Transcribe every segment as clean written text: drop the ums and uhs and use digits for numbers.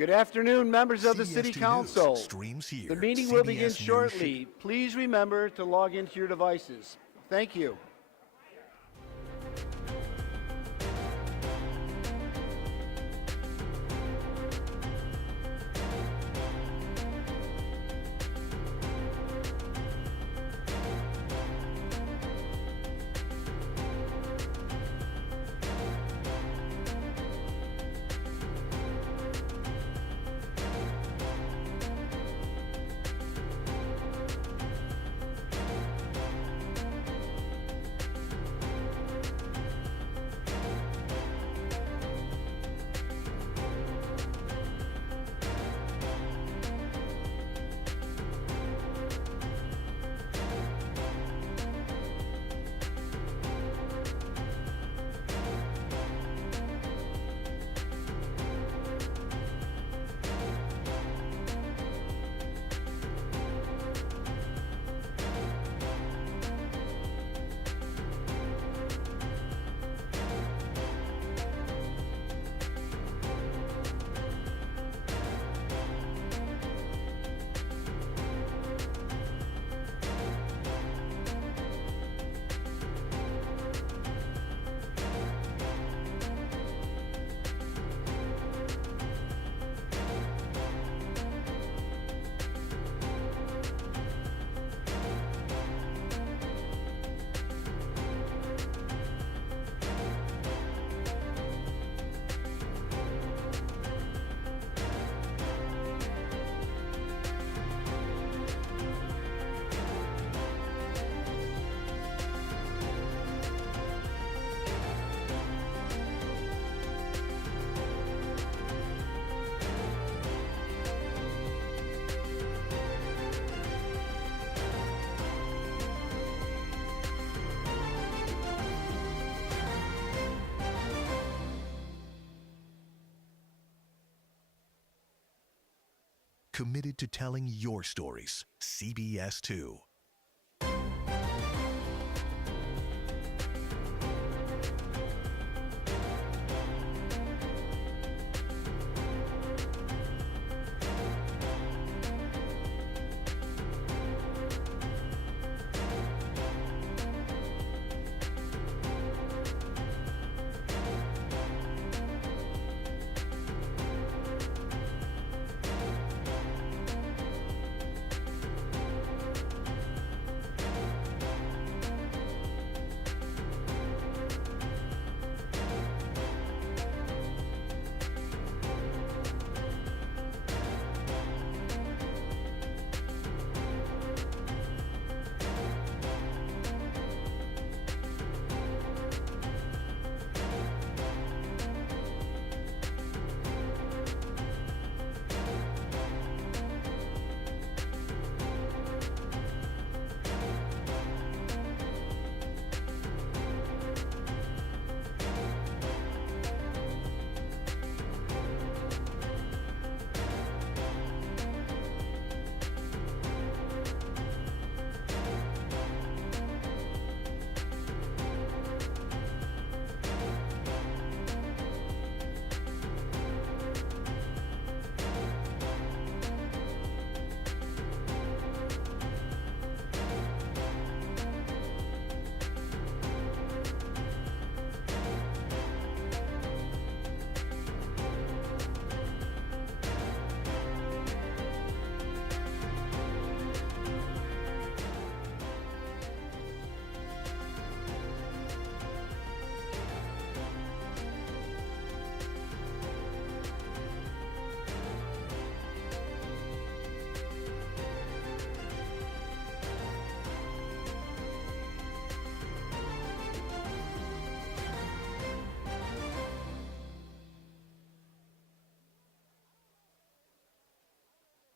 Good afternoon, members of the CBS City 2 Council. News streams here. The meeting will CBS begin News shortly. Please remember to log into your devices. Thank you. Committed to telling your stories. CBS 2.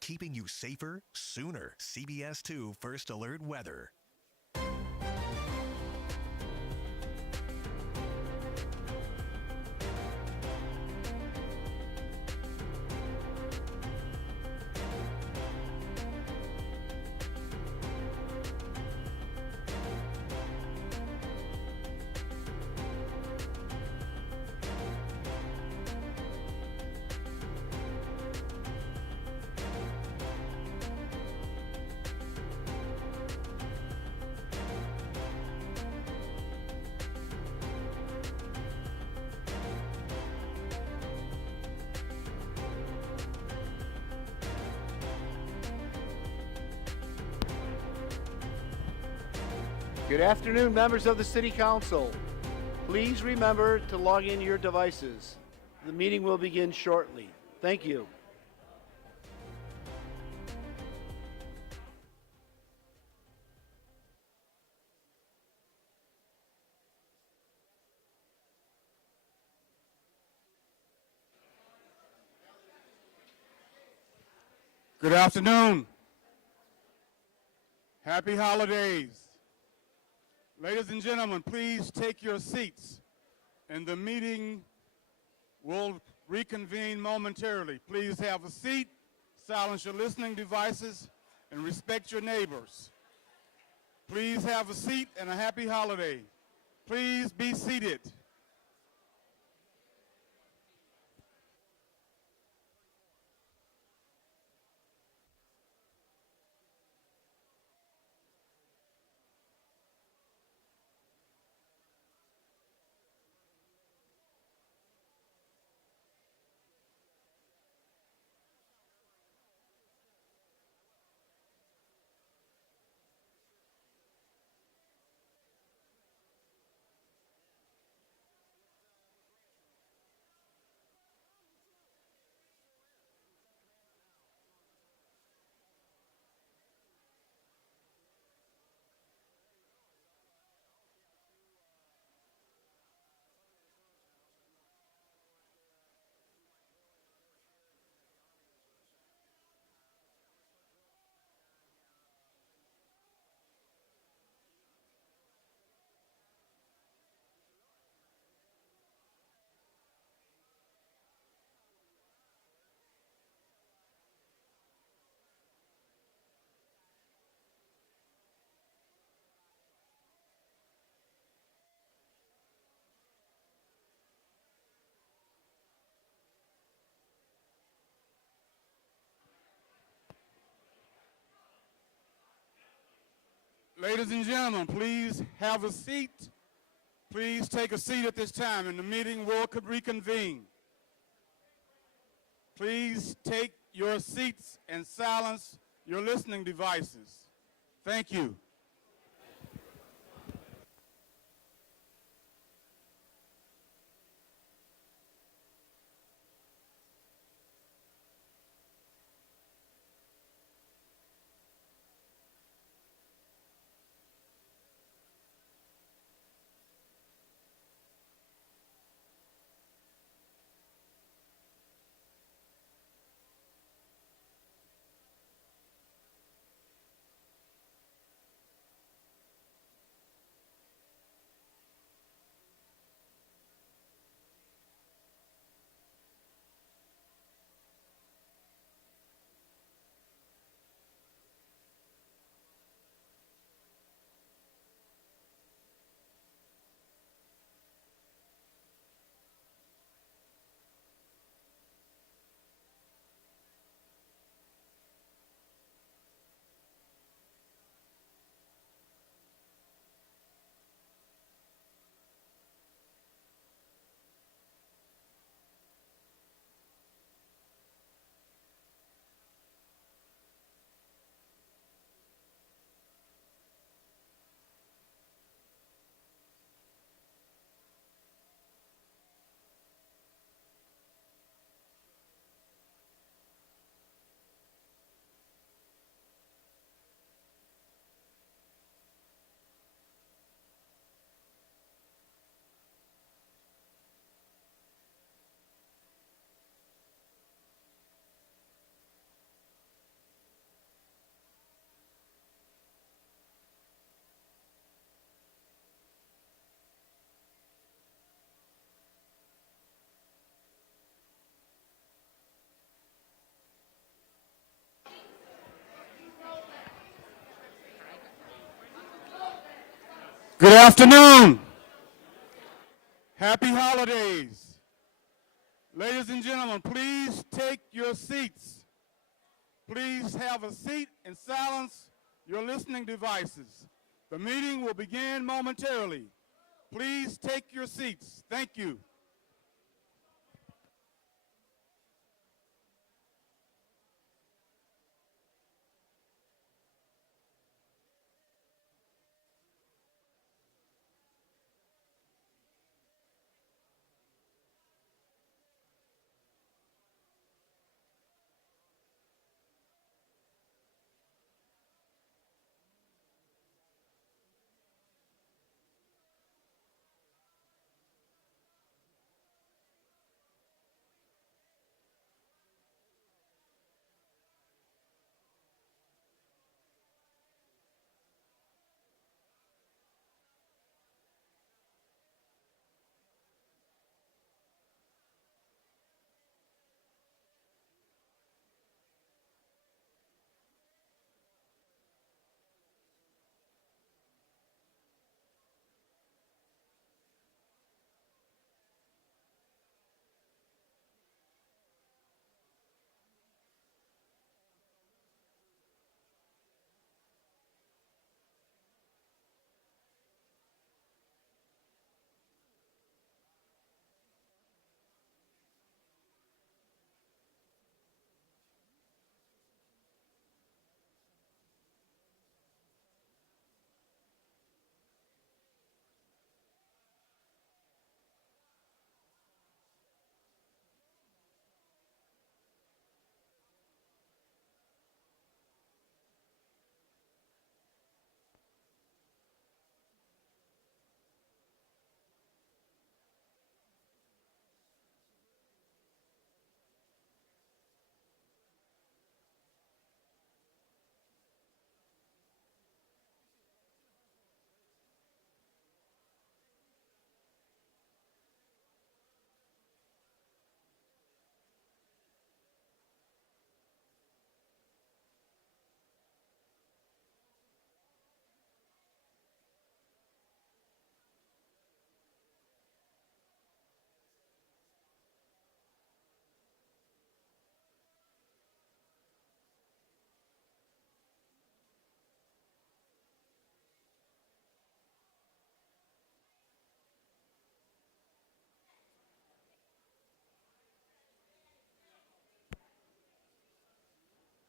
Keeping you safer, sooner. CBS 2 First Alert Weather. Good afternoon, members of the City Council. Please remember to log in your devices. The meeting will begin shortly. Thank you. Good afternoon. Happy holidays. Ladies and gentlemen, please take your seats, and the meeting will reconvene momentarily. Please have a seat, silence your listening devices, and respect your neighbors. Please have a seat and a happy holiday. Please be seated. Ladies and gentlemen, please have a seat. Please take a seat at this time, and the meeting will reconvene. Please take your seats and silence your listening devices. Thank you. Good afternoon. Happy holidays. Ladies and gentlemen, please take your seats. Please have a seat and silence your listening devices. The meeting will begin momentarily. Please take your seats. Thank you.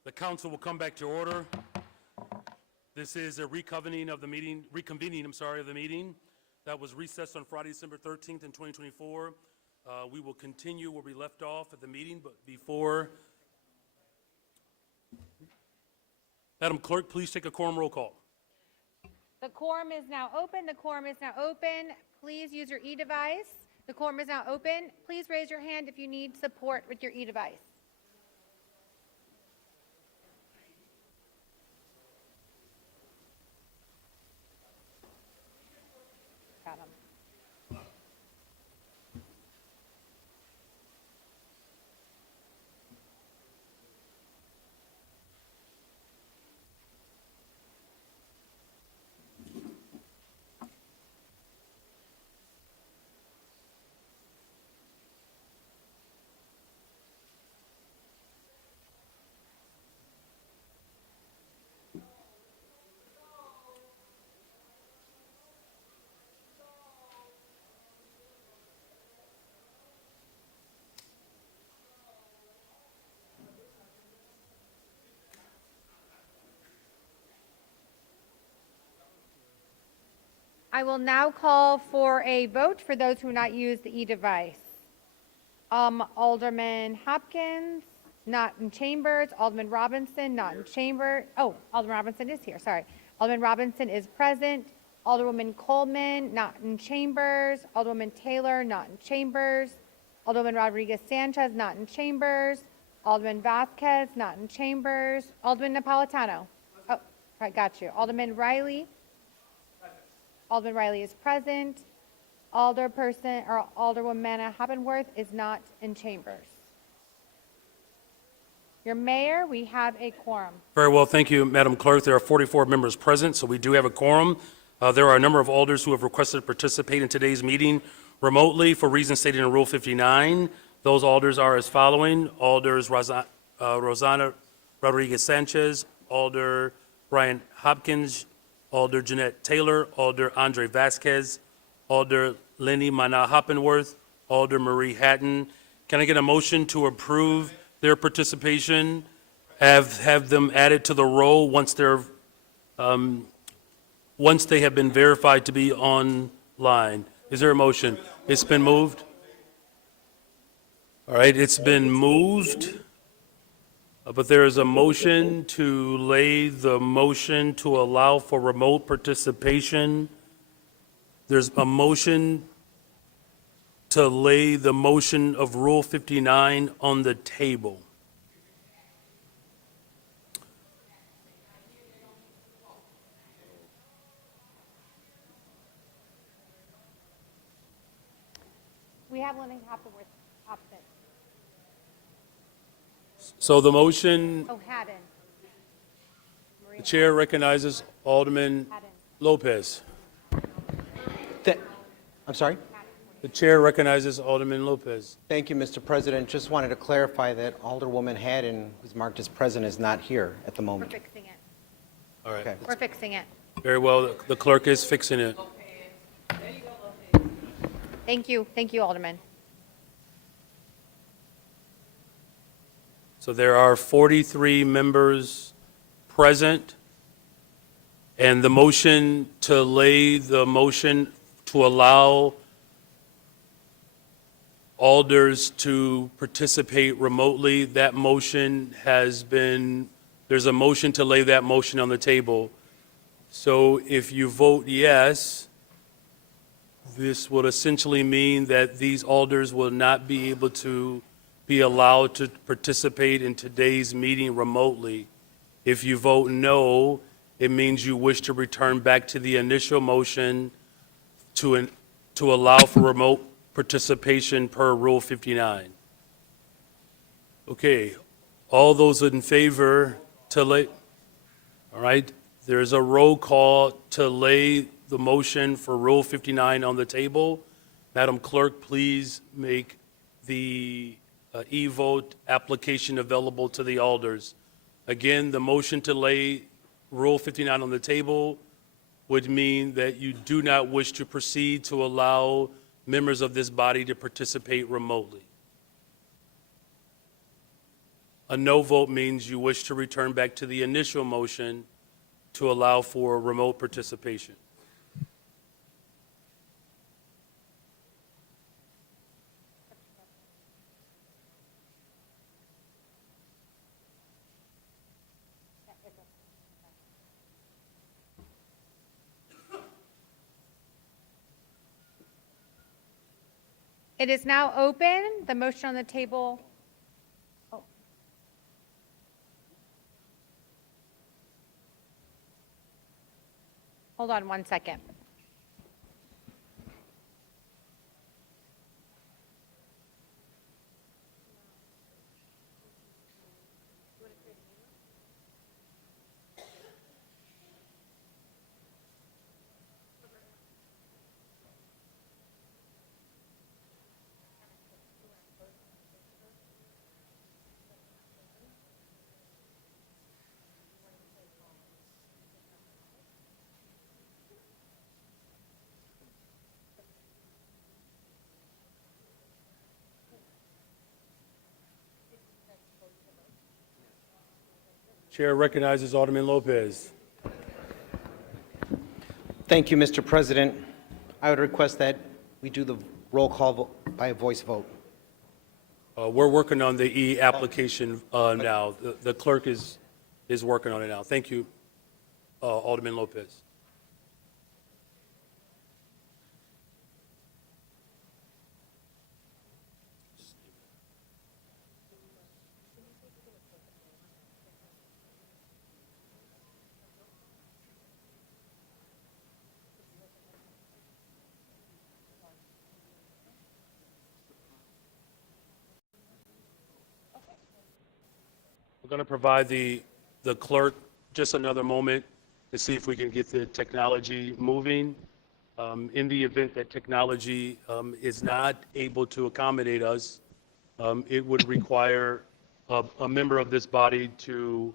The council will come back to order. This is a reconvening of the meeting of the meeting that was recessed on Friday, December 13th in 2024. We will continue where we left off at the meeting, but before, Madam Clerk, please take a quorum roll call. The quorum is now open. The quorum is now open. Please use your e-device. The quorum is now open. Please raise your hand if you need support with your e-device. Got 'em. I will now call for a vote for those who have not used the e-device. Alderman Hopkins, not in chambers. Alderman Robinson, not in chamber. Oh, Alderman Robinson is here, sorry. Alderman Robinson is present. Alderwoman Coleman, not in chambers. Alderwoman Taylor, not in chambers. Alderwoman Rodriguez Sanchez, not in chambers. Alderman Vasquez, not in chambers. Alderman Napolitano. Oh, I got you. Alderman Riley. Alderman Riley is present. Alderperson or Alderwoman Hoppenworth is not in chambers. Your mayor, we have a quorum. Very well, thank you, Madam Clerk. There are 44 members present, so we do have a quorum. There are a number of alders who have requested to participate in today's meeting remotely for reasons stated in Rule 59. Those alders are as following: Alders Rosanna Rodriguez Sanchez, Alder Brian Hopkins, Alder Jeanette Taylor, Alder Andre Vasquez, Alder Lenny Mana Hoppenworth, Alder Marie Hatton. Can I get a motion to approve their participation? Have them added to the roll once they have been verified to be online. Is there a motion? It's been moved. All right, it's been moved. But there is a motion to lay the motion to allow for remote participation. There's a motion to lay the motion of Rule 59 on the table. We have Lenny Hoppenworth absent. So the motion, Oh, Haddon. the chair recognizes Alderman Haddon. Lopez. I'm sorry? The chair recognizes Alderman Lopez. Thank you, Mr. President. Just wanted to clarify that Alderwoman Haddon, who's marked as present, is not here at the We're moment. fixing it. All right. Okay. We're fixing it. Very well. The clerk is fixing it. Thank you. Thank you, Alderman. So there are 43 members present, and the motion to lay the motion to allow alders to participate remotely, that motion has been, there's a motion to lay that motion on the table. So if you vote yes, this would essentially mean that these alders will not be able to be allowed to participate in today's meeting remotely. If you vote no, it means you wish to return back to the initial motion to allow for remote participation per Rule 59. Okay, all those in favor to lay, all right, there's a roll call to lay the motion for Rule 59 on the table. Madam Clerk, please make the e-vote application available to the alders. Again, the motion to lay Rule 59 on the table would mean that you do not wish to proceed to allow members of this body to participate remotely. A no vote means you wish to return back to the initial motion to allow for remote participation. It is now open. The motion on the table. Oh. Hold on one second. Chair recognizes Alderman Lopez. Thank you, Mr. President. I would request that we do the roll call by a voice vote. We're working on the e-application now. The clerk is working on it now. Thank you, Alderman Lopez. We're going to provide the clerk just another moment to see if we can get the technology moving. In the event that technology is not able to accommodate us, it would require a member of this body to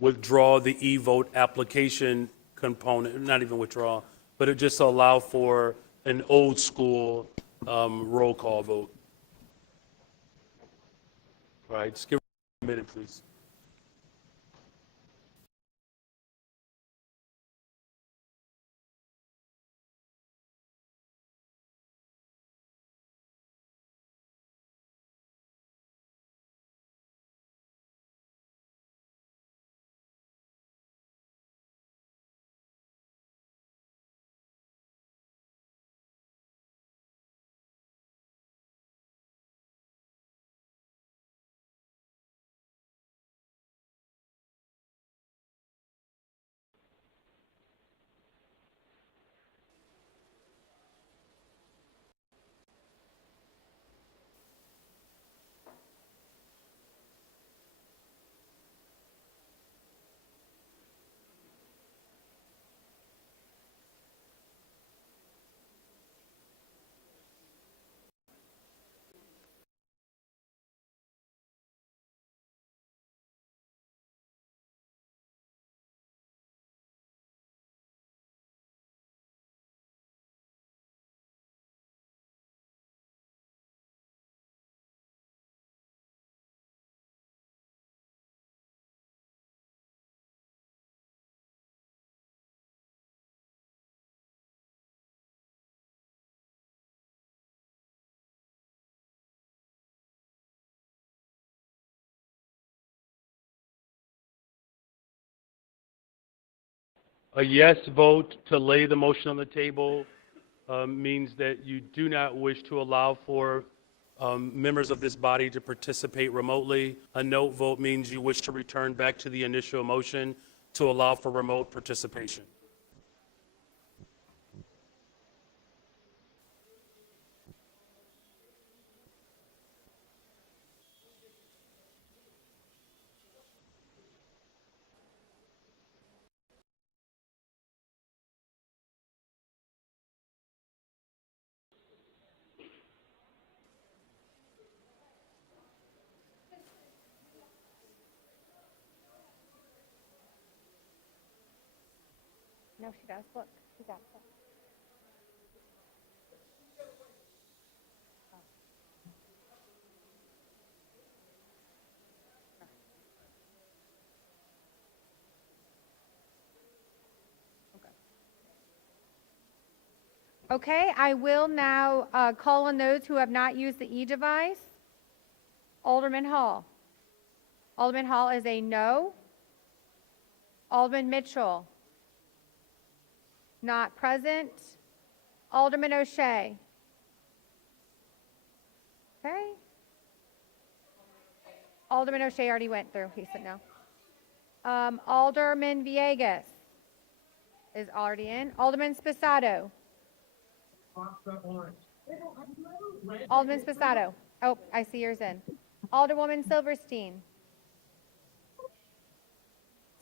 withdraw the e-vote application component, not even withdraw, but it just allow for an old school roll call vote. All right, just give a minute, please. A yes vote to lay the motion on the table means that you do not wish to allow for members of this body to participate remotely. A no vote means you wish to return back to the initial motion to allow for remote participation. No, she does. Look, she's got it. Okay, I will now call on those who have not used the e-device. Alderman Hall. Alderman Hall is a no. Alderman Mitchell. Not present. Alderman O'Shea. Okay. Alderman O'Shea already went through. He said no. Alderman Villegas is already in. Alderman Sposato. Alderman Sposato. Oh, I see yours in. Alderwoman Silverstein.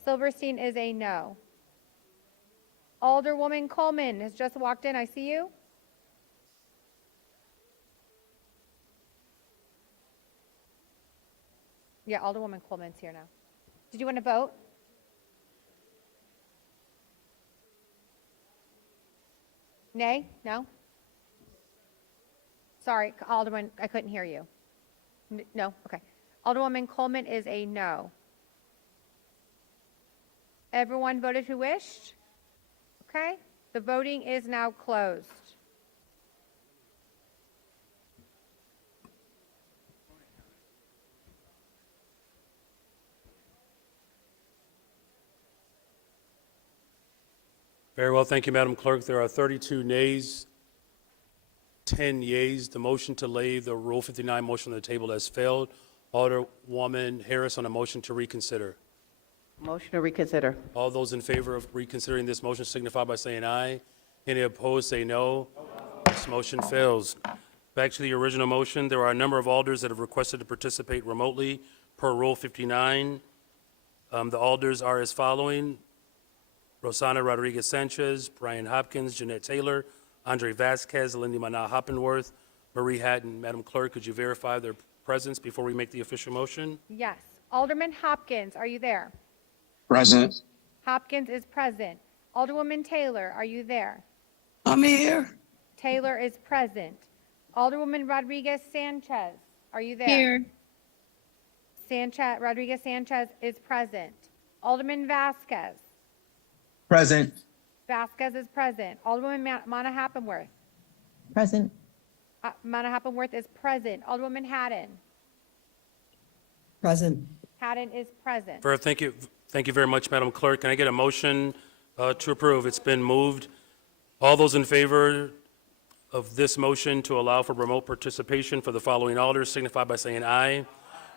Silverstein is a no. Alderwoman Coleman has just walked in. I see you. Yeah, Alderwoman Coleman's here now. Did you want to vote? Nay? No? Sorry, Alderman, I couldn't hear you. No? Okay. Alderwoman Coleman is a no. Everyone voted who wished? Okay. The voting is now closed. Very well, thank you, Madam Clerk. There are 32 nays, 10 yeas. The motion to lay the Rule 59 motion on the table has failed. Alderwoman Harris on a motion to reconsider. Motion to reconsider. All those in favor of reconsidering this motion signify by saying aye. Any opposed, say no. This motion fails. Back to the original motion. There are a number of alders that have requested to participate remotely per Rule 59. The alders are as following: Rosana Rodriguez Sanchez, Brian Hopkins, Jeanette Taylor, Andre Vasquez, Lindy Mana Hoppenworth, Marie Hatton. Madam Clerk, could you verify their presence before we make the official motion? Yes. Alderman Hopkins, are you there? Present. Hopkins is present. Alderwoman Taylor, are you there? I'm here. Taylor is present. Alderwoman Rodriguez Sanchez, are you there? Here. Rodriguez Sanchez is present. Alderman Vasquez. Present. Vasquez is present. Alderwoman Mana Hoppenworth. Present. Mana Hoppenworth is present. Alderwoman Hatton. Present. Hatton is present. Thank you. Thank you very much, Madam Clerk. Can I get a motion to approve? It's been moved. All those in favor of this motion to allow for remote participation for the following alders signify by saying aye.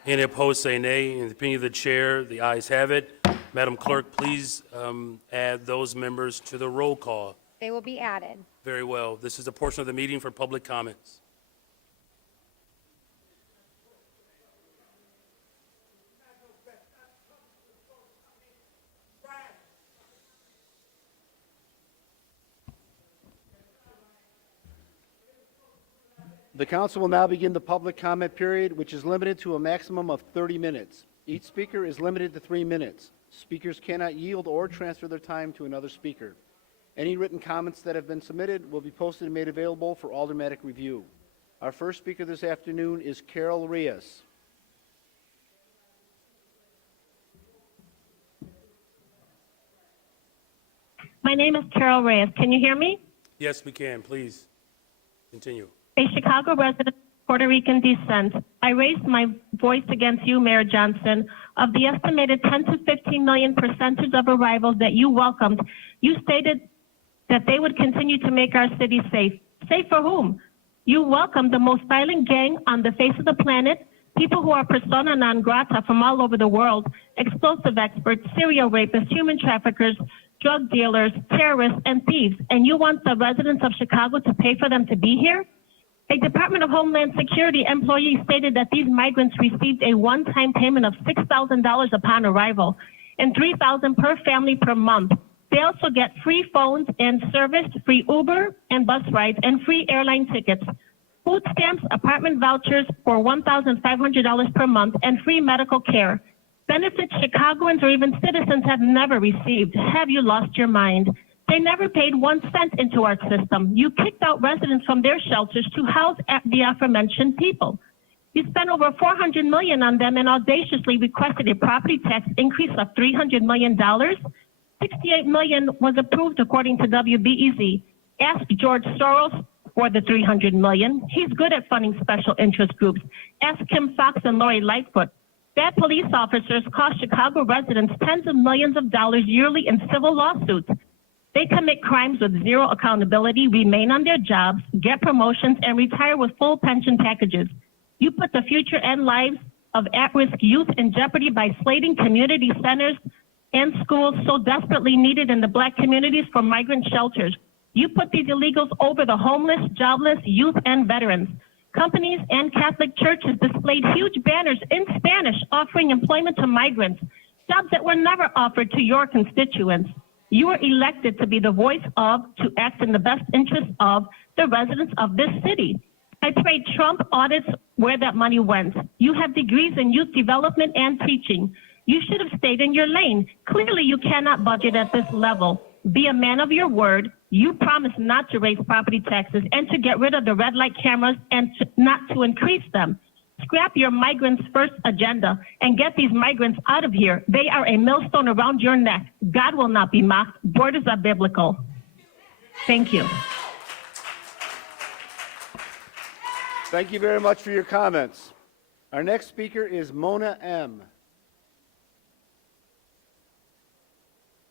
Any opposed, say nay. In the opinion of the chair, the ayes have it. Madam Clerk, please add those members to the roll call. They will be added. Very well. This is a portion of the meeting for public comments. The council will now begin the public comment period, which is limited to a maximum of 30 minutes. Each speaker is limited to 3 minutes. Speakers cannot yield or transfer their time to another speaker. Any written comments that have been submitted will be posted and made available for aldermanic review. Our first speaker this afternoon is Carol Reyes. My name is Carol Reyes. Can you hear me? Yes, we can. Please continue. A Chicago resident of Puerto Rican descent, I raised my voice against you, Mayor Johnson. Of the estimated 10 to 15 million percentage of arrivals that you welcomed, you stated that they would continue to make our city safe. Safe for whom? You welcomed the most violent gang on the face of the planet, people who are persona non grata from all over the world, explosive experts, serial rapists, human traffickers, drug dealers, terrorists, and thieves, and you want the residents of Chicago to pay for them to be here? A Department of Homeland Security employee stated that these migrants received a one-time payment of $6,000 upon arrival and $3,000 per family per month. They also get free phones and service, free Uber and bus rides, and free airline tickets, food stamps, apartment vouchers for $1,500 per month, and free medical care. Benefits Chicagoans or even citizens have never received. Have you lost your mind? They never paid 1 cent into our system. You kicked out residents from their shelters to house the aforementioned people. You spent over $400 million on them and audaciously requested a property tax increase of $300 million. $68 million was approved according to WBEZ. Ask George Soros for the $300 million. He's good at funding special interest groups. Ask Kim Fox and Lori Lightfoot. Bad police officers cost Chicago residents tens of millions of dollars yearly in civil lawsuits. They commit crimes with zero accountability, remain on their jobs, get promotions, and retire with full pension packages. You put the future and lives of at-risk youth in jeopardy by slating community centers and schools so desperately needed in the Black communities for migrant shelters. You put these illegals over the homeless, jobless, youth, and veterans. Companies and Catholic churches displayed huge banners in Spanish offering employment to migrants, jobs that were never offered to your constituents. You were elected to be the voice of, to act in the best interest of the residents of this city. I pray Trump audits where that money went. You have degrees in youth development and teaching. You should have stayed in your lane. Clearly, you cannot budget at this level. Be a man of your word. You promised not to raise property taxes and to get rid of the red light cameras and not to increase them. Scrap your migrants first agenda and get these migrants out of here. They are a millstone around your neck. God will not be mocked. Borders are biblical. Thank you. Thank you very much for your comments. Our next speaker is Mona M.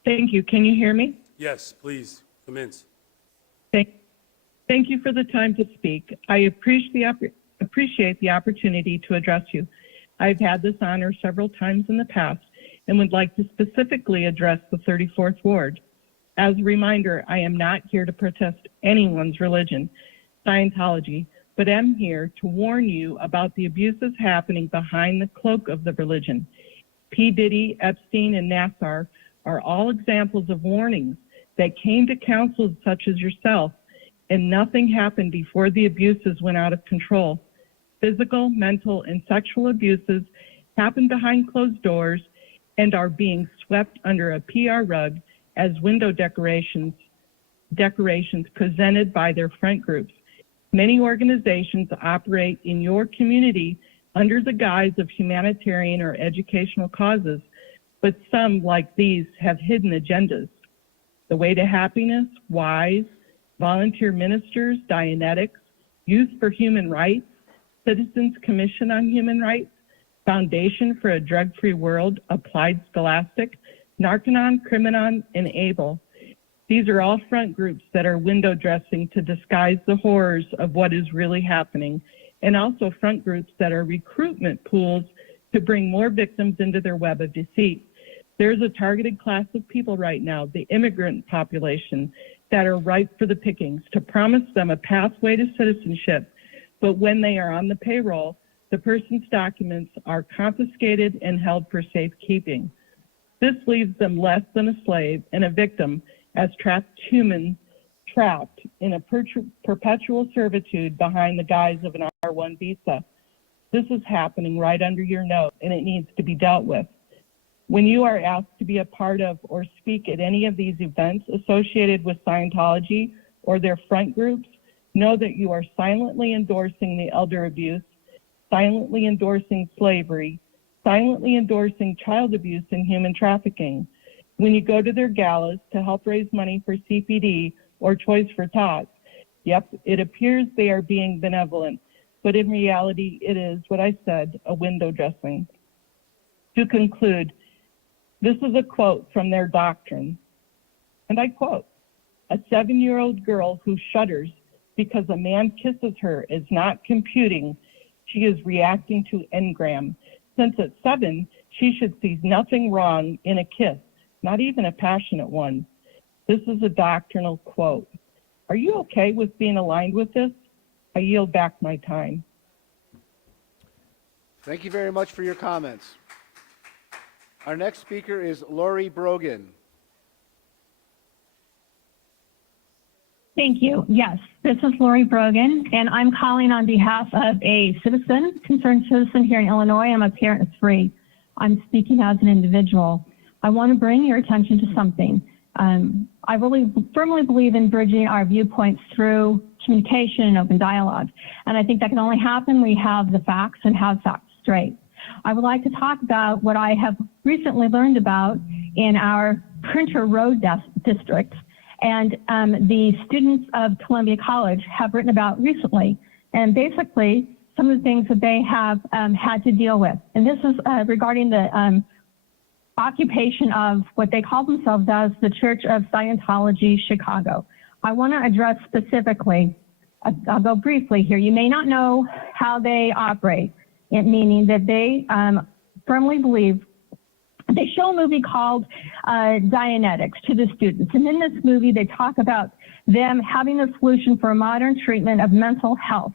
Thank you. Can you hear me? Yes, please, commence. Thank you for the time to speak. I appreciate the opportunity to address you. I've had this honor several times in the past and would like to specifically address the 34th Ward. As a reminder, I am not here to protest anyone's religion, Scientology, but am here to warn you about the abuses happening behind the cloak of the religion. P. Diddy, Epstein, and Nassar are all examples of warnings that came to councils such as yourself, and nothing happened before the abuses went out of control. Physical, mental, and sexual abuses happen behind closed doors and are being swept under a PR rug as window decorations presented by their front groups. Many organizations operate in your community under the guise of humanitarian or educational causes, but some, like these, have hidden agendas. The Way to Happiness, WISE, Volunteer Ministers, Dianetics, Youth for Human Rights, Citizens Commission on Human Rights, Foundation for a Drug-Free World, Applied Scholastic, Narconon, Criminon, and ABLE. These are all front groups that are window dressing to disguise the horrors of what is really happening, and also front groups that are recruitment pools to bring more victims into their web of deceit. There's a targeted class of people right now, the immigrant population, that are ripe for the pickings, to promise them a pathway to citizenship. But when they are on the payroll, the person's documents are confiscated and held for safekeeping. This leaves them less than a slave and a victim, as trapped humans trapped in a perpetual servitude behind the guise of an R1 visa. This is happening right under your nose, and it needs to be dealt with. When you are asked to be a part of or speak at any of these events associated with Scientology or their front groups, know that you are silently endorsing the elder abuse, silently endorsing slavery, silently endorsing child abuse and human trafficking. When you go to their galas to help raise money for CPD or Choice for Tots, yep, it appears they are being benevolent, but in reality, it is what I said, a window dressing. To conclude, this is a quote from their doctrine, and I quote, "A 7-year-old girl who shudders because a man kisses her is not computing. She is reacting to engram. Since at 7, she should see nothing wrong in a kiss, not even a passionate one." This is a doctrinal quote. Are you okay with being aligned with this? I yield back my time. Thank you very much for your comments. Our next speaker is Lori Brogan. Thank you. Yes, this is Lori Brogan, and I'm calling on behalf of a citizen, concerned citizen here in Illinois. I'm a parent of 3. I'm speaking as an individual. I want to bring your attention to something. I really firmly believe in bridging our viewpoints through communication and open dialogue. And I think that can only happen when we have the facts and have facts straight. I would like to talk about what I have recently learned about in our Printer Road district and the students of Columbia College have written about recently. And basically, some of the things that they have had to deal with. And this is regarding the occupation of what they call themselves as the Church of Scientology Chicago. I want to address specifically, I'll go briefly here. You may not know how they operate, meaning that they firmly believe. They show a movie called Dianetics to the students. And in this movie, they talk about them having the solution for a modern treatment of mental health.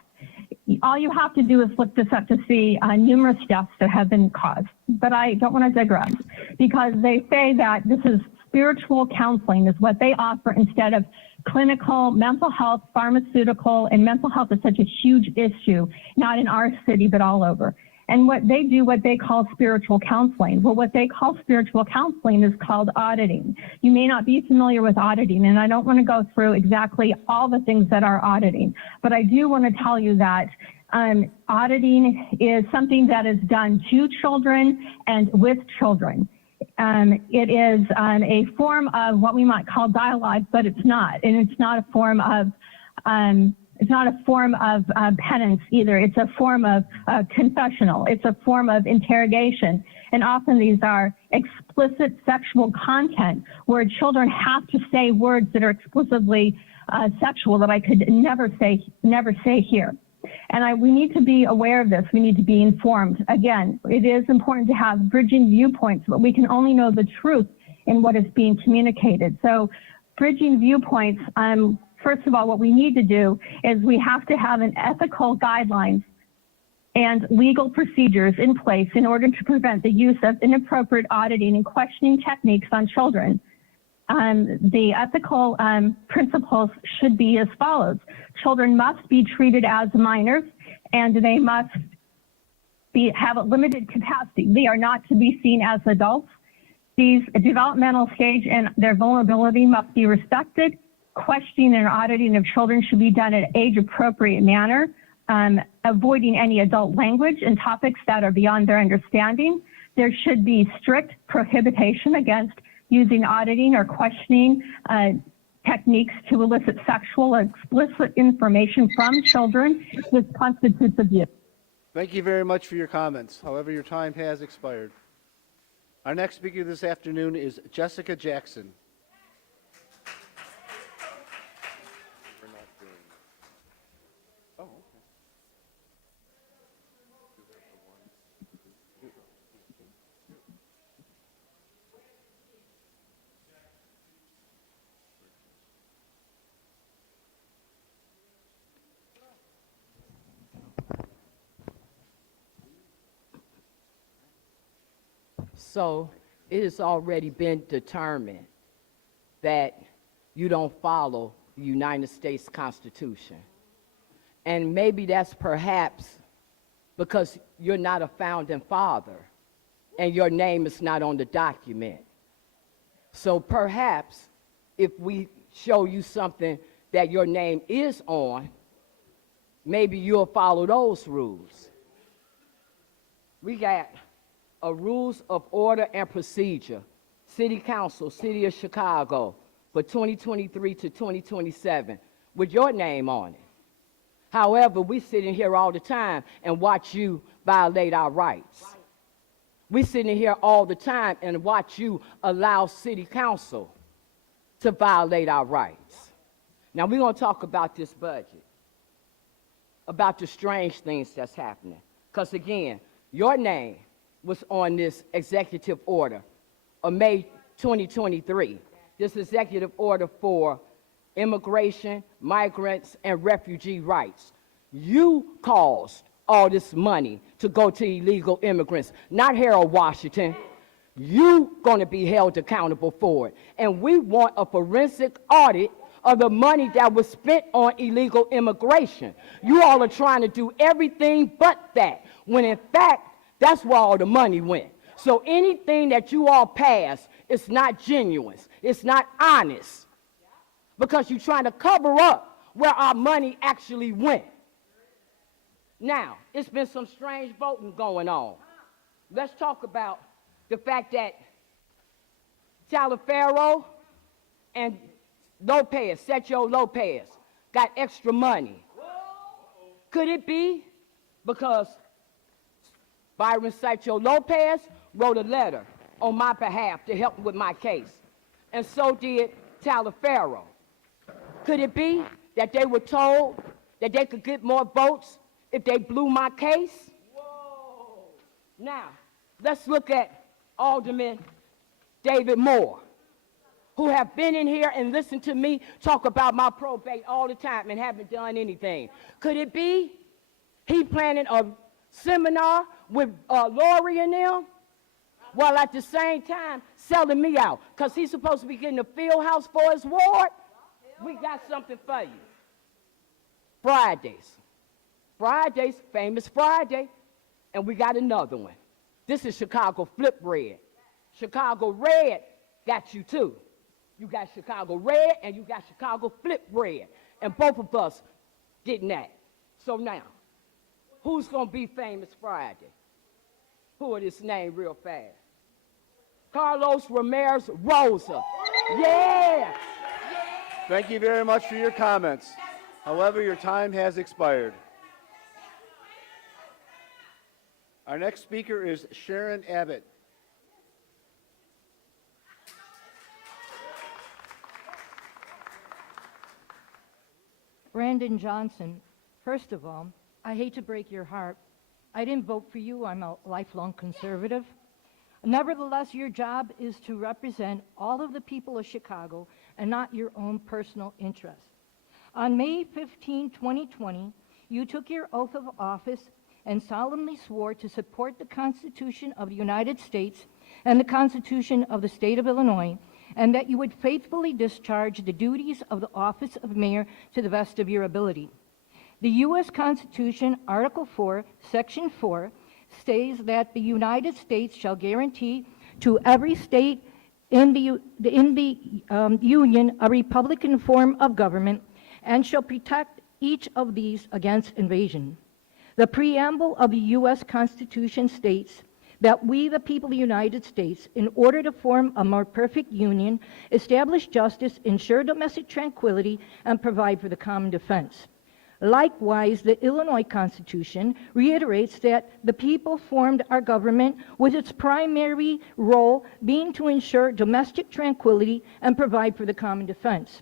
All you have to do is look this up to see numerous deaths that have been caused. But I don't want to digress, because they say that this is spiritual counseling is what they offer instead of clinical mental health, pharmaceutical, and mental health is such a huge issue, not in our city, but all over. And what they do, what they call spiritual counseling. Well, what they call spiritual counseling is called auditing. You may not be familiar with auditing, and I don't want to go through exactly all the things that are auditing, but I do want to tell you that auditing is something that is done to children and with children. It is a form of what we might call dialogue, but it's not, and it's not a form of penance either. It's a form of confessional. It's a form of interrogation. And often these are explicit sexual content where children have to say words that are explicitly sexual that I could never say here. And we need to be aware of this. We need to be informed. Again, it is important to have bridging viewpoints, but we can only know the truth in what is being communicated. So bridging viewpoints, first of all, what we need to do is we have to have an ethical guidelines and legal procedures in place in order to prevent the use of inappropriate auditing and questioning techniques on children. The ethical principles should be as follows. Children must be treated as minors, and they must have a limited capacity. They are not to be seen as adults. These developmental stage and their vulnerability must be respected. Questioning and auditing of children should be done in an age-appropriate manner, avoiding any adult language and topics that are beyond their understanding. There should be strict prohibition against using auditing or questioning techniques to elicit sexual or explicit information from children. This constitutes abuse. Thank you very much for your comments. However, your time has expired. Our next speaker this afternoon is Jessica Jackson. So it has already been determined that you don't follow the United States Constitution. And maybe that's perhaps because you're not a founding father and your name is not on the document. So perhaps if we show you something that your name is on, maybe you'll follow those rules. We got a rules of order and procedure, City Council, City of Chicago, for 2023 to 2027, with your name on it. However, we sit in here all the time and watch you violate our rights. We sit in here all the time and watch you allow City Council to violate our rights. Now, we're going to talk about this budget, about the strange things that's happening. Because, again, your name was on this executive order of May 2023. This executive order for immigration, migrants, and refugee rights. You caused all this money to go to illegal immigrants, not Harold Washington. You gonna be held accountable for it. And we want a forensic audit of the money that was spent on illegal immigration. You all are trying to do everything but that, when in fact, that's where all the money went. So anything that you all pass is not genuine. It's not honest. Because you're trying to cover up where our money actually went. Now, it's been some strange voting going on. Let's talk about the fact that Taliaferro and Lopez, Sergio Lopez, got extra money. Could it be because Byron Sergio Lopez wrote a letter on my behalf to help with my case? And so did Talaferro. Could it be that they were told that they could get more votes if they blew my case? Whoa. Now, let's look at Alderman David Moore, who have been in here and listened to me talk about my probate all the time and haven't done anything. Could it be he planning a seminar with Lori and them, while at the same time selling me out? Because he's supposed to be getting a field house for his ward. We got something for you. Fridays. Fridays, famous Friday. And we got another one. This is Chicago Flip Red. Chicago Red got you too. You got Chicago Red and you got Chicago Flip Red. And both of us getting that. So now, who's going to be famous Friday? Who are this name real fast? Carlos Ramirez Rosa. Yeah! Thank you very much for your comments. However, your time has expired. Our next speaker is Sharon Abbott. Brandon Johnson, first of all, I hate to break your heart. I didn't vote for you. I'm a lifelong conservative. Nevertheless, your job is to represent all of the people of Chicago and not your own personal interests. On May 15, 2020, you took your oath of office and solemnly swore to support the Constitution of the United States and the Constitution of the State of Illinois, and that you would faithfully discharge the duties of the office of mayor to the best of your ability. The U.S. Constitution, Article 4, Section 4, states that the United States shall guarantee to every state in the Union a Republican form of government and shall protect each of these against invasion. The preamble of the U.S. Constitution states that we, the people of the United States, in order to form a more perfect union, establish justice, ensure domestic tranquility, and provide for the common defense. Likewise, the Illinois Constitution reiterates that the people formed our government with its primary role being to ensure domestic tranquility and provide for the common defense.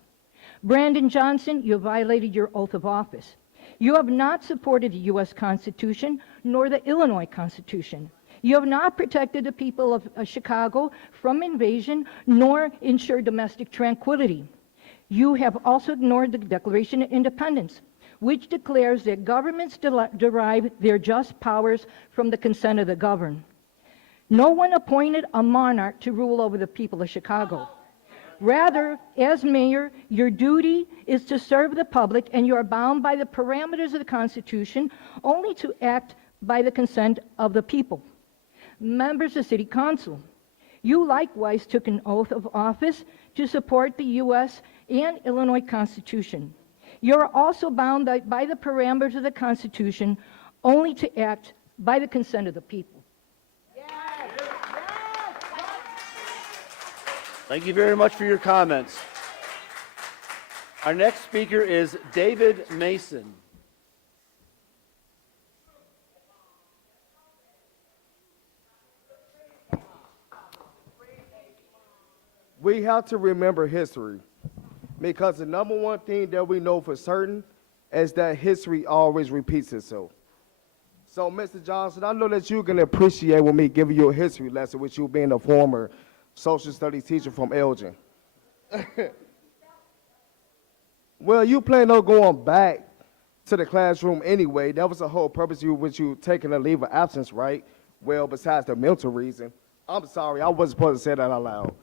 Brandon Johnson, you violated your oath of office. You have not supported the U.S. Constitution nor the Illinois Constitution. You have not protected the people of Chicago from invasion nor ensured domestic tranquility. You have also ignored the Declaration of Independence, which declares that governments derive their just powers from the consent of the governed. No one appointed a monarch to rule over the people of Chicago. Rather, as mayor, your duty is to serve the public, and you are bound by the parameters of the Constitution only to act by the consent of the people. Members of City Council, you likewise took an oath of office to support the U.S. and Illinois Constitution. You are also bound by the parameters of the Constitution only to act by the consent of the people. Thank you very much for your comments. Our next speaker is David Mason. We have to remember history, because the number one thing that we know for certain is that history always repeats itself. So, Mr. Johnson, I know that you can appreciate with me giving you a history lesson with you being a former social studies teacher from Elgin. Well, you plan on going back to the classroom anyway. That was the whole purpose with you taking a leave of absence, right? Well, besides the mental reason. I'm sorry, I wasn't supposed to say that out loud.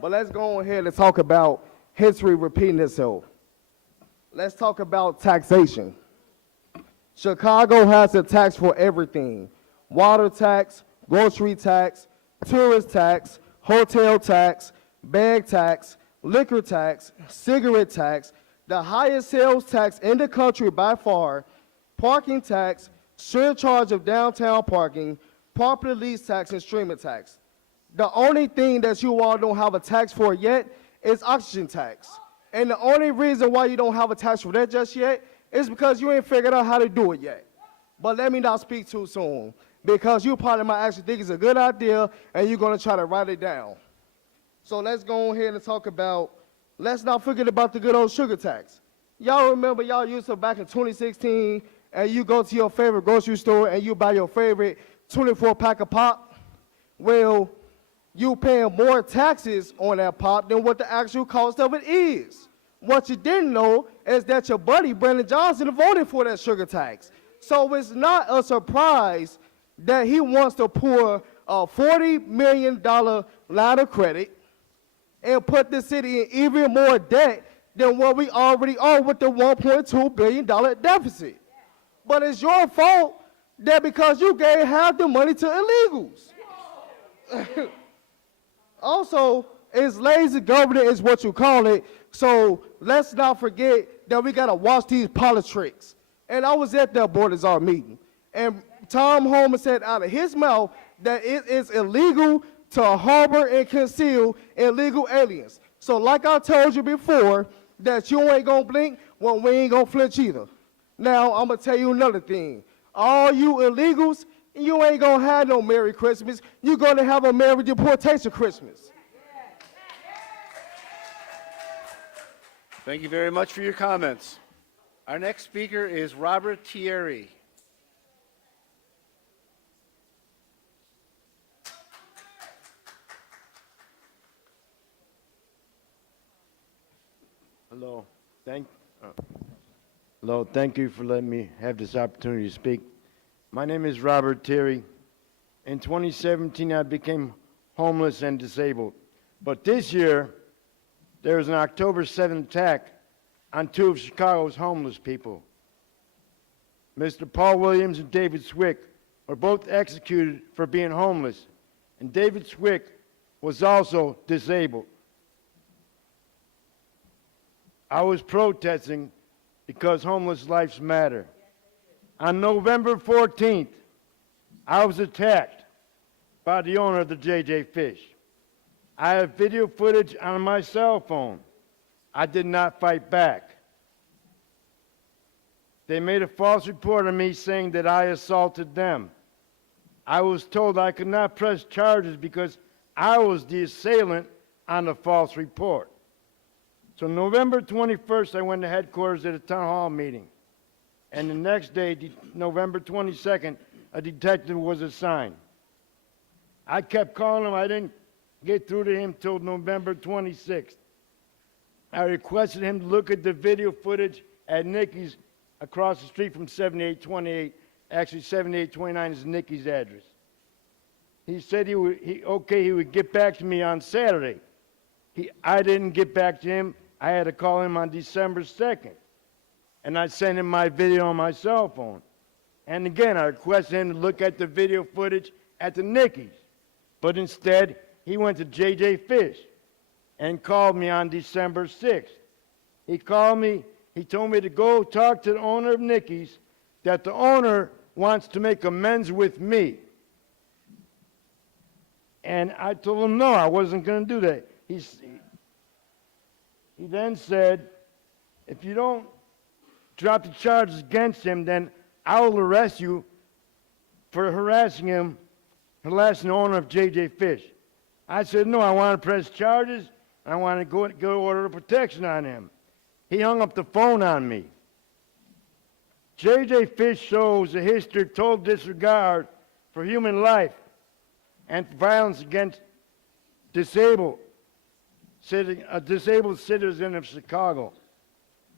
But let's go ahead and talk about history repeating itself. Let's talk about taxation. Chicago has a tax for everything. Water tax, grocery tax, tourist tax, hotel tax, bag tax, liquor tax, cigarette tax, the highest sales tax in the country by far, parking tax, surcharge of downtown parking, property lease tax, and streaming tax. The only thing that you all don't have a tax for yet is oxygen tax. And the only reason why you don't have a tax for that just yet is because you ain't figured out how to do it yet. But let me not speak too soon, because you probably might actually think it's a good idea, and you're going to try to write it down. So let's go ahead and talk about, let's not forget about the good old sugar tax. Y'all remember y'all used to back in 2016, and you go to your favorite grocery store and you buy your favorite 24-pack of pop? Well, you paying more taxes on that pop than what the actual cost of it is. What you didn't know is that your buddy Brandon Johnson voted for that sugar tax. So it's not a surprise that he wants to pour a $40 million line of credit and put the city in even more debt than what we already are with the $1.2 billion deficit. But it's your fault that because you gave half the money to illegals. Also, it's lazy government is what you call it, so let's not forget that we got to watch these politics. And I was at that Board of Czar meeting, and Tom Homan said out of his mouth that it is illegal to harbor and conceal illegal aliens. So like I told you before, that you ain't gonna blink, well, we ain't gonna flinch either. Now, I'm gonna tell you another thing. All you illegals, you ain't gonna have no Merry Christmas. You're gonna have a Merry Deportation Christmas. Thank you very much for your comments. Our next speaker is Robert Thierry. Hello, thank you for letting me have this opportunity to speak. My name is Robert Terry. In 2017, I became homeless and disabled. But this year, there was an October 7th attack on two of Chicago's homeless people. Mr. Paul Williams and David Swick were both executed for being homeless, and David Swick was also disabled. I was protesting because homeless lives matter. On November 14th, I was attacked by the owner of the J.J. Fish. I have video footage on my cell phone. I did not fight back. They made a false report on me saying that I assaulted them. I was told I could not press charges because I was the assailant on the false report. So November 21st, I went to headquarters at a town hall meeting. And the next day, November 22nd, a detective was assigned. I kept calling him. I didn't get through to him till November 26th. I requested him to look at the video footage at Nikki's across the street from 7828. Actually, 7829 is Nikki's address. He said he would get back to me on Saturday. I didn't get back to him. I had to call him on December 2nd. And I sent him my video on my cell phone. And again, I requested him to look at the video footage at the Nikki's. But instead, he went to J.J. Fish and called me on December 6th. He called me. He told me to go talk to the owner of Nikki's, that the owner wants to make amends with me. And I told him no, I wasn't going to do that. He then said, if you don't drop the charges against him, then I will arrest you for harassing the owner of J.J. Fish. I said, no, I want to press charges. I want to go order of protection on him. He hung up the phone on me. J.J. Fish shows a history of total disregard for human life and violence against disabled citizen of Chicago.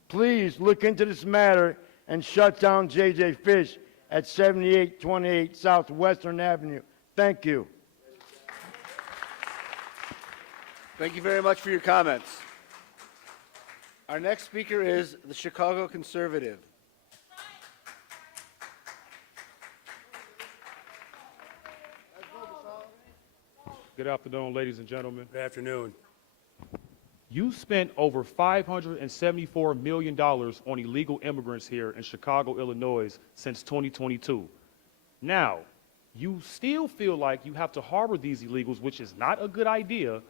Please look into this matter and shut down J.J. Fish at 7828 South Western Avenue. Thank you. Thank you very much for your comments. Our next speaker is the Chicago Conservative. Good afternoon, ladies and gentlemen. Good afternoon. You spent over $574 million on illegal immigrants here in Chicago, Illinois since 2022. Now, you still feel like you have to harbor these illegals, which is not a good idea,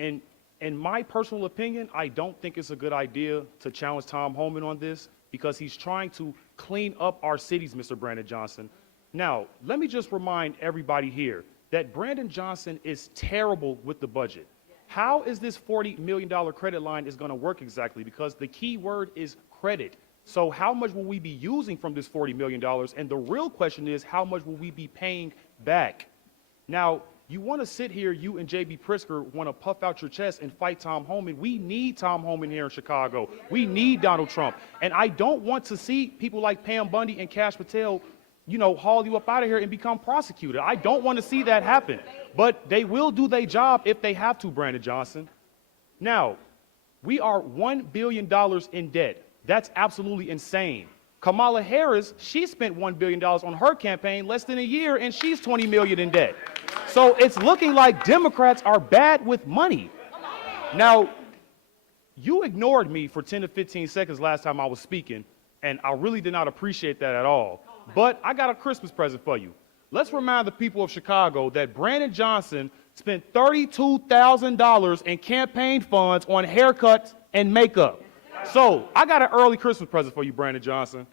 and in my personal opinion, I don't think it's a good idea to challenge Tom Homan on this because he's trying to clean up our cities, Mr. Brandon Johnson. Now, let me just remind everybody here that Brandon Johnson is terrible with the budget. How is this $40 million credit line is going to work exactly? Because the key word is credit. So how much will we be using from this $40 million? And the real question is, how much will we be paying back? Now, you want to sit here, you and J.B. Pritzker want to puff out your chest and fight Tom Homan. We need Tom Homan here in Chicago. We need Donald Trump. And I don't want to see people like Pam Bundy and Kash Patel, you know, haul you up out of here and become prosecuted. I don't want to see that happen. But they will do their job if they have to, Brandon Johnson. Now, we are $1 billion in debt. That's absolutely insane. Kamala Harris, she spent $1 billion on her campaign less than a year, and she's $20 million in debt. So it's looking like Democrats are bad with money. Now, you ignored me for 10 to 15 seconds last time I was speaking, and I really did not appreciate that at all. But I got a Christmas present for you. Let's remind the people of Chicago that Brandon Johnson spent $32,000 in campaign funds on haircuts and makeup. So I got an early Christmas present for you, Brandon Johnson.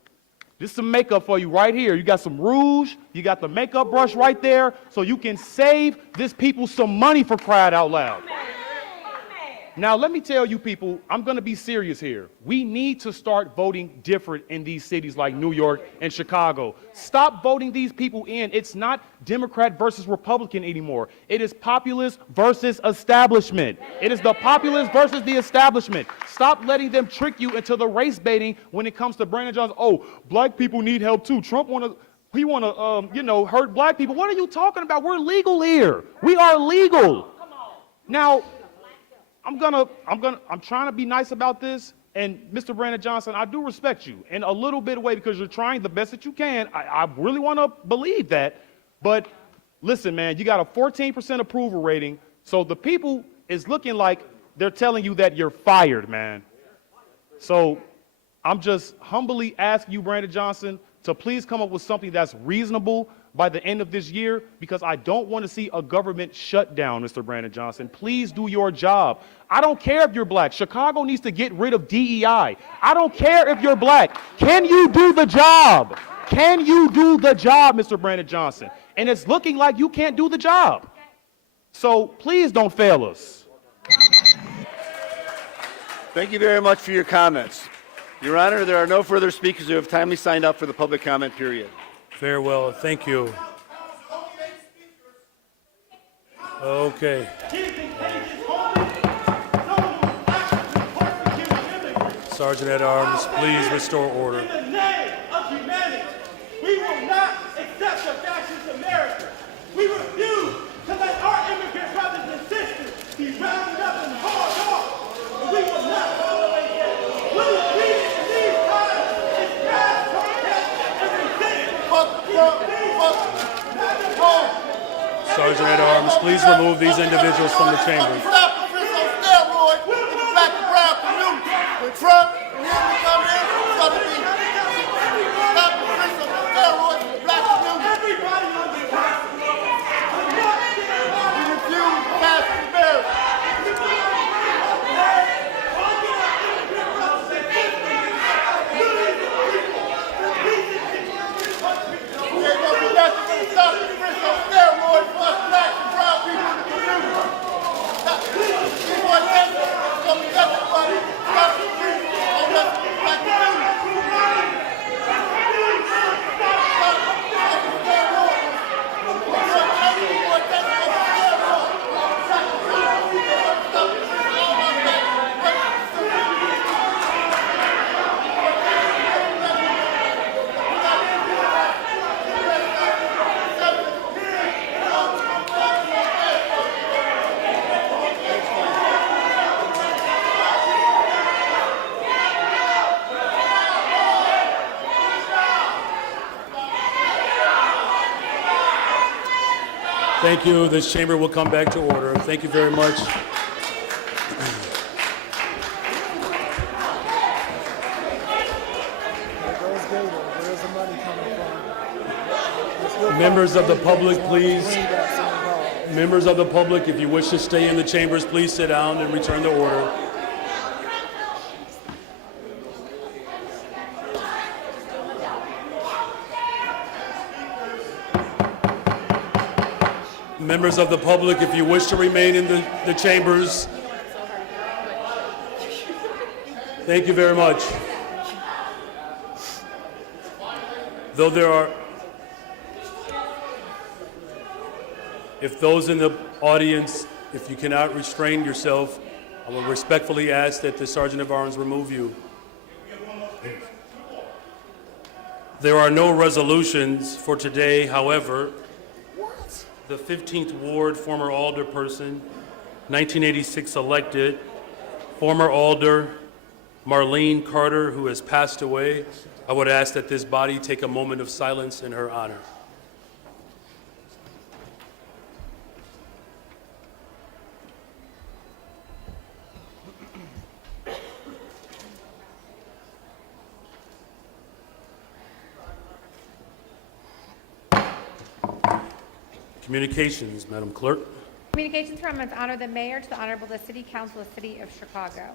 This is some makeup for you right here. You got some rouge, you got the makeup brush right there, so you can save this people some money, for crying out loud. Now, let me tell you people, I'm going to be serious here. We need to start voting different in these cities like New York and Chicago. Stop voting these people in. It's not Democrat versus Republican anymore. It is populist versus establishment. It is the populist versus the establishment. Stop letting them trick you into the race baiting when it comes to Brandon Johnson. Oh, black people need help too. Trump want to hurt black people. What are you talking about? We're legal here. We are legal. Now, I'm trying to be nice about this, and Mr. Brandon Johnson, I do respect you in a little bit of way because you're trying the best that you can. I really want to believe that, but listen, man, you got a 14% approval rating, so the people is looking like they're telling you that you're fired, man. So I'm just humbly asking you, Brandon Johnson, to please come up with something that's reasonable by the end of this year, because I don't want to see a government shutdown, Mr. Brandon Johnson. Please do your job. I don't care if you're black. Chicago needs to get rid of DEI. I don't care if you're black. Can you do the job? Can you do the job, Mr. Brandon Johnson? And it's looking like you can't do the job. So please don't fail us. Thank you very much for your comments. Your Honor, there are no further speakers who have timely signed up for the public comment period. Farewell. Thank you. Okay. Sergeant at Arms, please restore order. In the name of humanity, we will not accept the fascist America. We refuse to let our immigrant brothers and sisters be rounded up and hauled off. And we will not tolerate that. What is needed in these times is mass protest and resistance. Sergeant at Arms, please remove these individuals from the chamber. When Trump and him come in, it's going to be stop the prince of steroids in the black community. We refuse to pass the bill. There's going to be nothing to stop the prince of steroids for us black and brown people in the community. It's going to be nothing but stop the Thank you. This chamber will come back to order. Thank you very much. Members of the public, please. Members of the public, if you wish to stay in the chambers, please sit down and return to order. Members of the public, if you wish to remain in the chambers, thank you very much. Though there are, if those in the audience, if you cannot restrain yourself, I will respectfully ask that the Sergeant of Arms remove you. There are no resolutions for today, however. The 15th Ward, former alderperson, 1986 elected, former alder Marlene Carter, who has passed away. I would ask that this body take a moment of silence in her honor. Communications, Madam Clerk. Communications from its honor the mayor to the honorable the city council of the city of Chicago.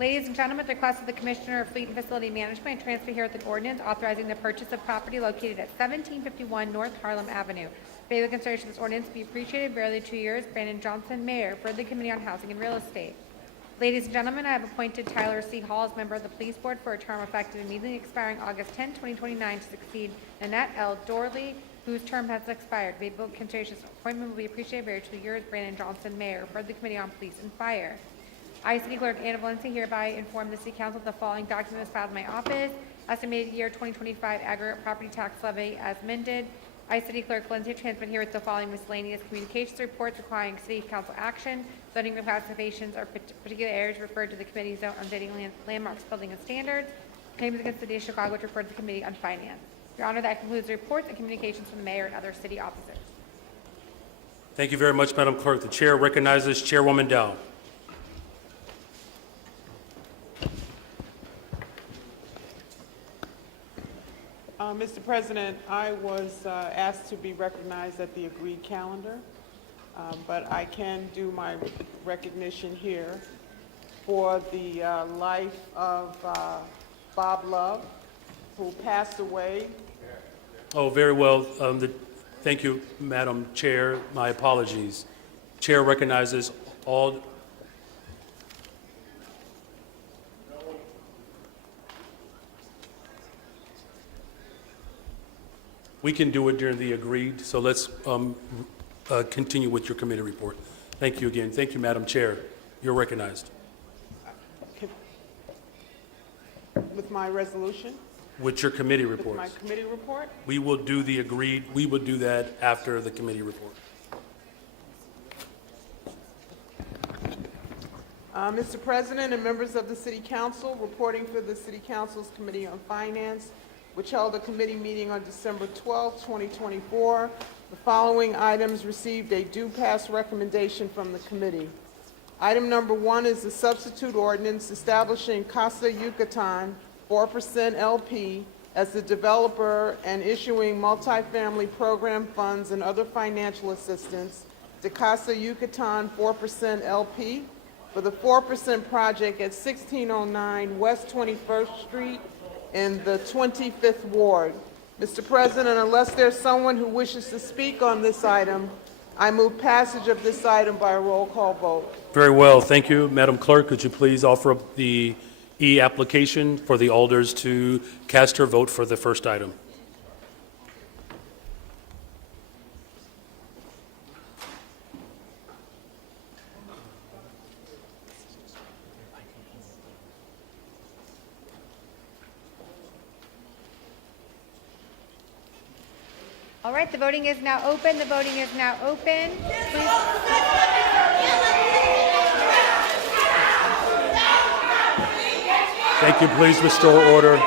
Ladies and gentlemen, at the request of the Commissioner of Fleet and Facility Management, I transfer here with an ordinance authorizing the purchase of property located at 1751 North Harlem Avenue. Favor consideration of this ordinance be appreciated. Barely 2 years. Brandon Johnson, Mayor, for the Committee on Housing and Real Estate. Ladies and gentlemen, I have appointed Tyler C. Hall as member of the Police Board for a term effective immediately expiring August 10, 2029 to succeed Nanette L. Dorley, whose term has expired. Favorable consideration of this appointment will be appreciated. Barely 2 years. Brandon Johnson, Mayor, for the Committee on Police and Fire. I, City Clerk Anna Valencia, hereby inform the City Council of the following documents filed in my office. Estimated year 2025 aggregate property tax levy as amended. I, City Clerk Valencia, transmit here with the following miscellaneous communications reports requiring City Council action. Zoning reclassifications or particular areas referred to the Committee Zone on Zoning Landmarks, Building and Standards. Claims against the City of Chicago, which referred to the Committee on Finance. Your Honor, that concludes the reports and communications from the Mayor and other city officers. Thank you very much, Madam Clerk. The Chair recognizes Chairwoman Dow. Mr. President, I was asked to be recognized at the agreed calendar, but I can do my recognition here for the life of Bob Love, who passed away. Oh, very well. Thank you, Madam Chair. My apologies. Chair recognizes all. We can do it during the agreed, so let's continue with your committee report. Thank you again. Thank you, Madam Chair. You're recognized. With my resolution? With your committee With reports. my committee report? We will do the agreed. We will do that after the committee report. Mr. President and members of the City Council, reporting for the City Council's Committee on Finance, which held a committee meeting on December 12, 2024. The following items received a due pass recommendation from the committee. Item number 1 is the substitute ordinance establishing Casa Yucatan 4% LP as the developer and issuing multifamily program funds and other financial assistance to Casa Yucatan 4% LP for the 4% project at 1609 West 21st Street in the 25th Ward. Mr. President, unless there's someone who wishes to speak on this item, I move passage of this item by a roll call vote. Very well. Thank you, Madam Clerk. Could you please offer up the e-application for the alders to cast their vote for the first item? All right, the voting is now open. The voting is now open. Please. Thank you. Please restore order.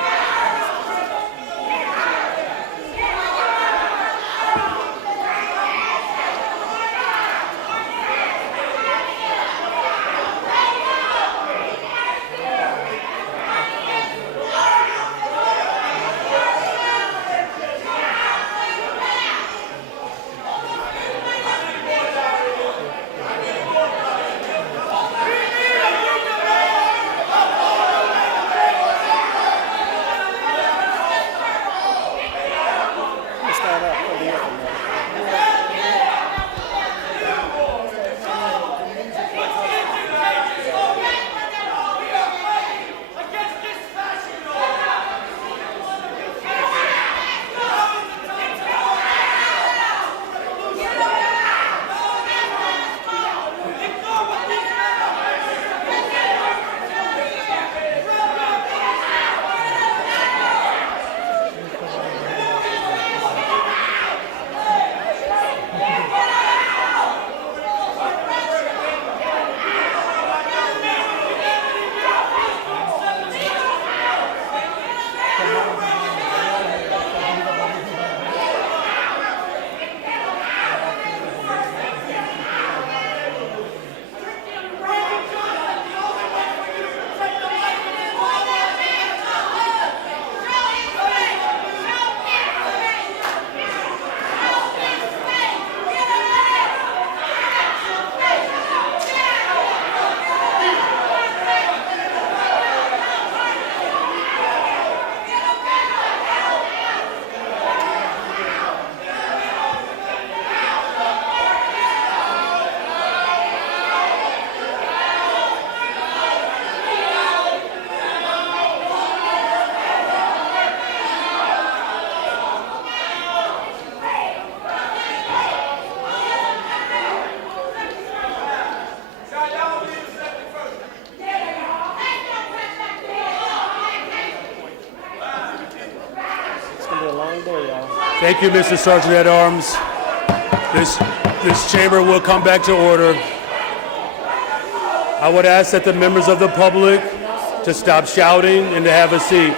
Thank you, Mr. Sergeant at Arms. This chamber will come back to order. I would ask that the members of the public to stop shouting and to have a seat.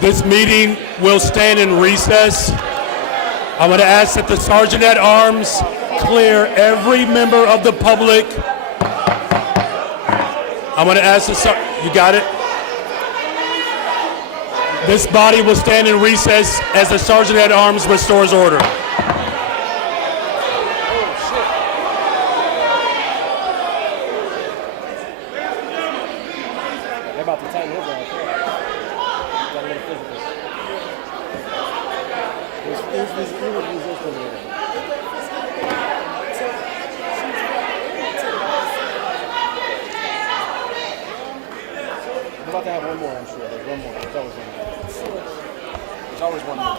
This meeting will stand in recess. I'm going to ask that the Sergeant at Arms clear every member of the public. I'm going to ask you got it? This body will stand in recess as the Sergeant at Arms restores order. They're about to tighten his ass. Got a little physical. He was resisting it. We're about to have one more, I'm sure. There's one more. There's always one more. There's always one more.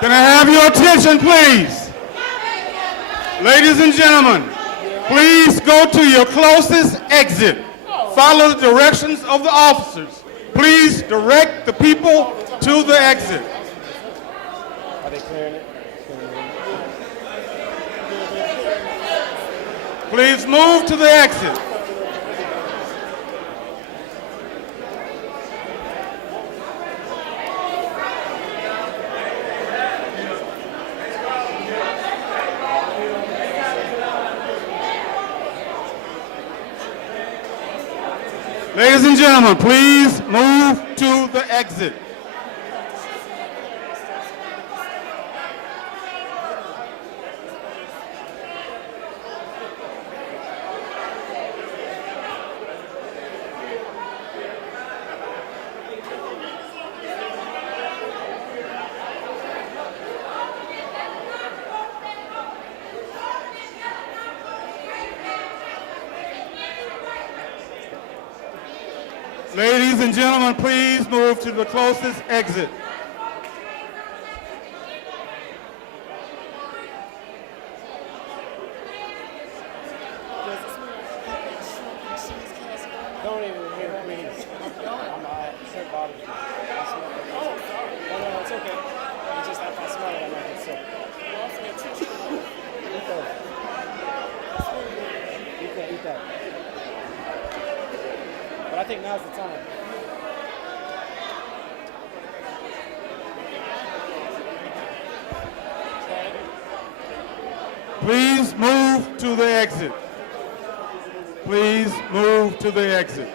Can I have your attention, please? Ladies and gentlemen, please go to your closest exit. Follow the directions of the officers. Please direct the people to the exit. Are they clearing it? Please move to the exit. Ladies and gentlemen, please move to the exit. Ladies and gentlemen, please move to the closest exit. Don't even hear me. It bothers me. Oh, no, it's okay. It's just if I smell it, I might get sick. Eat those. Eat that. But I think now's the time. Please move to the exit. Please move to the exit.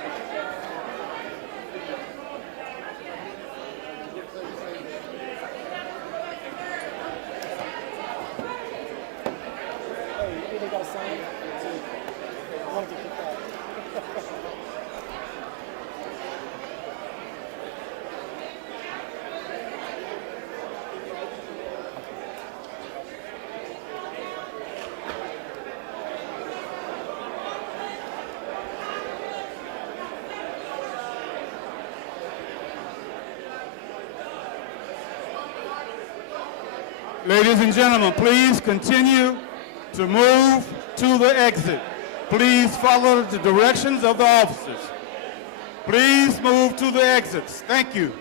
Hey, you think they got a sign? I want to get kicked out. Ladies and gentlemen, please continue to move to the exit. Please follow the directions of the officers. Please move to the exits. Thank you.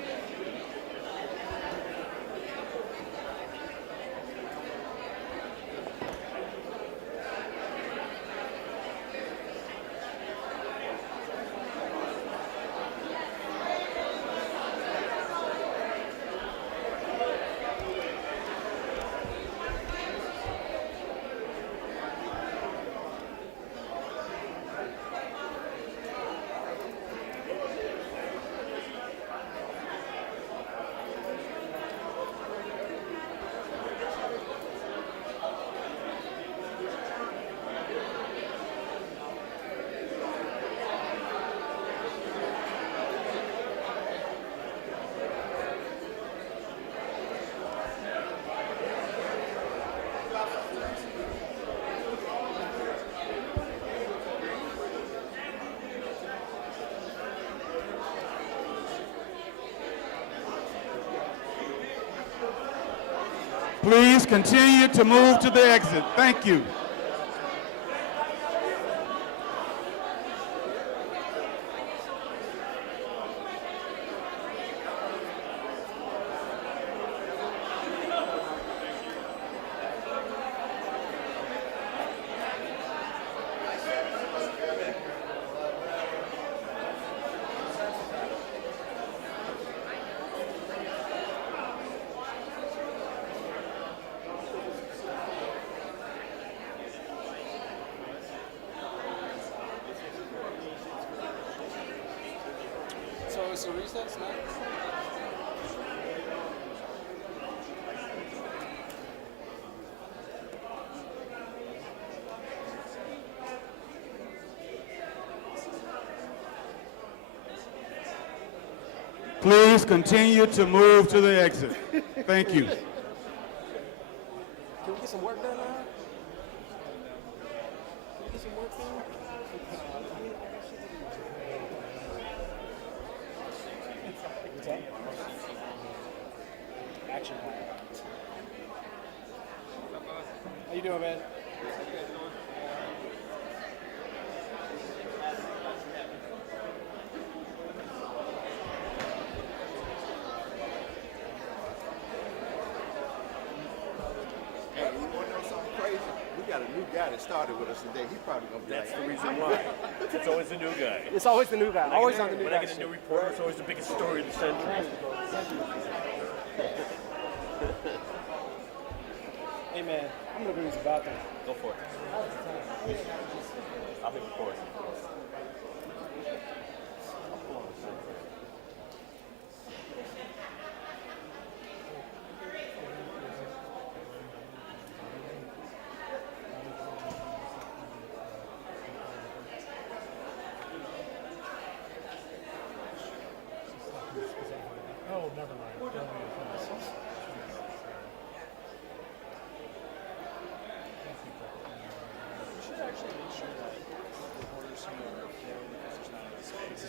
Please continue to move to the exit. Thank you. So it's a recess now? Please continue to move to the exit. Thank you. Can we get some work done now? Can we get some work done? Action. How you doing, man? Hey, you want to know something crazy? We got a new guy that started with us today. He's probably going to be That's like, the reason why. It's always the new guy. It's always the new guy. Always on the new When guy. I get a new reporter, it's always the biggest story of the century. Hey, man, I'm going to use the bathroom. Go for it. I'll be recording. Oh, never mind. Should actually make sure that reporters who are there because there's not enough space.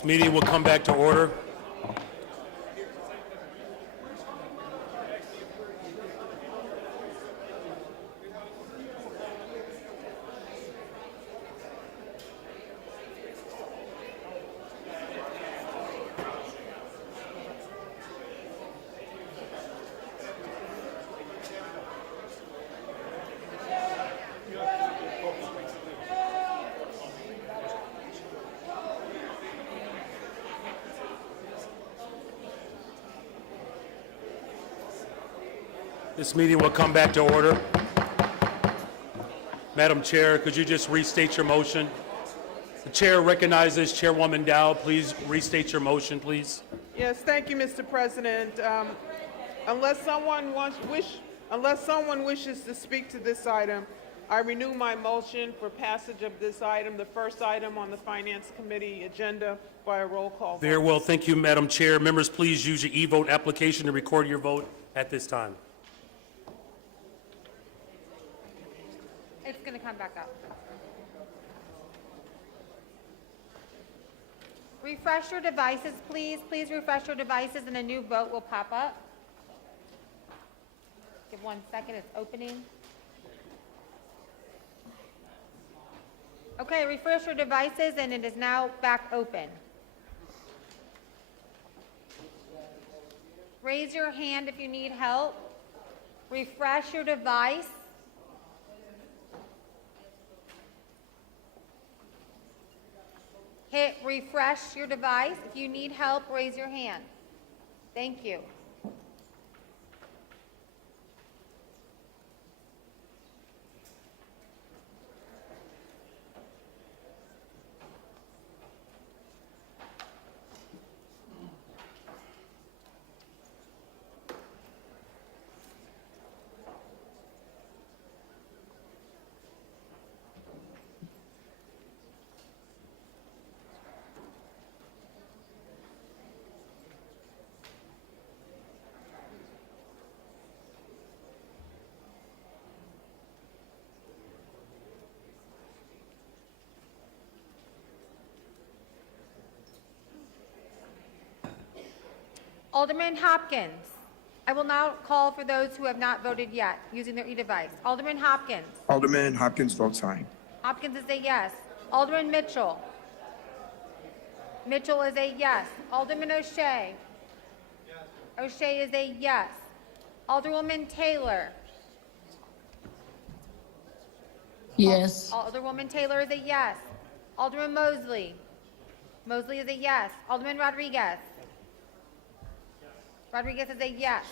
This meeting will come back to order. This meeting will come back to order. Madam Chair, could you just restate your motion? The chair recognizes Chairwoman Dow. Please restate your motion, please. Yes, thank you, Mr. President. Unless someone wishes to speak to this item, I renew my motion for passage of this item, the first item on the Finance Committee agenda, by a roll call vote. Very well. Thank you, Madam Chair. Members, please use your e-vote application to record your vote at this time. It's going to come back up. Refresh your devices, please. Please refresh your devices and a new vote will pop up. Give 1 second, it's opening. Okay, refresh your devices and it is now back open. Raise your hand if you need help. Refresh your device. Hit refresh your device. If you need help, raise your hand. Thank you. Alderman Hopkins. I will now call for those who have not voted yet using their e-device. Alderman Hopkins. Alderman Hopkins votes aye. Hopkins is a yes. Alderman Mitchell. Mitchell is a yes. Alderman O'Shea. O'Shea is a yes. Alderwoman Taylor. Yes. Alderwoman Taylor is a yes. Alderman Mosley. Mosley is a yes. Alderman Rodriguez. Rodriguez is a yes.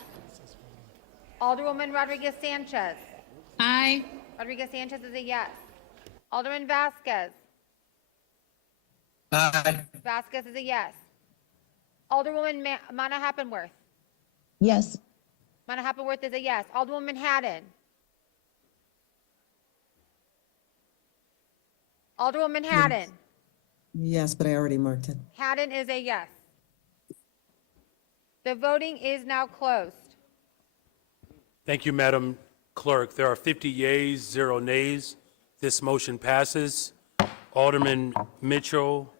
Alderwoman Rodriguez Sanchez. Aye. Rodriguez Sanchez is a yes. Alderman Vasquez. Aye. Vasquez is a yes. Alderwoman Mana Happenworth. Yes. Mana Happenworth is a yes. Alderwoman Haddon. Alderwoman Haddon. Yes, but I already marked it. Haddon is a yes. The voting is now closed. Thank you, Madam Clerk. There are 50 yeas, 0 nays. This motion passes. Alderman Mitchell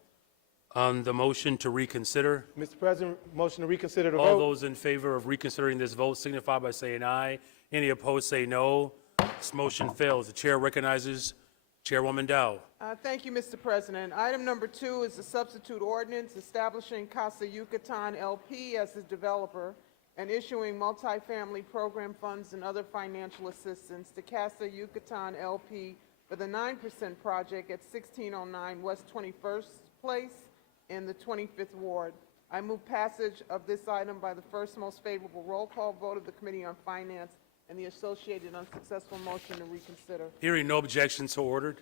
on the motion to reconsider. Mr. President, motion to reconsider the All vote. those in favor of reconsidering this vote signify by saying aye. Any opposed say no. This motion fails. The chair recognizes Chairwoman Dow. Thank you, Mr. President. Item number 2 is the substitute ordinance establishing Casa Yucatan LP as the developer and issuing multifamily program funds and other financial assistance to Casa Yucatan LP for the 9% project at 1609 West 21st Place in the 25th Ward. I move passage of this item by the first most favorable roll call vote of the Committee on Finance and the associated unsuccessful motion to reconsider. Hearing no objections, so ordered.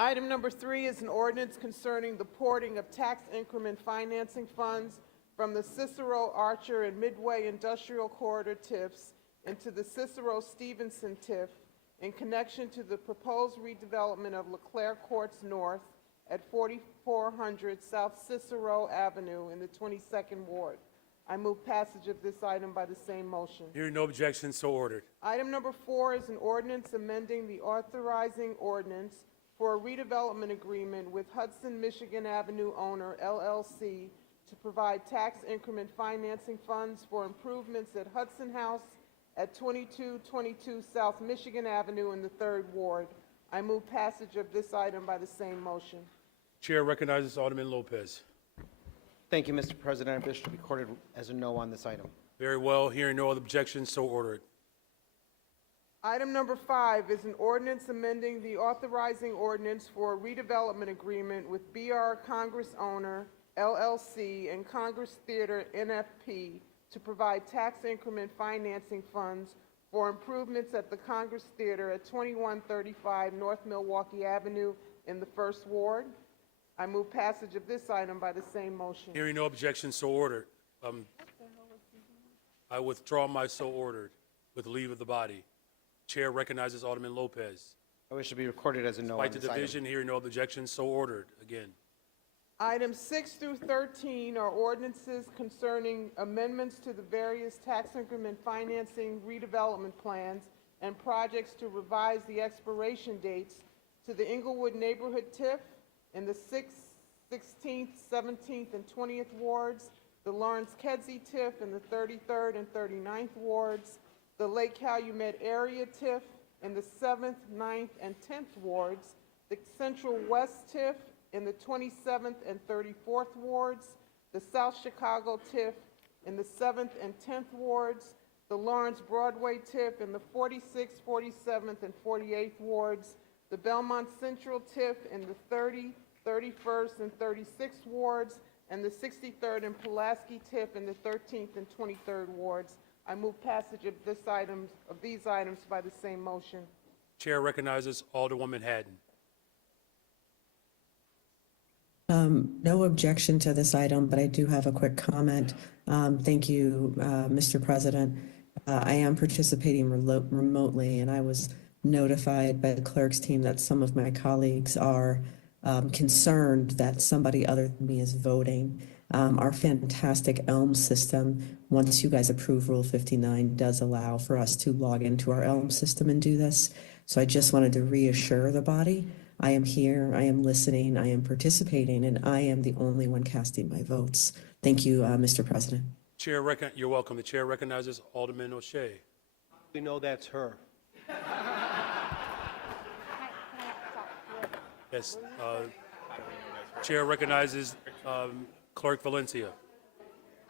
Item number 3 is an ordinance concerning the porting of tax increment financing funds from the Cicero, Archer, and Midway Industrial Corridor TIFs into the Cicero Stevenson TIF in connection to the proposed redevelopment of LeClaire Courts North at 4400 South Cicero Avenue in the 22nd Ward. I move passage of this item by the same motion. Hearing no objections, so ordered. Item number 4 is an ordinance amending the authorizing ordinance for a redevelopment agreement with Hudson Michigan Avenue Owner LLC to provide tax increment financing funds for improvements at Hudson House at 2222 South Michigan Avenue in the 3rd Ward. I move passage of this item by the same motion. Chair recognizes Alderman Lopez. Thank you, Mr. President. I wish to be recorded as a no on this item. Very well. Hearing no other objections, so ordered. Item number 5 is an ordinance amending the authorizing ordinance for a redevelopment agreement with BR Congress Owner LLC and Congress Theater NFP to provide tax increment financing funds for improvements at the Congress Theater at 2135 North Milwaukee Avenue in the 1st Ward. I move passage of this item by the same motion. Hearing no objections, so ordered. I withdraw my so ordered with leave of the body. Chair recognizes Alderman Lopez. I wish to be recorded as a no on Despite this the item. division, hearing no objections, so ordered. Again. Items 6 through 13 are ordinances concerning amendments to the various tax increment financing redevelopment plans and projects to revise the expiration dates to the Inglewood Neighborhood TIF in the 6th, 16th, 17th, and 20th wards, the Lawrence Kedzie TIF in the 33rd and 39th wards, the Lake Calumet Area TIF in the 7th, 9th, and 10th wards, the Central West TIF in the 27th and 34th wards, the South Chicago TIF in the 7th and 10th wards, the Lawrence Broadway TIF in the 46th, 47th, and 48th wards, the Belmont Central TIF in the 30th, 31st, and 36th wards, and the 63rd and Pulaski TIF in the 13th and 23rd wards. I move passage of these items by the same motion. Chair recognizes Alderwoman Haddon. No objection to this item, but I do have a quick comment. Thank you, Mr. President. I am participating remotely, and I was notified by the clerk's team that some of my colleagues are concerned that somebody other than me is voting. Our fantastic ELM system, once you guys approve Rule 59, does allow for us to log into our ELM system and do this. So I just wanted to reassure the body, I am here, I am listening, I am participating, and I am the only one casting my votes. Thank you, Mr. President. You're welcome. The chair recognizes Alderman O'Shea. We know that's her. Yes. Chair recognizes Clerk Valencia.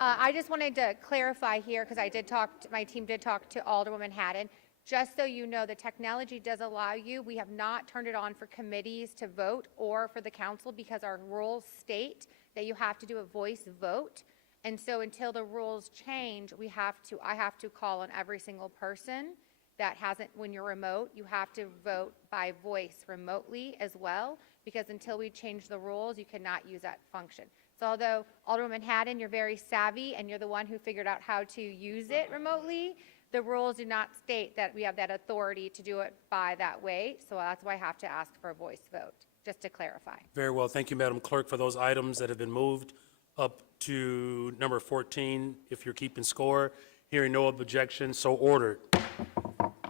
I just wanted to clarify here, because my team did talk to Alderwoman Haddon. Just so you know, the technology does allow you, we have not turned it on for committees to vote or for the council because our rules state that you have to do a voice vote. And so until the rules change, I have to call on every single person that hasn't, when you're remote, you have to vote by voice remotely as well, because until we change the rules, you cannot use that function. So although Alderwoman Haddon, you're very savvy and you're the one who figured out how to use it remotely, the rules do not state that we have that authority to do it by that way. So that's why I have to ask for a voice vote, just to clarify. Very well. Thank you, Madam Clerk, for those items that have been moved up to number 14, if you're keeping score. Hearing no objection, so ordered.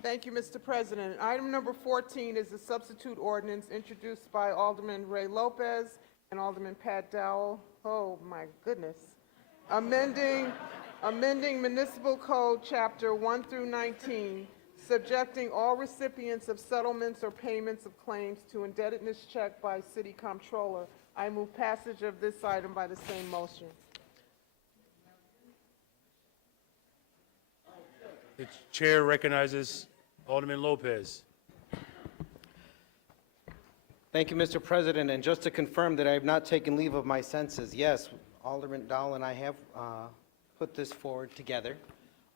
Thank you, Mr. President. Item number 14 is a substitute ordinance introduced by Alderman Ray Lopez and Alderman Pat Dowell. Oh, my goodness. Amending Municipal Code Chapter 1 through 19, subjecting all recipients of settlements or payments of claims to indebtedness check by City Comptroller. I move passage of this item by the same motion. The chair recognizes Alderman Lopez. Thank you, Mr. President. And just to confirm that I have not taken leave of my senses, yes, Alderman Dowell and I have put this forward together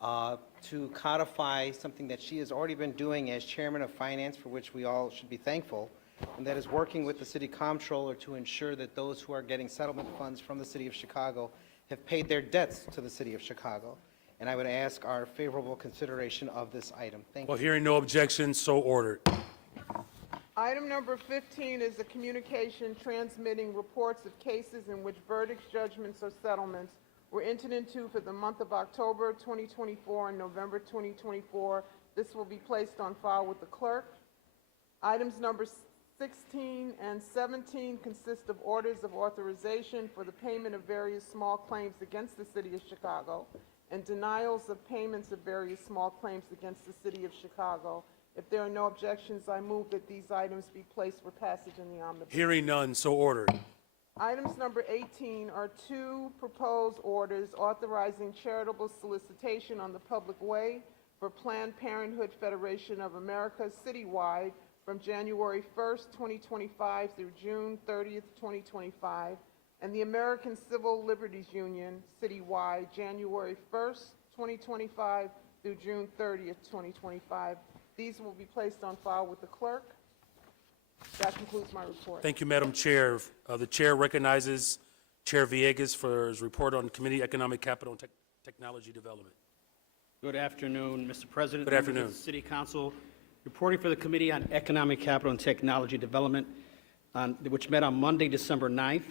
to codify something that she has already been doing as Chairman of Finance, for which we all should be thankful, and that is working with the City Comptroller to ensure that those who are getting settlement funds from the City of Chicago have paid their debts to the City of Chicago. And I would ask our favorable consideration of this item. Thank you. Well, hearing no objection, so ordered. Item number 15 is a communication transmitting reports of cases in which verdicts, judgments, or settlements were entered into for the month of October 2024 and November 2024. This will be placed on file with the clerk. Items number 16 and 17 consist of orders of authorization for the payment of various small claims against the City of Chicago and denials of payments of various small claims against the City of Chicago. If there are no objections, I move that these items be placed for passage in the omnibus. Hearing none, so ordered. Items number 18 are two proposed orders authorizing charitable solicitation on the public way for Planned Parenthood Federation of America citywide from January 1st, 2025 through June 30th, 2025, and the American Civil Liberties Union citywide January 1st, 2025 through June 30th, 2025. These will be placed on file with the clerk. That concludes my report. Thank you, Madam Chair. The Chair recognizes Chair Villegas for his report on Committee Economic, Capital, and Technology Development. Good afternoon, Mr. President. Good members afternoon. of the City Council. Reporting for the Committee on Economic, Capital, and Technology Development, which met on Monday, December 9th.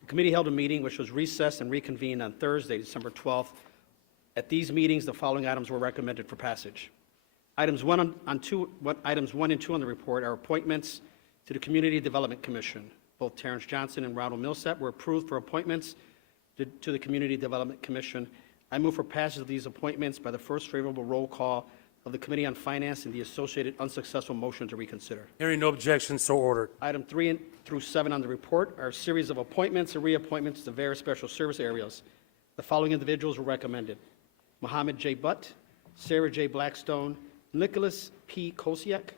The committee held a meeting which was recessed and reconvened on Thursday, December 12th. At these meetings, the following items were recommended for passage. Items 1 and 2 on the report are appointments to the Community Development Commission. Both Terrence Johnson and Ronald Millsap were approved for appointments to the Community Development Commission. I move for passage of these appointments by the first favorable roll call of the Committee on Finance and the associated unsuccessful motion to reconsider. Hearing no objections, so ordered. Item 3 through 7 on the report are a series of appointments and reappointments to various special service areas. The following individuals were recommended: Mohammed J. Butt, Sarah J. Blackstone, Nicholas P. Kosiak,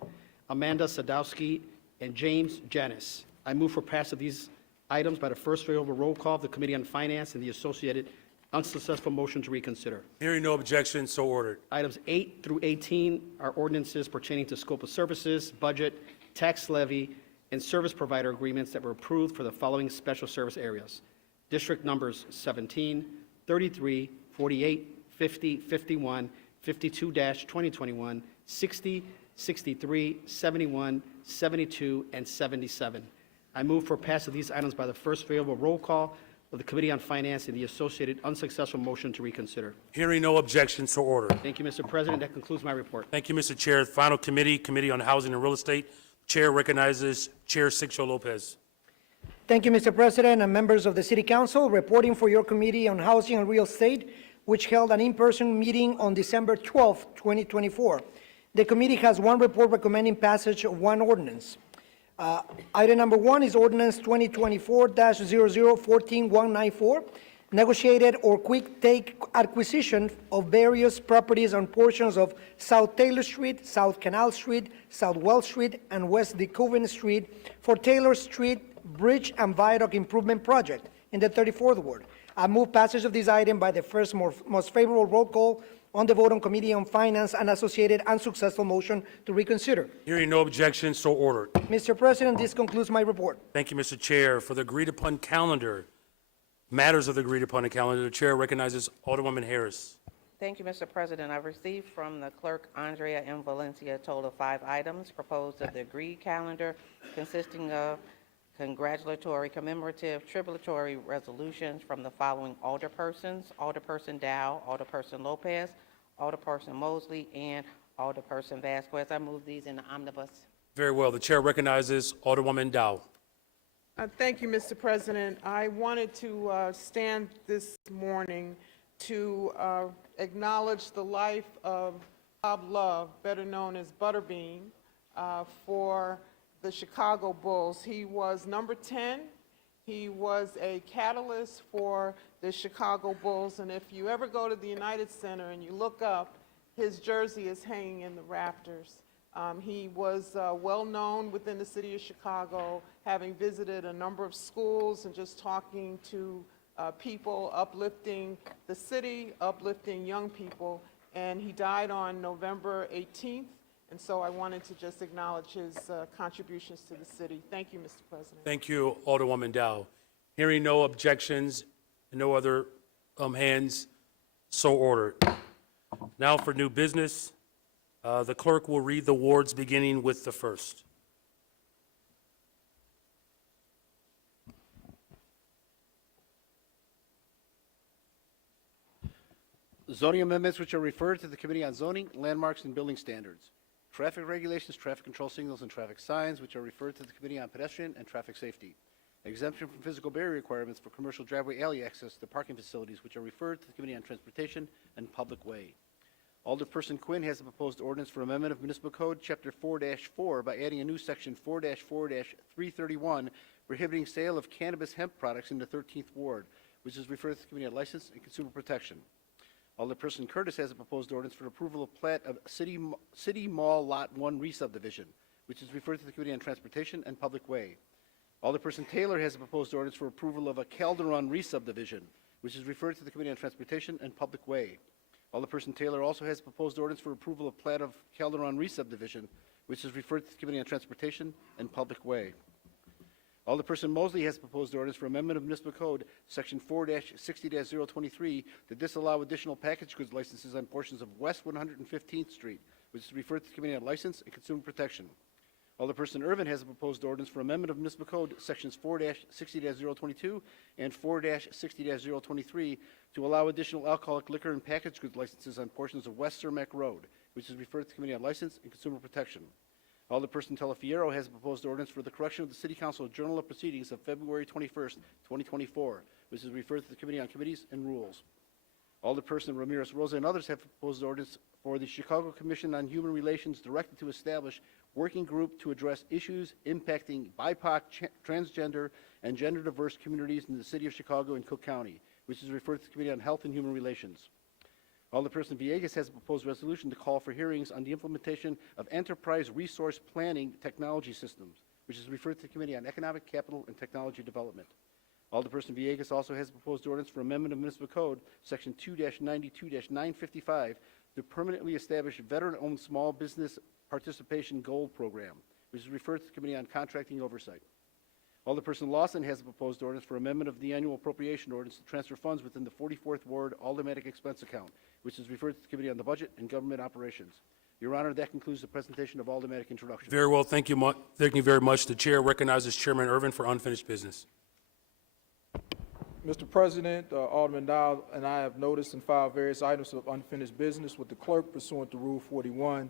Amanda Sadowski, and James Janis. I move for passage of these items by the first favorable roll call of the Committee on Finance and the associated unsuccessful motion to reconsider. Hearing no objections, so ordered. Items 8 through 18 are ordinances pertaining to scope of services, budget, tax levy, and service provider agreements that were approved for the following special service areas: district numbers 17, 33, 48, 50, 51, 52-2021, 60, 63, 71, 72, and 77. I move for passage of these items by the first favorable roll call of the Committee on Finance and the associated unsuccessful motion to reconsider. Hearing no objections, so ordered. Thank you, Mr. President. That concludes my report. Thank you, Mr. Chair. Final committee, Committee on Housing and Real Estate. Chair recognizes Chair Sixto Lopez. Thank you, Mr. President, and members of the City Council. Reporting for your Committee on Housing and Real Estate, which held an in-person meeting on December 12, 2024. The committee has one report recommending passage of one ordinance. Item number 1 is ordinance 2024-00-14194, negotiated or quick take acquisition of various properties on portions of South Taylor Street, South Canal Street, South Wells Street, and West DeCoven Street for Taylor Street Bridge and Viaduct Improvement Project in the 34th Ward. I move passage of this item by the first most favorable roll call on the vote on Committee on Finance and associated unsuccessful motion to reconsider. Hearing no objections, so ordered. Mr. President, this concludes my report. Thank you, Mr. Chair. For the agreed-upon calendar, matters of the agreed-upon calendar, the Chair recognizes Alderwoman Harris. Thank you, Mr. President. I've received from the clerk, Andrea M. Valencia, a total of 5 items proposed of the agreed calendar, consisting of congratulatory, commemorative, tributary resolutions from the following alderpersons: Alderperson Dow, Alderperson Lopez, Alderperson Mosley, and Alderperson Vasquez. I move these in the omnibus. Very well. The Chair recognizes Alderwoman Dow. Thank you, Mr. President. I wanted to stand this morning to acknowledge the life of Bob Love, better known as Butterbean, for the Chicago Bulls. He was number 10. He was a catalyst for the Chicago Bulls, and if you ever go to the United Center and you look up, his jersey is hanging in the rafters. He was well known within the city of Chicago, having visited a number of schools and just talking to people, uplifting the city, uplifting young people, and he died on November 18th. And so I wanted to just acknowledge his contributions to the city. Thank you, Mr. President. Thank you, Alderwoman Dow. Hearing no objections and no other hands, so ordered. Now for new business, the clerk will read the wards beginning with the first. Zoning amendments which are referred to the Committee on Zoning, Landmarks, and Building Standards. traffic regulations, traffic control signals, and traffic signs, which are referred to the Committee on Pedestrian and Traffic Safety. Exemption from physical barrier requirements for commercial driveway alley access to parking facilities, which are referred to the Committee on Transportation and Public Way. Alderperson Quinn has a proposed ordinance for amendment of Municipal Code, Chapter 4-4, by adding a new Section 4-4-331, prohibiting sale of cannabis hemp products in the 13th Ward, which is referred to the Committee on License and Consumer Protection. Alderperson Curtis has a proposed ordinance for approval of plat of City Mall Lot 1 re-subdivision, which is referred to the Committee on Transportation and Public Way. Alderperson Taylor has a proposed ordinance for approval of a Calderon re-subdivision, which is referred to the Committee on Transportation and Public Way. Alderperson Taylor also has a proposed ordinance for approval of plat of Calderon re-subdivision, which is referred to the Committee on Transportation and Public Way. Alderperson Mosley has a proposed ordinance for amendment of Municipal Code, Section 4-60-023, to disallow additional package goods licenses on portions of West 115th Street, which is referred to the Committee on License and Consumer Protection. Alderperson Irvin has a proposed ordinance for amendment of Municipal Code, Sections 4-60-022 and 4-60-023, to allow additional alcoholic liquor and package goods licenses on portions of West Cermak Road, which is referred to the Committee on License and Consumer Protection. Alderperson Telefiero has a proposed ordinance for the correction of the City Council Journal of Proceedings of February 21st, 2024, which is referred to the Committee on Committees and Rules. Alderperson Ramirez Rosa and others have proposed ordinance for the Chicago Commission on Human Relations directed to establish working group to address issues impacting BIPOC, transgender, and gender diverse communities in the City of Chicago and Cook County, which is referred to the Committee on Health and Human Relations. Alderperson Villegas has a proposed resolution to call for hearings on the implementation of enterprise resource planning technology systems, which is referred to the Committee on Economic, Capital, and Technology Development. Alderperson Villegas also has a proposed ordinance for amendment of Municipal Code, Section 2-92-955, to permanently establish veteran-owned small business participation gold program, which is referred to the Committee on Contracting Oversight. Alderperson Lawson has a proposed ordinance for amendment of the annual appropriation ordinance to transfer funds within the 44th Ward Aldermatic Expense Account, which is referred to the Committee on the Budget and Government Operations. Your Honor, that concludes the presentation of Aldermatic introduction. Very well, thank you very much. The chair recognizes Chairman Irvin for unfinished business. Mr. President, Alderman Dow and I have noticed and filed various items of unfinished business with the clerk pursuant to Rule 41,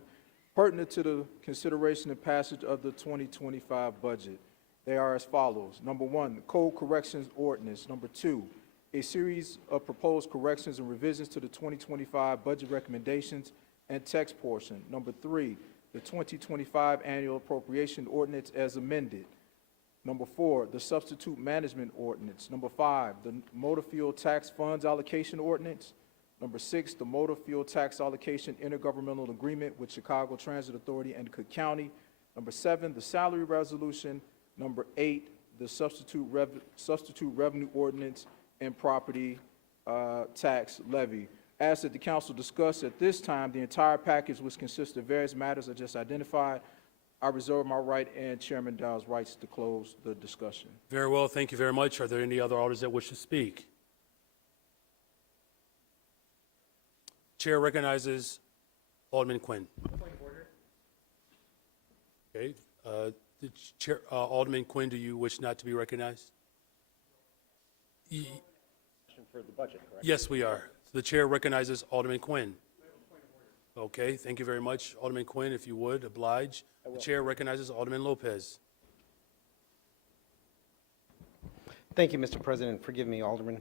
pertinent to the consideration and passage of the 2025 budget. They are as follows. Number one, the Code Corrections Ordinance. Number two, a series of proposed corrections and revisions to the 2025 budget recommendations and text portion. Number three, the 2025 Annual Appropriation Ordinance as amended. Number four, the Substitute Management Ordinance. Number five, the Motor Fuel Tax Funds Allocation Ordinance. Number six, the Motor Fuel Tax Allocation Intergovernmental Agreement with Chicago Transit Authority and Cook County. Number seven, the Salary Resolution. Number eight, the Substitute Revenue Ordinance and Property Tax Levy. As that the council discussed at this time, the entire package, which consists of various matters I just identified, I reserve my right and Chairman Dow's rights to close the discussion. Very well, thank you very much. Are there any other alders that wish to speak? Chair recognizes Alderman Quinn. Okay, the chair, Alderman Quinn, do you wish not to be recognized? For the budget, correct? Yes, we are. The chair recognizes Alderman Quinn. Okay, thank you very much. Alderman Quinn, if you would, oblige. The chair recognizes Alderman Lopez. Thank you, Mr. President. Forgive me, Alderman.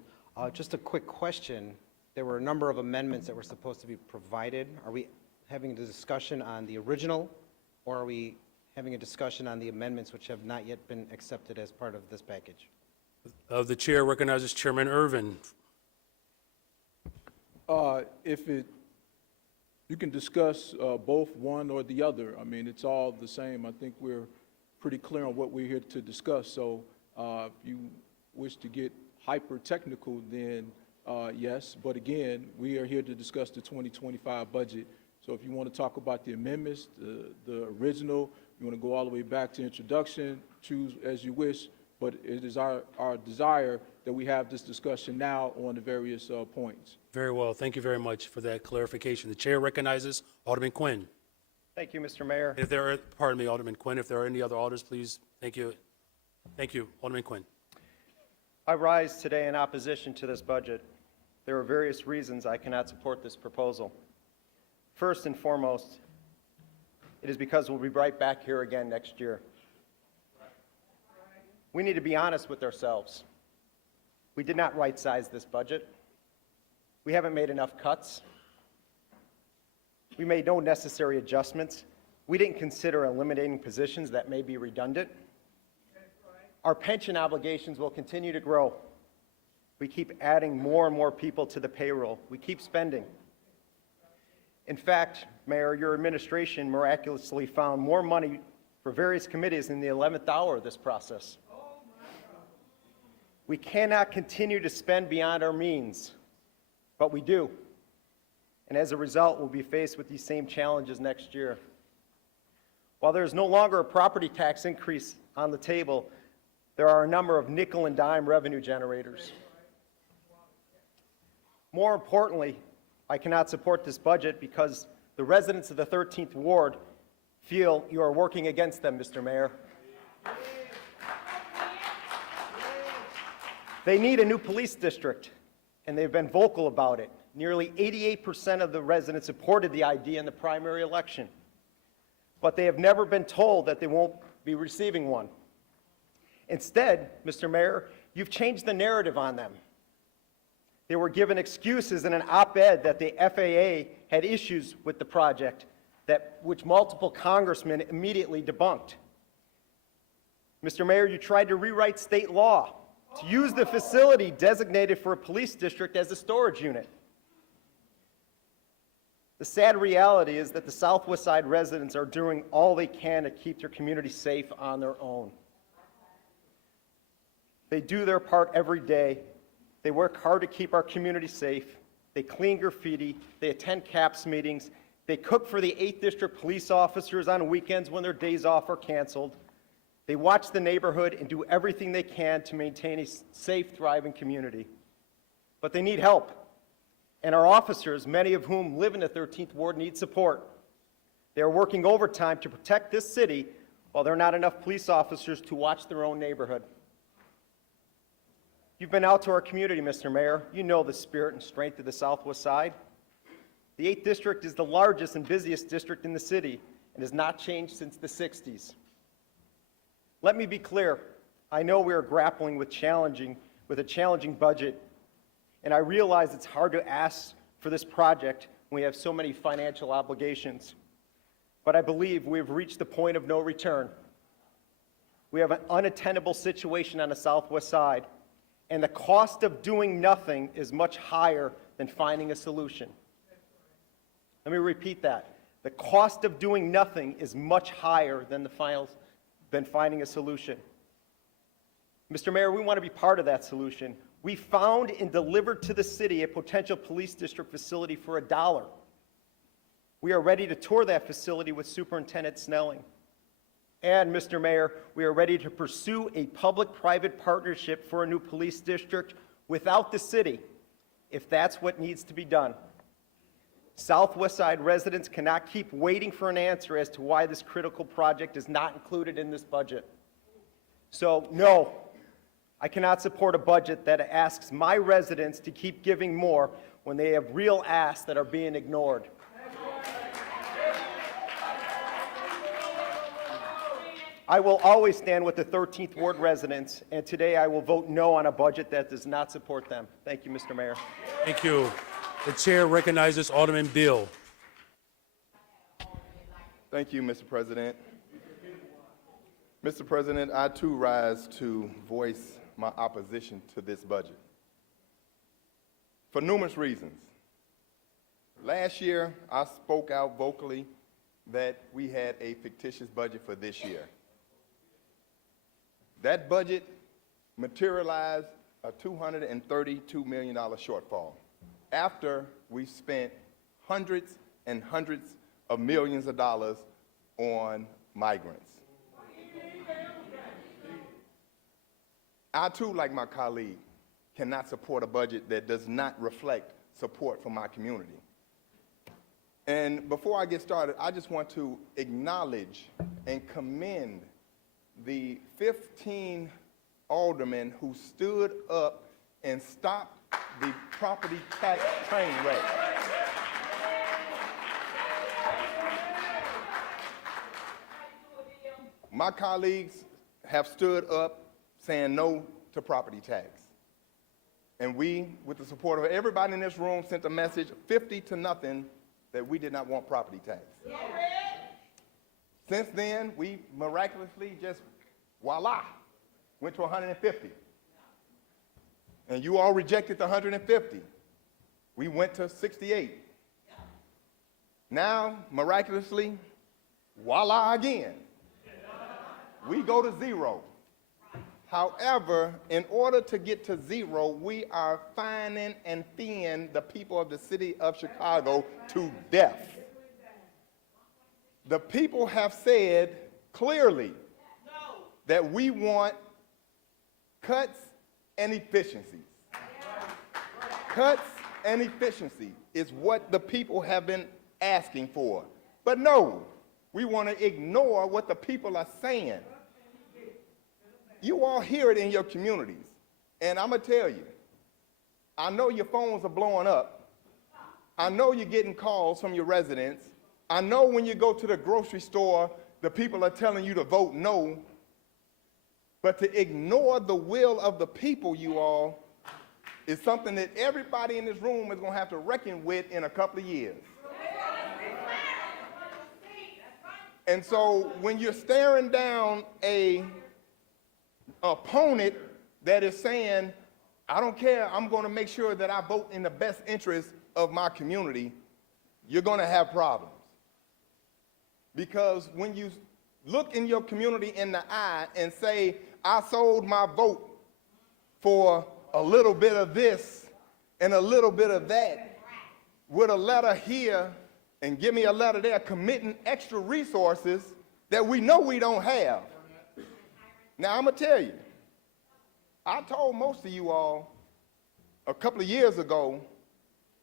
Just a quick question. There were a number of amendments that were supposed to be provided. Are we having a discussion on the original, or are we having a discussion on the amendments which have not yet been accepted as part of this package? The chair recognizes Chairman Irvin. You can discuss both one or the other. I mean, it's all the same. I think we're pretty clear on what we're here to discuss. So if you wish to get hyper-technical, then yes. But again, we are here to discuss the 2025 budget. So if you want to talk about the amendments, the original, you want to go all the way back to introduction, choose as you wish. But it is our desire that we have this discussion now on the various points. Very well. Thank you very much for that clarification. The chair recognizes Alderman Quinn. Thank you, Mr. Mayor. If there are, pardon me, Alderman Quinn, if there are any other alders, please. Thank you. Thank you, Alderman Quinn. I rise today in opposition to this budget. There are various reasons I cannot support this proposal. First and foremost, it is because we'll be right back here again next year. We need to be honest with ourselves. We did not right-size this budget. We haven't made enough cuts. We made no necessary adjustments. We didn't consider eliminating positions that may be redundant. Our pension obligations will continue to grow. We keep adding more and more people to the payroll. We keep spending. In fact, Mayor, your administration miraculously found more money for various committees in the 11th hour of this process. We cannot continue to spend beyond our means, but we do. And as a result, we'll be faced with these same challenges next year. While there is no longer a property tax increase on the table, there are a number of nickel and dime revenue generators. More importantly, I cannot support this budget because the residents of the 13th Ward feel you are working against them, Mr. Mayor. They need a new police district, and they've been vocal about it. Nearly 88% of the residents supported the idea in the primary election, but they have never been told that they won't be receiving one. Instead, Mr. Mayor, you've changed the narrative on them. They were given excuses in an op-ed that the FAA had issues with the project, which multiple congressmen immediately debunked. Mr. Mayor, you tried to rewrite state law to use the facility designated for a police district as a storage unit. The sad reality is that the Southwest Side residents are doing all they can to keep their community safe on their own. They do their part every day. They work hard to keep our community safe. They clean graffiti. They attend CAPS meetings. They cook for the 8th District police officers on weekends when their days off are canceled. They watch the neighborhood and do everything they can to maintain a safe, thriving community. But they need help. And our officers, many of whom live in the 13th Ward, need support. They are working overtime to protect this city while there are not enough police officers to watch their own neighborhood. You've been out to our community, Mr. Mayor. You know the spirit and strength of the Southwest Side. The 8th District is the largest and busiest district in the city and has not changed since the 60s. Let me be clear. I know we are grappling with a challenging budget, and I realize it's hard to ask for this project when we have so many financial obligations. But I believe we have reached the point of no return. We have an unattainable situation on the Southwest Side, and the cost of doing nothing is much higher than finding a solution. Let me repeat that. The cost of doing nothing is much higher than finding a solution. Mr. Mayor, we want to be part of that solution. We found and delivered to the city a potential police district facility for $1. We are ready to tour that facility with Superintendent Snelling. And, Mr. Mayor, we are ready to pursue a public-private partnership for a new police district without the city, if that's what needs to be done. Southwest Side residents cannot keep waiting for an answer as to why this critical project is not included in this budget. So, no, I cannot support a budget that asks my residents to keep giving more when they have real asks that are being ignored. I will always stand with the 13th Ward residents, and today I will vote no on a budget that does not support them. Thank you, Mr. Mayor. Thank you. The chair recognizes Alderman Bill. Thank you, Mr. President. Mr. President, I too rise to voice my opposition to this budget for numerous reasons. Last year, I spoke out vocally that we had a fictitious budget for this year. That budget materialized a $232 million shortfall after we spent hundreds and hundreds of millions of dollars on migrants. I too, like my colleague, cannot support a budget that does not reflect support for my community. And before I get started, I just want to acknowledge and commend the 15 aldermen who stood up and stopped the property tax train wreck. my colleagues have stood up saying no to property tax. And we, with the support of everybody in this room, sent a message 50-0 that we did not want property tax. Since then, we miraculously just, voila, went to 150. And you all rejected the 150. We went to 68. Now, miraculously, voila again. We go to 0. However, in order to get to 0, we are fining and feeing the people of the city of Chicago to death. The people have said clearly that we want cuts and efficiencies. Cuts and efficiency is what the people have been asking for. But no, we want to ignore what the people are saying. You all hear it in your communities. And I'm going to tell you, I know your phones are blowing up. I know you're getting calls from your residents. I know when you go to the grocery store, the people are telling you to vote no. But to ignore the will of the people, you all, is something that everybody in this room is going to have to reckon with in a couple of years. And so when you're staring down an opponent that is saying, I don't care, I'm going to make sure that I vote in the best interest of my community, you're going to have problems. Because when you look in your community in the eye and say, I sold my vote for a little bit of this and a little bit of that, with a letter here and give me a letter there committing extra resources that we know we don't have. Now, I'm going to tell you, I told most of you all a couple of years ago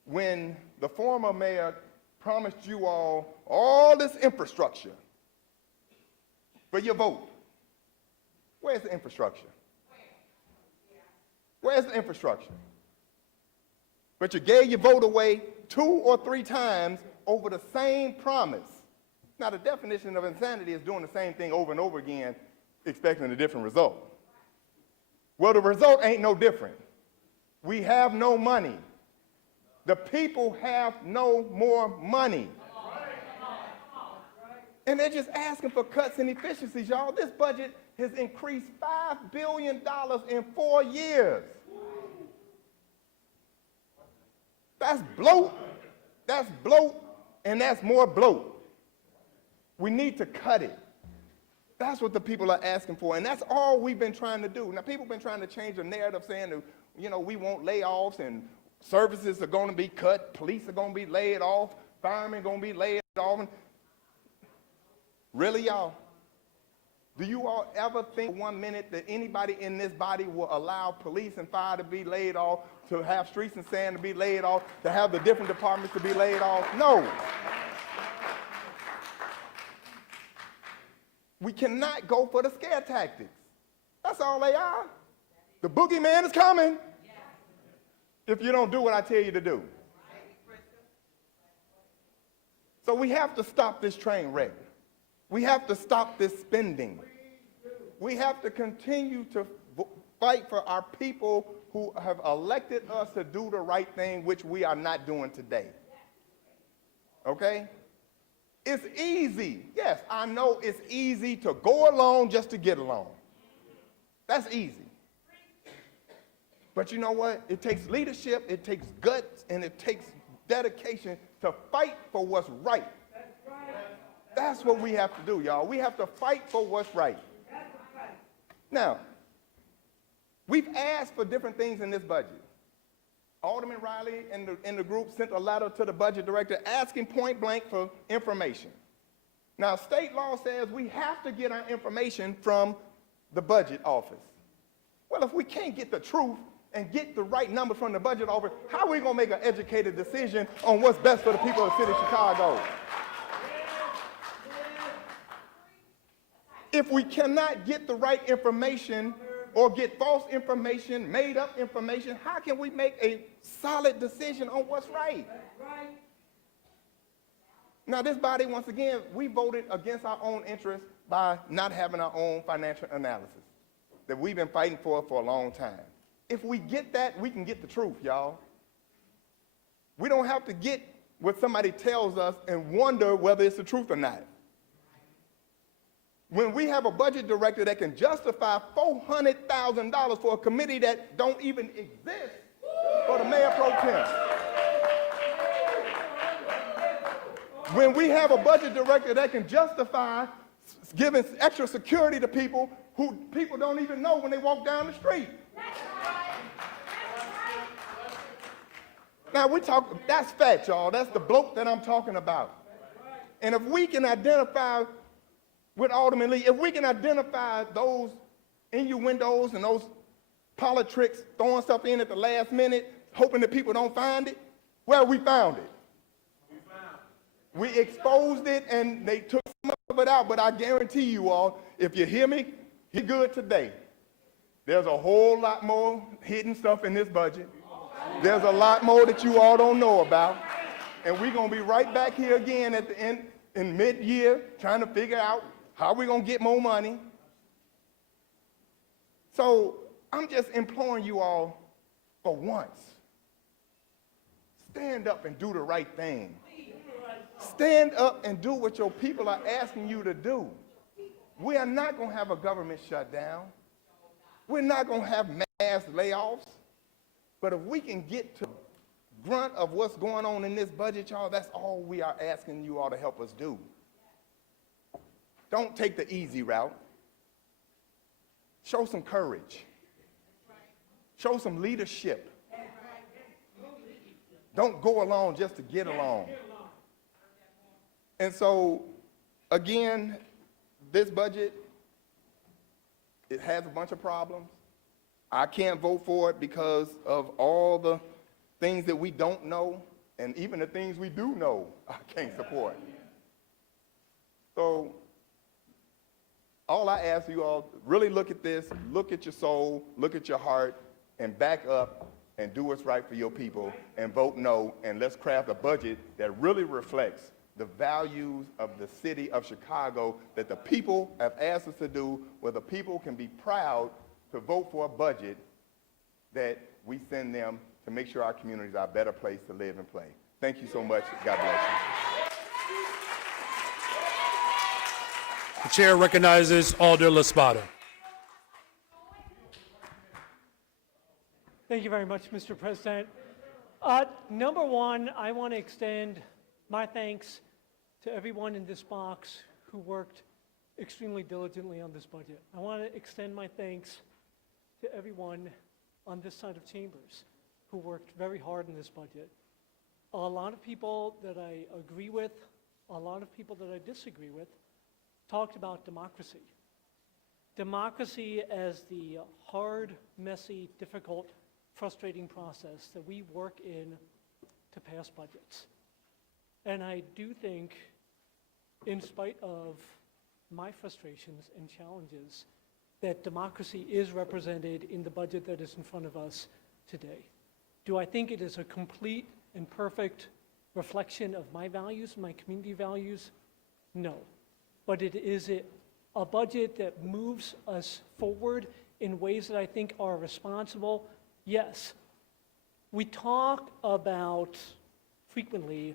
when the former mayor promised you all this infrastructure for your vote. Where's the infrastructure? Where's the infrastructure? But you gave your vote away 2 or 3 times over the same promise. Now, the definition of insanity is doing the same thing over and over again, expecting a different result. Well, the result ain't no different. We have no money. The people have no more money. And they're just asking for cuts and efficiencies, y'all. This budget has increased $5 billion in 4 years. That's bloat. That's bloat, and that's more bloat. We need to cut it. That's what the people are asking for, and that's all we've been trying to do. Now, people have been trying to change the narrative saying that, you know, we want layoffs and services are going to be cut, police are going to be laid off, firemen are going to be laid off. Really, y'all? Do you all ever think 1 minute that anybody in this body will allow police and fire to be laid off, to have streets and sand to be laid off, to have the different departments to be laid off? No. We cannot go for the scare tactics. That's all they are. The boogeyman is coming if you don't do what I tell you to do. So we have to stop this train wreck. We have to stop this spending. We have to continue to fight for our people who have elected us to do the right thing, which we are not doing today. Okay? It's easy. Yes, I know it's easy to go along just to get along. That's easy. But you know what? It takes leadership, it takes guts, and it takes dedication to fight for what's right. That's what we have to do, y'all. We have to fight for what's right. Now, we've asked for different things in this budget. Alderman Riley and the group sent a letter to the budget director asking point blank for information. Now, state law says we have to get our information from the budget office. Well, if we can't get the truth and get the right number from the budget office, how are we going to make an educated decision on what's best for the people of the city of Chicago? If we cannot get the right information or get false information, made up information, how can we make a solid decision on what's right? Now, this body, once again, we voted against our own interests by not having our own financial analysis that we've been fighting for a long time. If we get that, we can get the truth, y'all. We don't have to get what somebody tells us and wonder whether it's the truth or not. When we have a budget director that can justify $400,000 for a committee that don't even exist for the mayor pro tem. When we have a budget director that can justify giving extra security to people who people don't even know when they walk down the street. Now we talk, that's fat, y'all. That's the bloke that I'm talking about. And if we can identify with Alderman Lee, if we can identify those innuendos and those politics, throwing stuff in at the last minute, hoping that people don't find it, well, we found it. We exposed it and they took some of it out, but I guarantee you all, if you hear me, hear good today. There's a whole lot more hidden stuff in this budget. There's a lot more that you all don't know about. And we're going to be right back here again at the end, in mid-year, trying to figure out how we're going to get more money. So I'm just imploring you all for once. Stand up and do the right thing. Stand up and do what your people are asking you to do. We are not going to have a government shutdown. We're not going to have mass layoffs. But if we can get to the grunt of what's going on in this budget, y'all, that's all we are asking you all to help us do. Don't take the easy route. Show some courage. Show some leadership. Don't go along just to get along. And so, again, this budget, it has a bunch of problems. I can't vote for it because of all the things that we don't know, and even the things we do know, I can't support. So, all I ask you all, really look at this, look at your soul, look at your heart, and back up and do what's right for your people, and vote no, and let's craft a budget that really reflects the values of the city of Chicago that the people have asked us to do, where the people can be proud to vote for a budget that we send them to make sure our communities are a better place to live and play. Thank you so much. God bless you. The chair recognizes Alder LaSpada. Thank you very much, Mr. President. Number one, I want to extend my thanks to everyone in this box who worked extremely diligently on this budget. I want to extend my thanks to everyone on this side of chambers who worked very hard in this budget. A lot of people that I agree with, a lot of people that I disagree with, talked about democracy. Democracy as the hard, messy, difficult, frustrating process that we work in to pass budgets. And I do think, in spite of my frustrations and challenges, that democracy is represented in the budget that is in front of us today. Do I think it is a complete and perfect reflection of my values, my community values? No. But it is a budget that moves us forward in ways that I think are responsible. Yes. We talk about frequently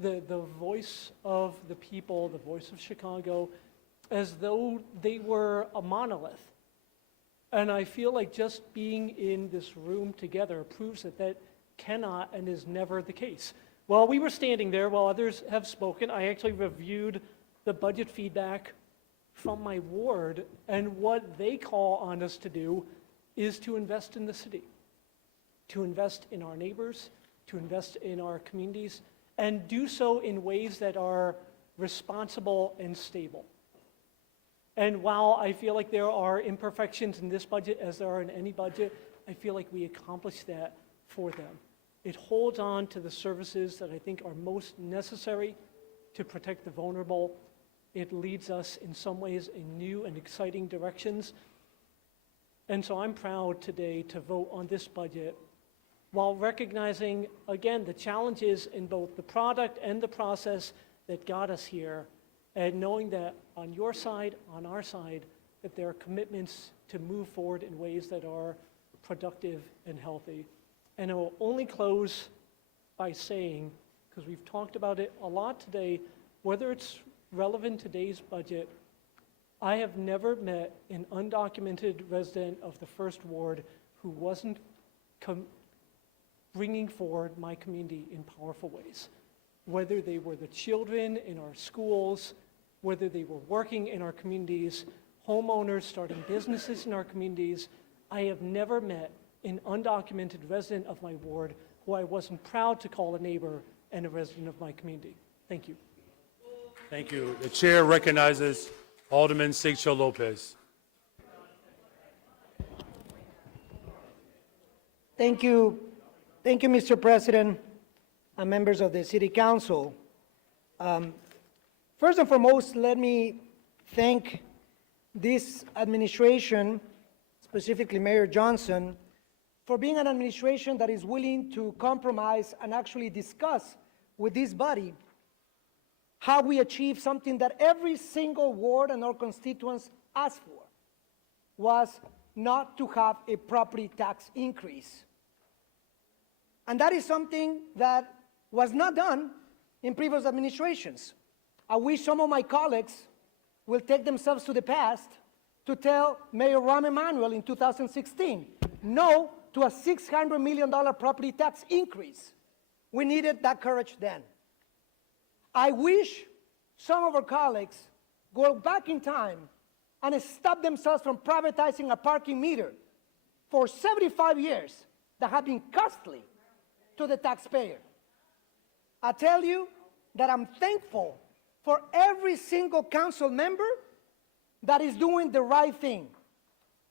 the voice of the people, the voice of Chicago, as though they were a monolith. And I feel like just being in this room together proves that that cannot and is never the case. While we were standing there, while others have spoken, I actually reviewed the budget feedback from my ward, and what they call on us to do is to invest in the city, to invest in our neighbors, to invest in our communities, and do so in ways that are responsible and stable. And while I feel like there are imperfections in this budget, as there are in any budget, I feel like we accomplished that for them. It holds on to the services that I think are most necessary to protect the vulnerable. It leads us in some ways in new and exciting directions. And so I'm proud today to vote on this budget while recognizing, again, the challenges in both the product and the process that got us here, and knowing that on your side, on our side, that there are commitments to move forward in ways that are productive and healthy. And I will only close by saying, because we've talked about it a lot today, whether it's relevant to today's budget, I have never met an undocumented resident of the First Ward who wasn't bringing forward my community in powerful ways. Whether they were the children in our schools, whether they were working in our communities, homeowners starting businesses in our communities, I have never met an undocumented resident of my ward who I wasn't proud to call a neighbor and a resident of my community. Thank you. Thank you. The chair recognizes Alderman Seixo Lopez. Thank you. Thank you, Mr. President and members of the City Council. First and foremost, let me thank this administration, specifically Mayor Johnson, for being an administration that is willing to compromise and actually discuss with this body how we achieve something that every single ward and our constituents asked for, was not to have a property tax increase. And that is something that was not done in previous administrations. I wish some of my colleagues will take themselves to the past to tell Mayor Rahm Emanuel in 2016 no to a $600 million property tax increase. We needed that courage then. I wish some of our colleagues go back in time and stop themselves from privatizing a parking meter for 75 years that have been costly to the taxpayer. I tell you that I'm thankful for every single council member that is doing the right thing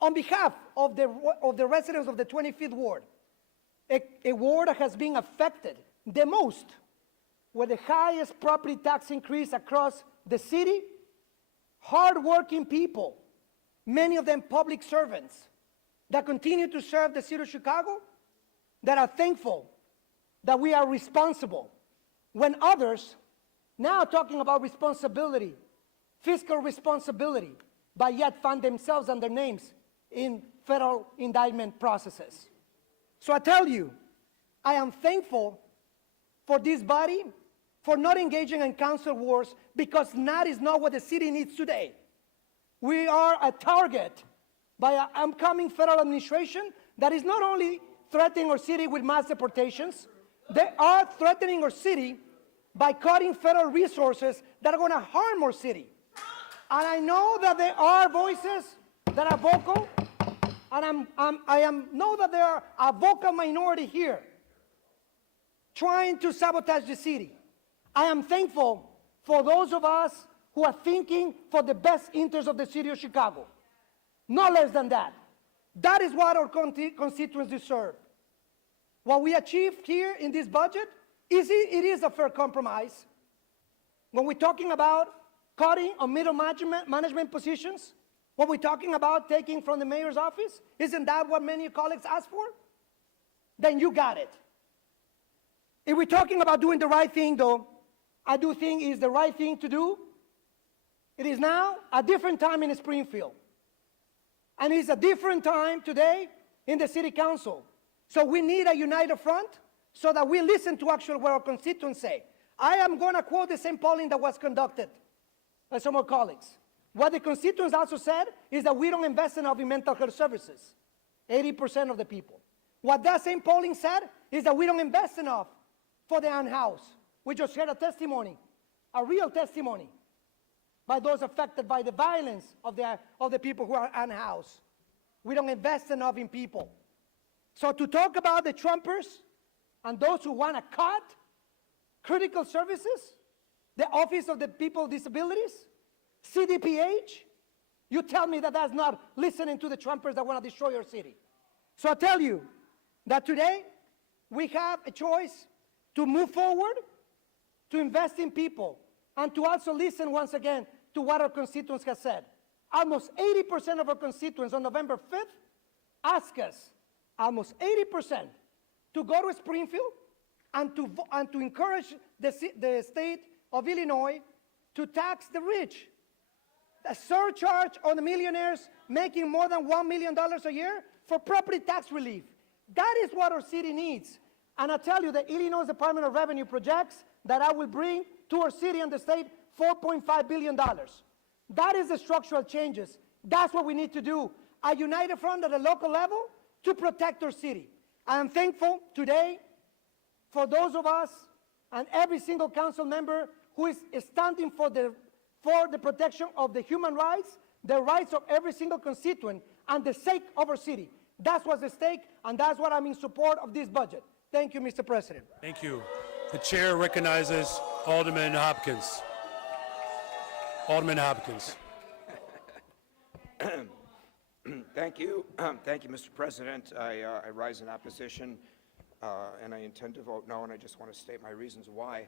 on behalf of the residents of the 25th Ward, a ward that has been affected the most with the highest property tax increase across the city. Hard-working people, many of them public servants, that continue to serve the city of Chicago, that are thankful that we are responsible when others now talking about responsibility, fiscal responsibility, but yet find themselves and their names in federal indictment processes. So I tell you, I am thankful for this body for not engaging in council wars, because that is not what the city needs today. We are a target by an upcoming federal administration that is not only threatening our city with mass deportations, they are threatening our city by cutting federal resources that are going to harm our city. And I know that there are voices that are vocal, and I know that there are a vocal minority here trying to sabotage the city. I am thankful for those of us who are thinking for the best interest of the city of Chicago. No less than that. That is what our constituents deserve. What we achieved here in this budget, it is a fair compromise. When we're talking about cutting on middle management positions, what we're talking about taking from the mayor's office, isn't that what many colleagues asked for? Then you got it. If we're talking about doing the right thing, though, I do think it's the right thing to do. It is now a different time in Springfield. And it's a different time today in the city council. So we need a united front so that we listen to actually what our constituents say. I am going to quote the same polling that was conducted by some of our colleagues. What the constituents also said is that we don't invest enough in mental health services, 80% of the people. What that same polling said is that we don't invest enough for the unhoused. We just heard a testimony, a real testimony, by those affected by the violence of the people who are unhoused. We don't invest enough in people. So to talk about the Trumpers and those who want to cut critical services, the Office of the People with Disabilities, CDPH, you tell me that that's not listening to the Trumpers that want to destroy your city. So I tell you that today we have a choice to move forward, to invest in people, and to also listen once again to what our constituents have said. Almost 80% of our constituents on November 5th asked us, almost 80%, to go to Springfield and to encourage the state of Illinois to tax the rich. A surcharge on the millionaires making more than $1 million a year for property tax relief. That is what our city needs. And I tell you, the Illinois Department of Revenue projects that I will bring to our city and the state $4.5 billion. That is the structural changes. That's what we need to do. A united front at a local level to protect our city. I am thankful today for those of us and every single council member who is standing for the protection of the human rights, the rights of every single constituent, and the sake of our city. That's what's at stake, and that's what I'm in support of this budget. Thank you, Mr. President. Thank you. The chair recognizes Alderman Hopkins. Alderman Hopkins. Thank you. Thank you, Mr. President. I rise in opposition, and I intend to vote no, and I just want to state my reasons why.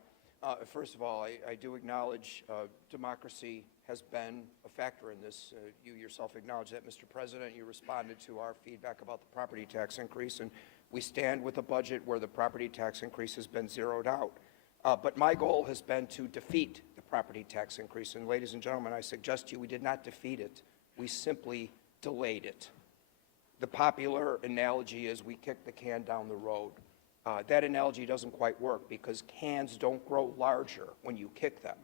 First of all, I do acknowledge democracy has been a factor in this. You yourself acknowledge that, Mr. President. You responded to our feedback about the property tax increase, and we stand with a budget where the property tax increase has been zeroed out. But my goal has been to defeat the property tax increase. And ladies and gentlemen, I suggest to you we did not defeat it. We simply delayed it. The popular analogy is we kicked the can down the road. That analogy doesn't quite work because cans don't grow larger when you kick them.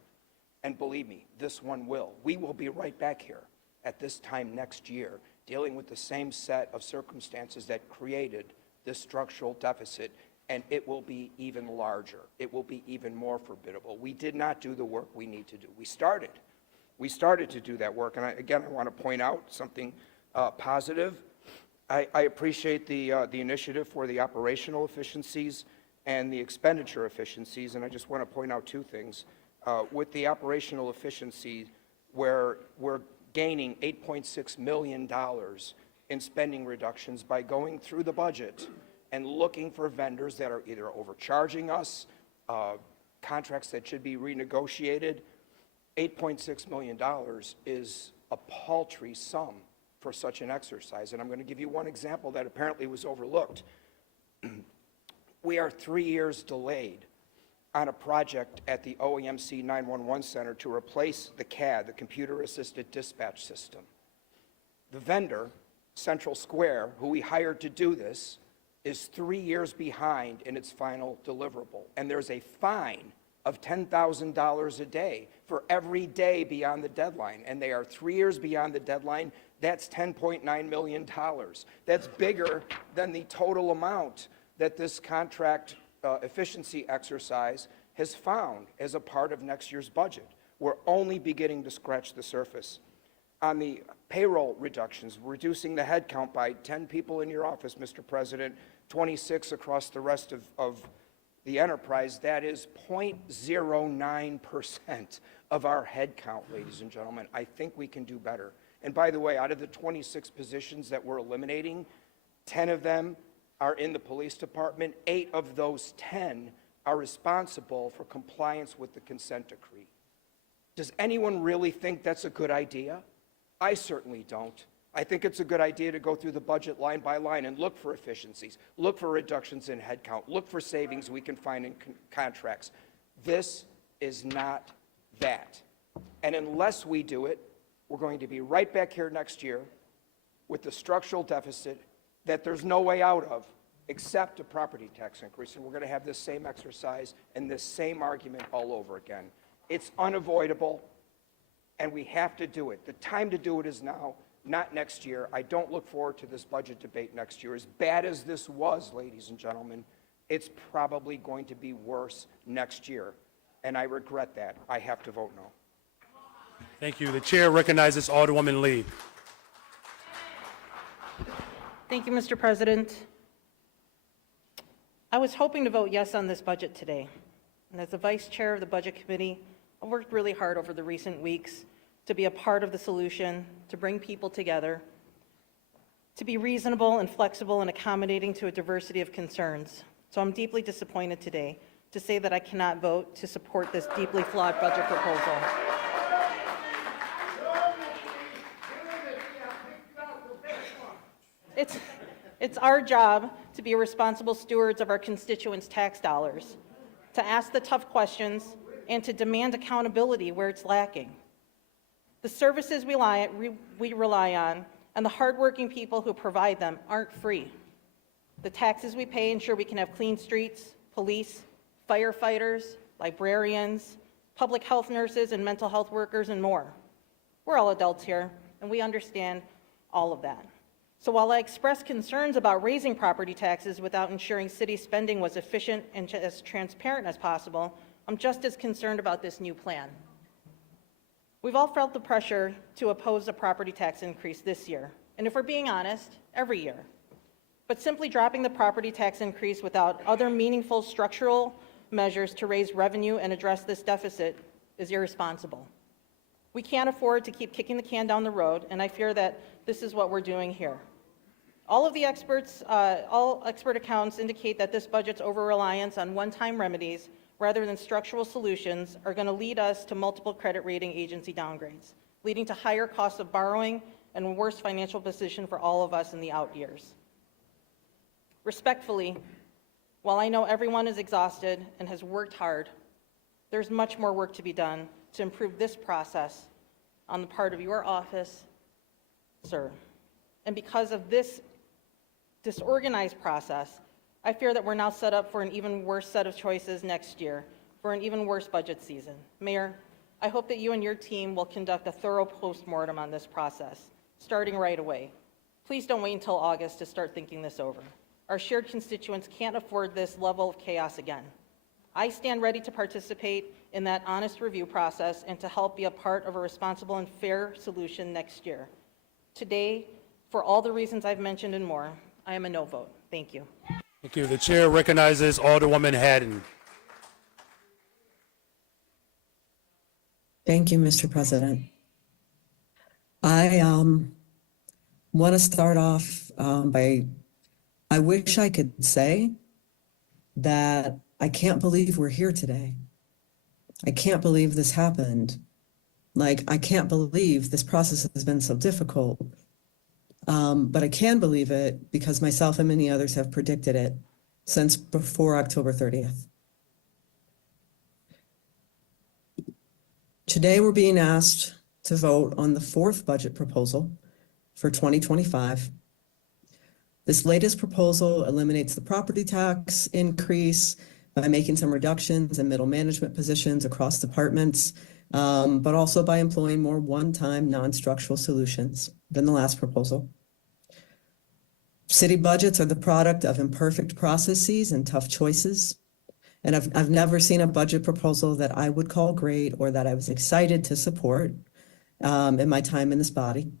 And believe me, this one will. We will be right back here at this time next year dealing with the same set of circumstances that created this structural deficit, and it will be even larger. It will be even more formidable. We did not do the work we need to do. We started to do that work, and I want to point out something positive. I appreciate the initiative for the operational efficiencies and the expenditure efficiencies, and I just want to point out two things. With the operational efficiency, where we're gaining $8.6 million in spending reductions by going through the budget and looking for vendors that are either overcharging us, contracts that should be renegotiated. $8.6 million is a paltry sum for such an exercise. And I'm going to give you one example that apparently was overlooked. We are 3 years delayed on a project at the OEMC 911 Center to replace the CAD, the Computer-Assisted Dispatch System. The vendor, Central Square, who we hired to do this, is 3 years behind in its final deliverable. And there's a fine of $10,000 a day for every day beyond the deadline. And they are 3 years beyond the deadline. That's $10.9 million. That's bigger than the total amount that this contract efficiency exercise has found as a part of next year's budget. We're only beginning to scratch the surface. On the payroll reductions, reducing the headcount by 10 people in your office, Mr. President, 26 across the rest of the enterprise, that is 0.09% of our headcount, ladies and gentlemen. I think we can do better. And by the way, out of the 26 positions that we're eliminating, 10 of them are in the police department. 8 of those 10 are responsible for compliance with the consent decree. Does anyone really think that's a good idea? I certainly don't. I think it's a good idea to go through the budget line by line and look for efficiencies, look for reductions in headcount, look for savings we can find in contracts. This is not that. And unless we do it, we're going to be right back here next year with the structural deficit that there's no way out of except a property tax increase. And we're going to have this same exercise and this same argument all over again. It's unavoidable, and we have to do it. The time to do it is now, not next year. I don't look forward to this budget debate next year. As bad as this was, ladies and gentlemen, it's probably going to be worse next year. And I regret that. I have to vote no. Thank you. The chair recognizes Alderwoman Lee. Thank you, Mr. President. I was hoping to vote yes on this budget today. And as the vice chair of the Budget Committee, I've worked really hard over the recent weeks to be a part of the solution, to bring people together, to be reasonable and flexible and accommodating to a diversity of concerns. So I'm deeply disappointed today to say that I cannot vote to support this deeply flawed budget proposal. It's our job to be responsible stewards of our constituents' tax dollars, to ask the tough questions, and to demand accountability where it's lacking. The services we rely on and the hardworking people who provide them aren't free. The taxes we pay ensure we can have clean streets, police, firefighters, librarians, public health nurses, and mental health workers, and more. We're all adults here, and we understand all of that. So while I express concerns about raising property taxes without ensuring city spending was efficient and as transparent as possible, I'm just as concerned about this new plan. We've all felt the pressure to oppose a property tax increase this year, and if we're being honest, every year. But simply dropping the property tax increase without other meaningful structural measures to raise revenue and address this deficit is irresponsible. We can't afford to keep kicking the can down the road, and I fear that this is what we're doing here. All expert accounts indicate that this budget's over-reliance on one-time remedies rather than structural solutions are going to lead us to multiple credit rating agency downgrades, leading to higher costs of borrowing and a worse financial position for all of us in the out years. Respectfully, while I know everyone is exhausted and has worked hard, there's much more work to be done to improve this process on the part of your office, sir. And because of this disorganized process, I fear that we're now set up for an even worse set of choices next year, for an even worse budget season. Mayor, I hope that you and your team will conduct a thorough postmortem on this process, starting right away. Please don't wait until August to start thinking this over. Our shared constituents can't afford this level of chaos again. I stand ready to participate in that honest review process and to help be a part of a responsible and fair solution next year. Today, for all the reasons I've mentioned and more, I am a no vote. Thank you. Thank you. The chair recognizes Alderwoman Haddon. Thank you, Mr. President. I want to start off I wish I could say that I can't believe we're here today. I can't believe this happened. Like, I can't believe this process has been so difficult. But I can believe it because myself and many others have predicted it since before October 30th. Today, we're being asked to vote on the fourth budget proposal for 2025. This latest proposal eliminates the property tax increase by making some reductions in middle management positions across departments, but also by employing more one-time non-structural solutions than the last proposal. City budgets are the product of imperfect processes and tough choices. And I've never seen a budget proposal that I would call great or that I was excited to support in my time in this body.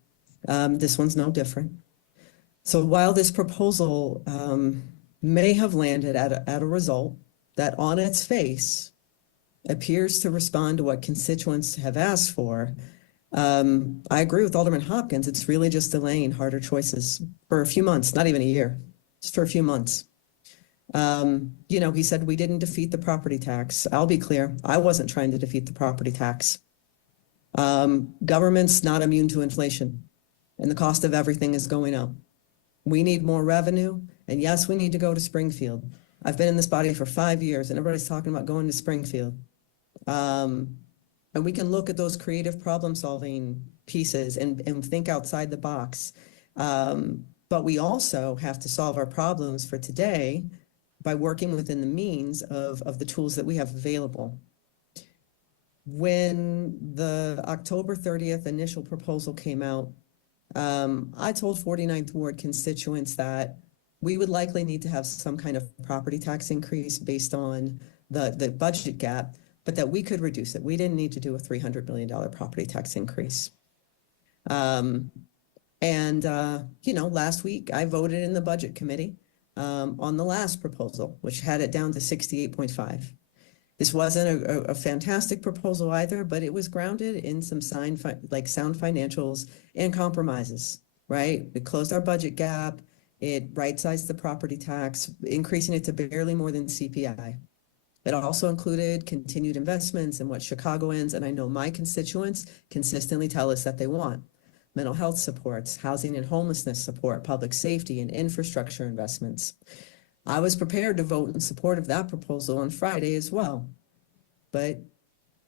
This one's no different. So while this proposal may have landed at a result that on its face appears to respond to what constituents have asked for, I agree with Alderman Hopkins. It's really just delaying harder choices for a few months, not even a year, just for a few months. He said we didn't defeat the property tax. I'll be clear, I wasn't trying to defeat the property tax. Government's not immune to inflation, and the cost of everything is going up. We need more revenue, and yes, we need to go to Springfield. I've been in this body for 5 years, and everybody's talking about going to Springfield. And we can look at those creative problem-solving pieces and think outside the box. But we also have to solve our problems for today by working within the means of the tools that we have available. When the October 30th initial proposal came out, I told 49th Ward constituents that we would likely need to have some kind of property tax increase based on the budget gap, but that we could reduce it. We didn't need to do a $300 million property tax increase. Last week I voted in the budget committee on the last proposal, which had it down to 68.5. This wasn't a fantastic proposal either, but it was grounded in some sound financials and compromises, right? We closed our budget gap. It right-sized the property tax, increasing it to barely more than CPI. It also included continued investments in what Chicagoans, and I know my constituents, consistently tell us that they want. Mental health supports, housing and homelessness support, public safety and infrastructure investments. I was prepared to vote in support of that proposal on Friday as well. But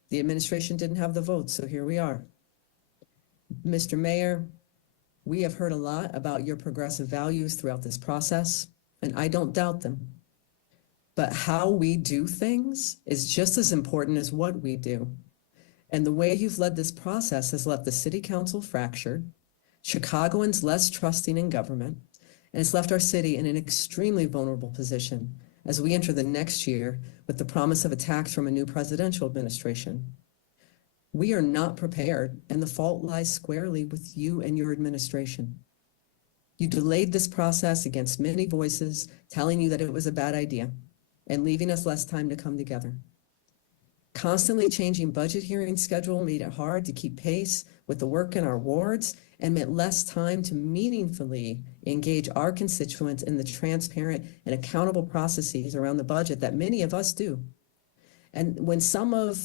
The administration didn't have the votes, so here we are. Mr. Mayor, we have heard a lot about your progressive values throughout this process, and I don't doubt them. But how we do things is just as important as what we do. And the way you've led this process has left the city council fractured, Chicagoans less trusting in government, and it's left our city in an extremely vulnerable position as we enter the next year with the promise of attacks from a new presidential administration. We are not prepared, and the fault lies squarely with you and your administration. You delayed this process against many voices telling you that it was a bad idea and leaving us less time to come together. Constantly changing budget hearing schedule made it hard to keep pace with the work in our wards and meant less time to meaningfully engage our constituents in the transparent and accountable processes around the budget that many of us do. And when some of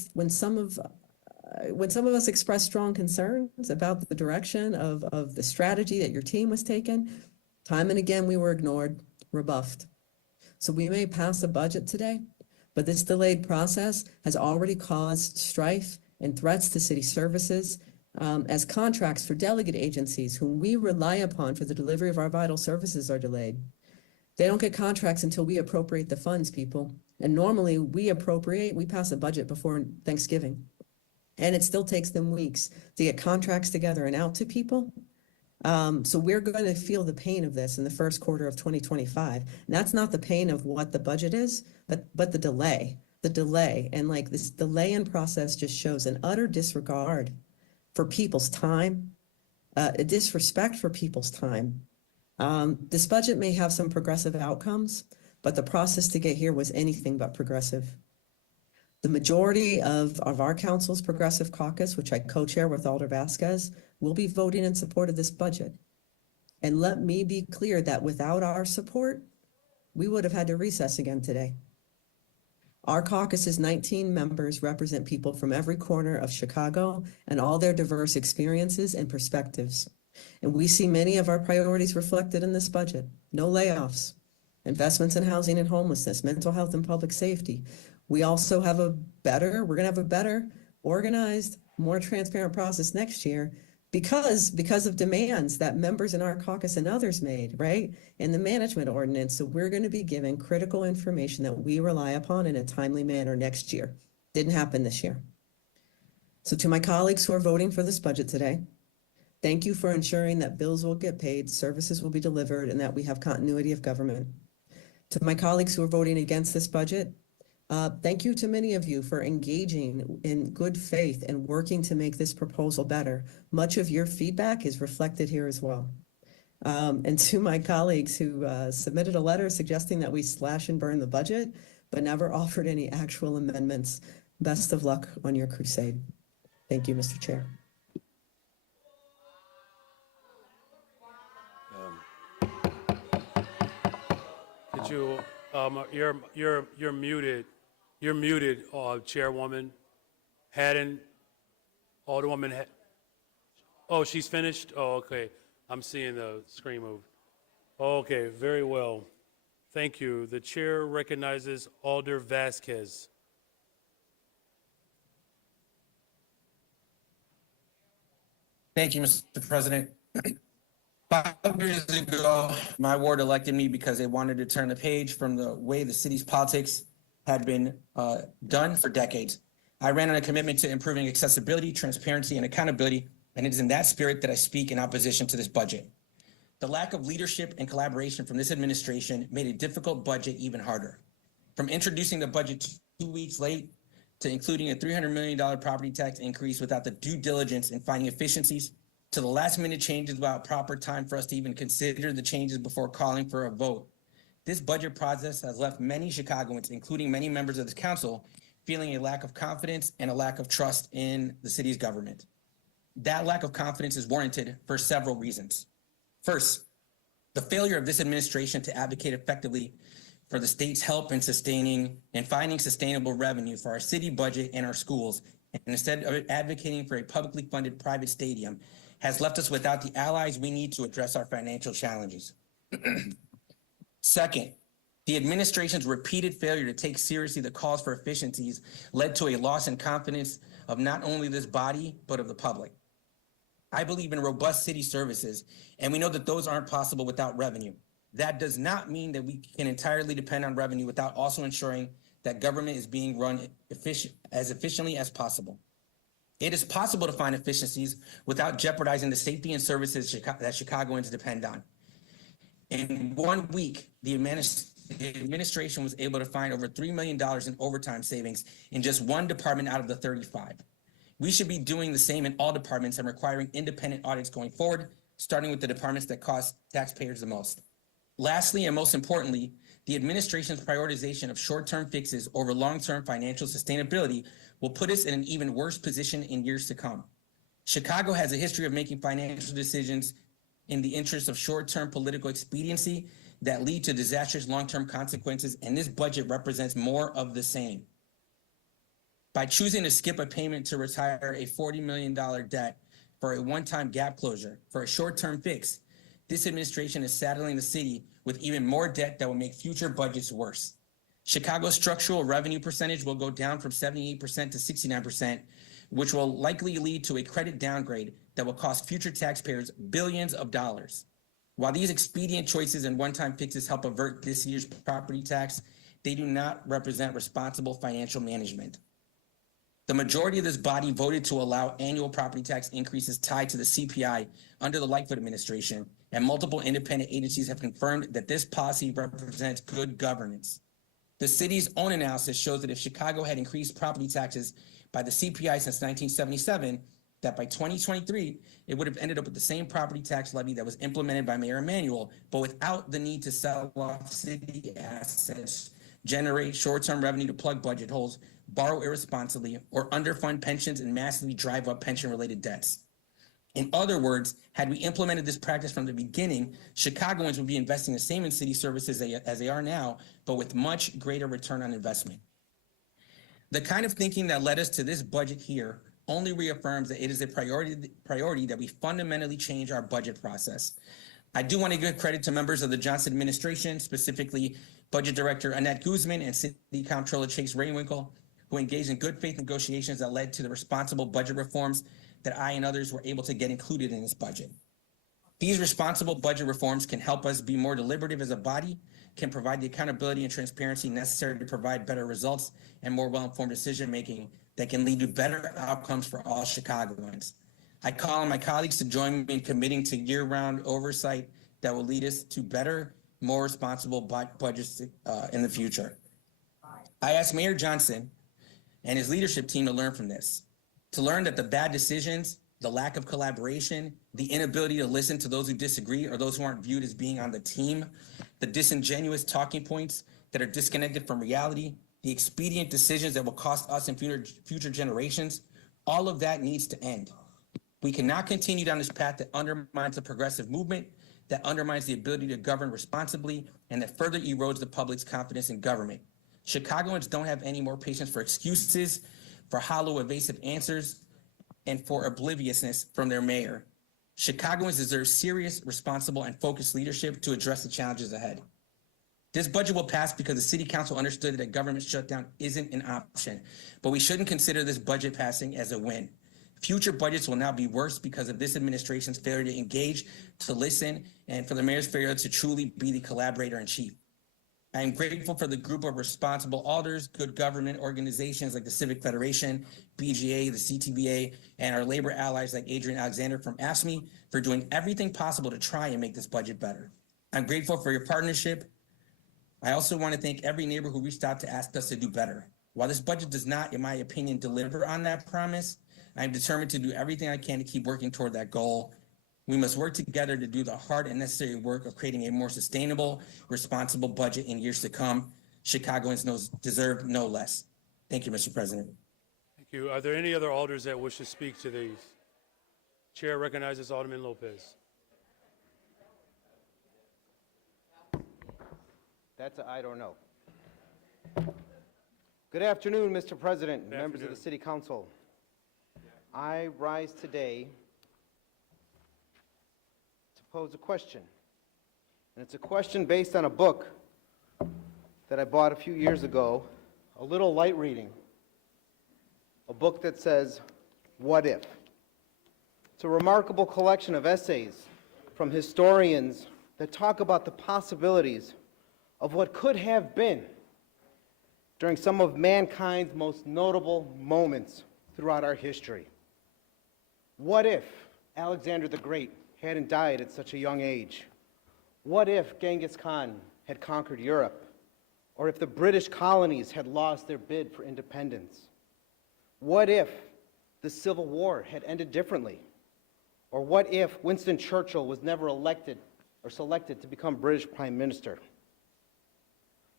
us expressed strong concerns about the direction of the strategy that your team was taking, time and again we were ignored, rebuffed. So we may pass a budget today, but this delayed process has already caused strife and threats to city services as contracts for delegate agencies whom we rely upon for the delivery of our vital services are delayed. They don't get contracts until we appropriate the funds, people. And normally we pass a budget before Thanksgiving. And it still takes them weeks to get contracts together and out to people. So we're going to feel the pain of this in the first quarter of 2025. And that's not the pain of what the budget is, but the delay. And like this delay in process just shows an utter disregard for people's time, a disrespect for people's time. This budget may have some progressive outcomes, but the process to get here was anything but progressive. The majority of our council's progressive caucus, which I co-chair with Alder Vasquez, will be voting in support of this budget. And let me be clear that without our support, we would have had to recess again today. Our caucus's 19 members represent people from every corner of Chicago and all their diverse experiences and perspectives. And we see many of our priorities reflected in this budget. No layoffs, investments in housing and homelessness, mental health and public safety. We also have we're gonna have a better, organized, more transparent process next year because of demands that members in our caucus and others made, right? In the management ordinance. So we're gonna be given critical information that we rely upon in a timely manner next year. Didn't happen this year. So to my colleagues who are voting for this budget today, thank you for ensuring that bills will get paid, services will be delivered, and that we have continuity of government. To my colleagues who are voting against this budget, thank you to many of you for engaging in good faith and working to make this proposal better. Much of your feedback is reflected here as well. And to my colleagues who submitted a letter suggesting that we slash and burn the budget, but never offered any actual amendments, best of luck on your crusade. Thank you, Mr. Chair. Could you, you're muted. You're muted, Chairwoman. Alderwoman, oh, she's finished? Oh, okay. I'm seeing the screen move. Okay, very well. Thank you. The chair recognizes Alder Vasquez. Thank you, Mr. President. 5 years ago, my ward elected me because they wanted to turn the page from the way the city's politics had been done for decades. I ran on a commitment to improving accessibility, transparency, and accountability, and it is in that spirit that I speak in opposition to this budget. The lack of leadership and collaboration from this administration made a difficult budget even harder. From introducing the budget 2 weeks late to including a $300 million property tax increase without the due diligence in finding efficiencies, to the last minute changes without proper time for us to even consider the changes before calling for a vote. This budget process has left many Chicagoans, including many members of this council, feeling a lack of confidence and a lack of trust in the city's government. That lack of confidence is warranted for several reasons. First, the failure of this administration to advocate effectively for the state's help in sustaining and finding sustainable revenue for our city budget and our schools, and instead of advocating for a publicly funded private stadium, has left us without the allies we need to address our financial challenges. Second, the administration's repeated failure to take seriously the calls for efficiencies led to a loss in confidence of not only this body, but of the public. I believe in robust city services, and we know that those aren't possible without revenue. That does not mean that we can entirely depend on revenue without also ensuring that government is being run as efficiently as possible. It is possible to find efficiencies without jeopardizing the safety and services that Chicagoans depend on. In 1 week, the administration was able to find over $3 million in overtime savings in just one department out of the 35. We should be doing the same in all departments and requiring independent audits going forward, starting with the departments that cost taxpayers the most. Lastly, and most importantly, the administration's prioritization of short-term fixes over long-term financial sustainability will put us in an even worse position in years to come. Chicago has a history of making financial decisions in the interest of short-term political expediency that lead to disastrous long-term consequences, and this budget represents more of the same. By choosing to skip a payment to retire a $40 million debt for a one-time gap closure for a short-term fix, this administration is saddling the city with even more debt that will make future budgets worse. Chicago's structural revenue percentage will go down from 78% to 69%, which will likely lead to a credit downgrade that will cost future taxpayers billions of dollars. While these expedient choices and one-time fixes help avert this year's property tax, they do not represent responsible financial management. The majority of this body voted to allow annual property tax increases tied to the CPI under the Lightfoot administration, and multiple independent agencies have confirmed that this policy represents good governance. The city's own analysis shows that if Chicago had increased property taxes by the CPI since 1977, that by 2023, it would have ended up with the same property tax levy that was implemented by Mayor Emanuel, but without the need to sell off city assets, generate short-term revenue to plug budget holes, borrow irresponsibly, or underfund pensions and massively drive up pension-related debts. In other words, had we implemented this practice from the beginning, Chicagoans would be investing the same in city services as they are now, but with much greater return on investment. The kind of thinking that led us to this budget here only reaffirms that it is a priority that we fundamentally change our budget process. I do want to give credit to members of the Johnson administration, specifically Budget Director Annette Guzman and City Comptroller Chase Raywinkle, who engaged in good faith negotiations that led to the responsible budget reforms that I and others were able to get included in this budget. These responsible budget reforms can help us be more deliberative as a body, can provide the accountability and transparency necessary to provide better results and more well-informed decision-making that can lead to better outcomes for all Chicagoans. I call on my colleagues to join me in committing to year-round oversight that will lead us to better, more responsible budgets in the future. I asked Mayor Johnson and his leadership team to learn from this, to learn that the bad decisions, the lack of collaboration, the inability to listen to those who disagree or those who aren't viewed as being on the team, the disingenuous talking points that are disconnected from reality, the expedient decisions that will cost us and future generations, all of that needs to end. We cannot continue down this path that undermines the progressive movement, that undermines the ability to govern responsibly, and that further erodes the public's confidence in government. Chicagoans don't have any more patience for excuses, for hollow, evasive answers, and for obliviousness from their mayor. Chicagoans deserve serious, responsible, and focused leadership to address the challenges ahead. This budget will pass because the city council understood that a government shutdown isn't an option, but we shouldn't consider this budget passing as a win. Future budgets will now be worse because of this administration's failure to engage, to listen, and for the mayor's failure to truly be the collaborator in chief. I am grateful for the group of responsible alders, good government organizations like the Civic Federation, BGA, the CTBA, and our labor allies like Adrian Alexander from AFSCME for doing everything possible to try and make this budget better. I'm grateful for your partnership. I also want to thank every neighbor who reached out to ask us to do better. While this budget does not, in my opinion, deliver on that promise, I am determined to do everything I can to keep working toward that goal. We must work together to do the hard and necessary work of creating a more sustainable, responsible budget in years to come. Chicagoans deserve no less. Thank you, Mr. President. Thank you. Are there any other alders that wish to speak to these? Chair recognizes Alderman Lopez. That's a I don't know. Good afternoon, Mr. President, members of the City Council. I rise today to pose a question. And it's a question based on a book that I bought a few years ago, a little light reading. a book that says, "What If?" It's a remarkable collection of essays from historians that talk about the possibilities of what could have been during some of mankind's most notable moments throughout our history. What if Alexander the Great hadn't died at such a young age? What if Genghis Khan had conquered Europe? Or if the British colonies had lost their bid for independence? What if the Civil War had ended differently? Or what if Winston Churchill was never elected or selected to become British Prime Minister?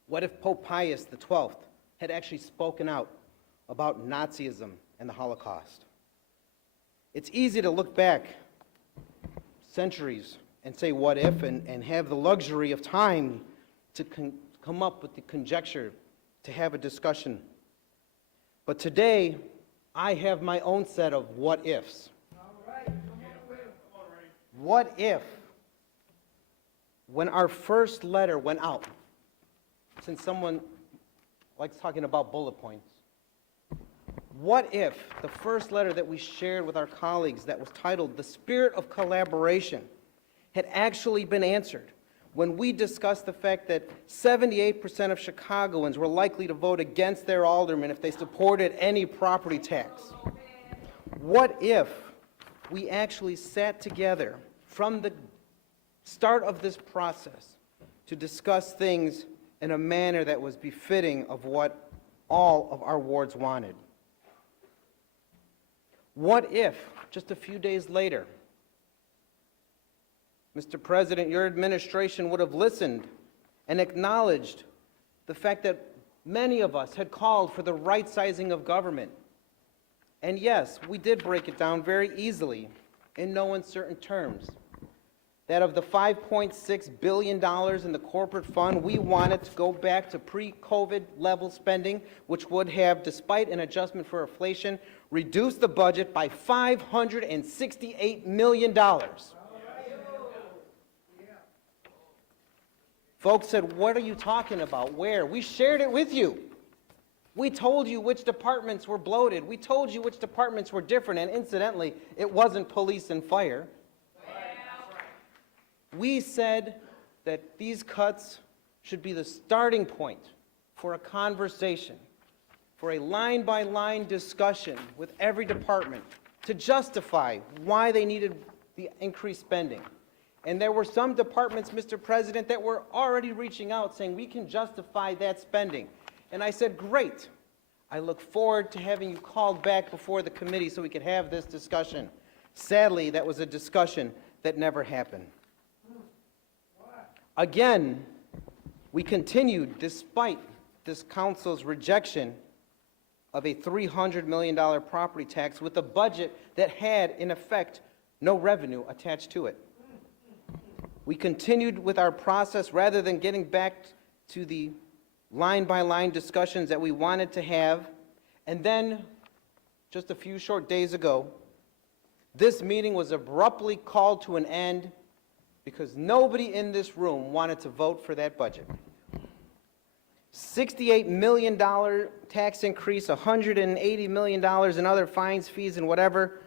What if Pope Pius XII had actually spoken out about Nazism and the Holocaust? It's easy to look back centuries and say what if and have the luxury of time to come up with the conjecture, to have a discussion. But today, I have my own set of what ifs. What if, when our first letter went out, since someone likes talking about bullet points, what if the first letter that we shared with our colleagues that was titled "The Spirit of Collaboration" had actually been answered when we discussed the fact that 78% of Chicagoans were likely to vote against their aldermen if they supported any property tax? What if we actually sat together from the start of this process to discuss things in a manner that was befitting of what all of our wards wanted? What if, just a few days later, Mr. President, your administration would have listened and acknowledged the fact that many of us had called for the right sizing of government? And yes, we did break it down very easily in no uncertain terms. That of the $5.6 billion in the corporate fund, we wanted to go back to pre-COVID level spending, which would have, despite an adjustment for inflation, reduced the budget by $568 million. Folks said, "What are you talking about? Where?" We shared it with you. We told you which departments were bloated. We told you which departments were different, and incidentally, it wasn't police and fire. We said that these cuts should be the starting point for a conversation, for a line-by-line discussion with every department to justify why they needed the increased spending. And there were some departments, Mr. President, that were already reaching out saying we can justify that spending. And I said, great. I look forward to having you called back before the committee so we could have this discussion. Sadly, that was a discussion that never happened. Again, we continued, despite this council's rejection of a $300 million property tax with a budget that had, in effect, no revenue attached to it. We continued with our process rather than getting back to the line-by-line discussions that we wanted to have. And then, just a few short days ago, this meeting was abruptly called to an end because nobody in this room wanted to vote for that budget. $68 million tax increase, $180 million in other fines, fees, and whatever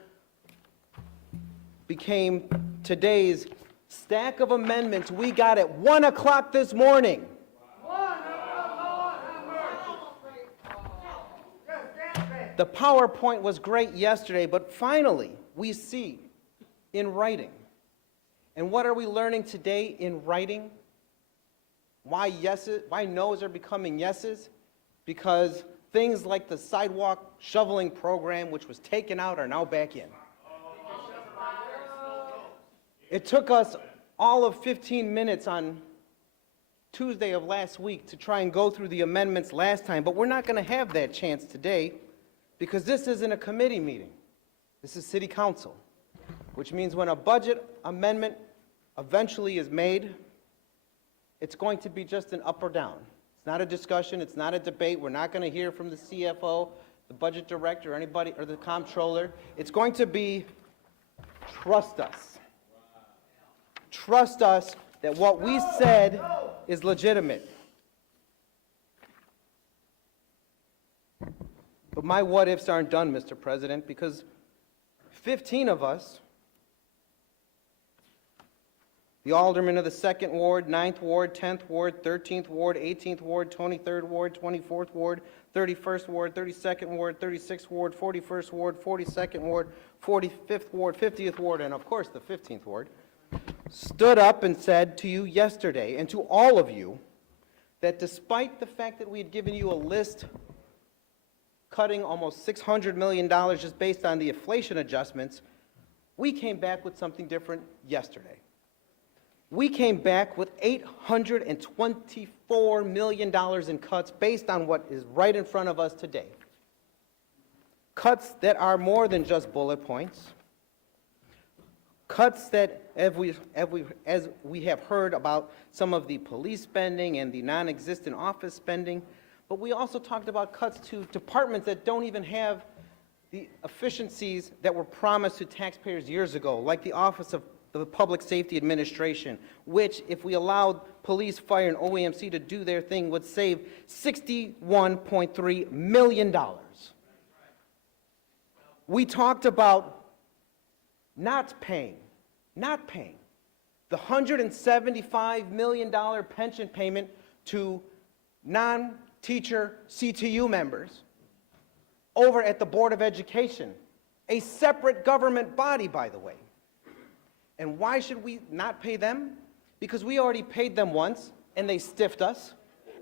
became today's stack of amendments we got at 1 o'clock this morning. The PowerPoint was great yesterday, but finally we see in writing. And what are we learning today in writing? Why no's are becoming yeses? Because things like the sidewalk shoveling program, which was taken out, are now back in. It took us all of 15 minutes on Tuesday of last week to try and go through the amendments last time, but we're not going to have that chance today because this isn't a committee meeting. This is city council, which means when a budget amendment eventually is made, it's going to be just an up or down. It's not a discussion, it's not a debate. We're not going to hear from the CFO, the budget director, or anybody, or the comptroller. It's going to be, trust us. Trust us that what we said is legitimate. But my what-ifs aren't done, Mr. President, because 15 of us, the aldermen of the 2nd Ward, 9th Ward, 10th Ward, 13th Ward, 18th Ward, 23rd Ward, 24th Ward, 31st Ward, 32nd Ward, 36th Ward, 41st Ward, 42nd Ward, 45th Ward, 50th Ward, and of course the 15th Ward, stood up and said to you yesterday, and to all of you, that despite the fact that we had given you a list cutting almost $600 million just based on the inflation adjustments, we came back with something different yesterday. We came back with $824 million in cuts based on what is right in front of us today. Cuts that are more than just bullet points. Cuts that, as we have heard about some of the police spending and the non-existent office spending, but we also talked about cuts to departments that don't even have the efficiencies that were promised to taxpayers years ago, like the Office of the Public Safety Administration, which, if we allowed police, fire, and OEMC to do their thing, would save $61.3 million. We talked about not paying the $175 million pension payment to non-teacher CTU members over at the Board of Education, a separate government body, by the way. And why should we not pay them? Because we already paid them once, and they stiffed us,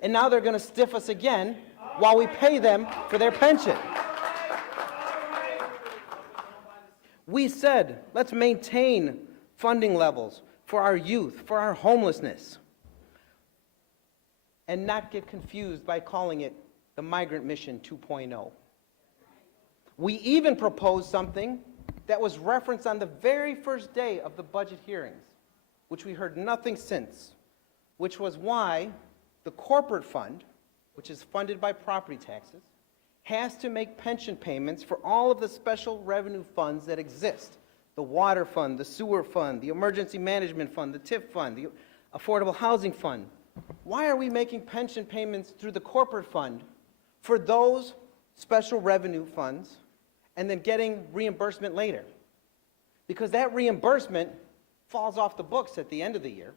and now they're going to stiff us again while we pay them for their pension. We said, let's maintain funding levels for our youth, for our homelessness, and not get confused by calling it the Migrant Mission 2.0. We even proposed something that was referenced on the very first day of the budget hearings, which we heard nothing since, which was why the corporate fund, which is funded by property taxes, has to make pension payments for all of the special revenue funds that exist. The water fund, the sewer fund, the emergency management fund, the TIF fund, the affordable housing fund. Why are we making pension payments through the corporate fund for those special revenue funds and then getting reimbursement later? Because that reimbursement falls off the books at the end of the year.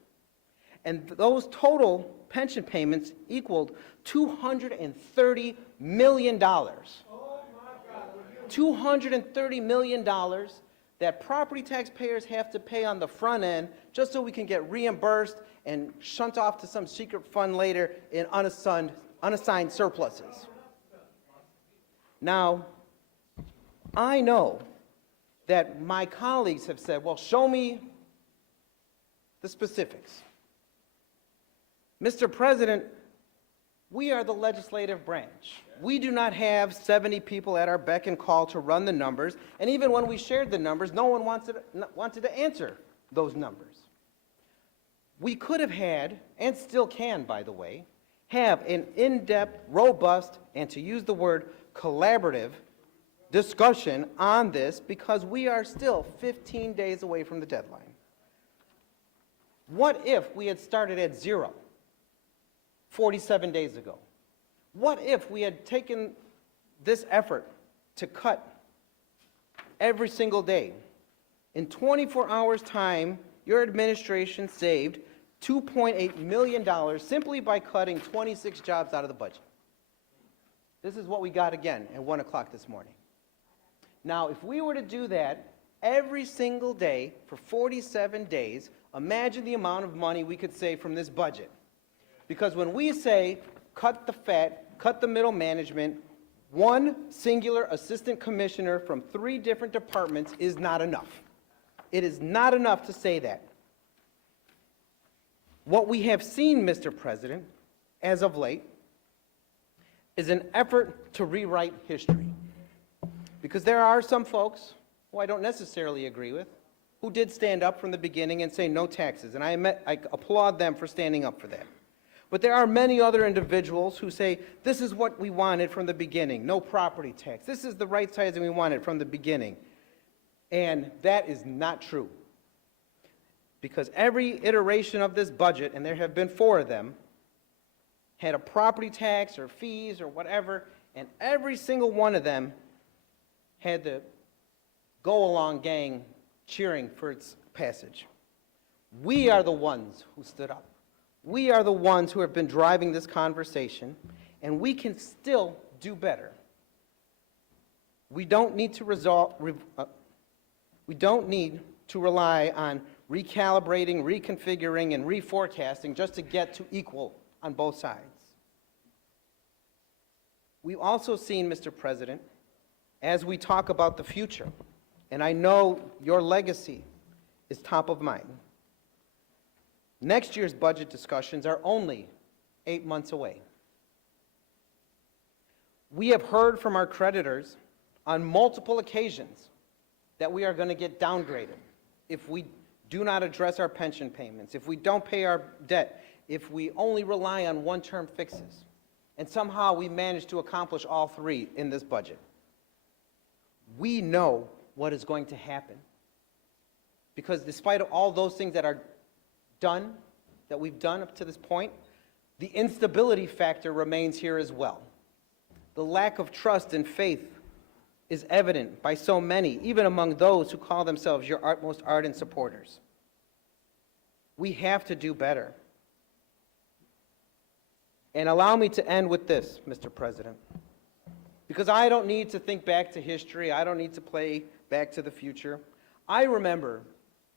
And those total pension payments equaled $230 million. $230 million that property taxpayers have to pay on the front end just so we can get reimbursed and shunt off to some secret fund later in unassigned surpluses. Now, I know that my colleagues have said, well, show me the specifics. Mr. President, we are the legislative branch. We do not have 70 people at our beck and call to run the numbers, and even when we shared the numbers, no one wanted to answer those numbers. We could have had, and still can, by the way, have an in-depth, robust, and to use the word collaborative discussion on this because we are still 15 days away from the deadline. What if we had started at zero 47 days ago? What if we had taken this effort to cut every single day? In 24 hours' time, your administration saved $2.8 million simply by cutting 26 jobs out of the budget. This is what we got again at 1 o'clock this morning. Now, if we were to do that every single day for 47 days, imagine the amount of money we could save from this budget. Because when we say cut the fat, cut the middle management, one singular assistant commissioner from 3 different departments is not enough. It is not enough to say that. What we have seen, Mr. President, as of late, is an effort to rewrite history. Because there are some folks who I don't necessarily agree with who did stand up from the beginning and say no taxes, and I applaud them for standing up for that. But there are many other individuals who say this is what we wanted from the beginning, no property tax. This is the right sizing we wanted from the beginning. And that is not true. Because every iteration of this budget, and there have been 4 of them, had a property tax or fees or whatever, and every single one of them had the go-along gang cheering for its passage. We are the ones who stood up. We are the ones who have been driving this conversation, and we can still do better. We don't need to rely on recalibrating, reconfiguring, and reforecasting just to get to equal on both sides. We've also seen, Mr. President, as we talk about the future, and I know your legacy is top of mind. Next year's budget discussions are only 8 months away. We have heard from our creditors on multiple occasions that we are going to get downgraded if we do not address our pension payments, if we don't pay our debt, if we only rely on one-term fixes. And somehow we managed to accomplish all three in this budget. We know what is going to happen. Because despite all those things that are done, that we've done up to this point, the instability factor remains here as well. The lack of trust and faith is evident by so many, even among those who call themselves your most ardent supporters. We have to do better. And allow me to end with this, Mr. President, because I don't need to think back to history. I don't need to play back to the future. I remember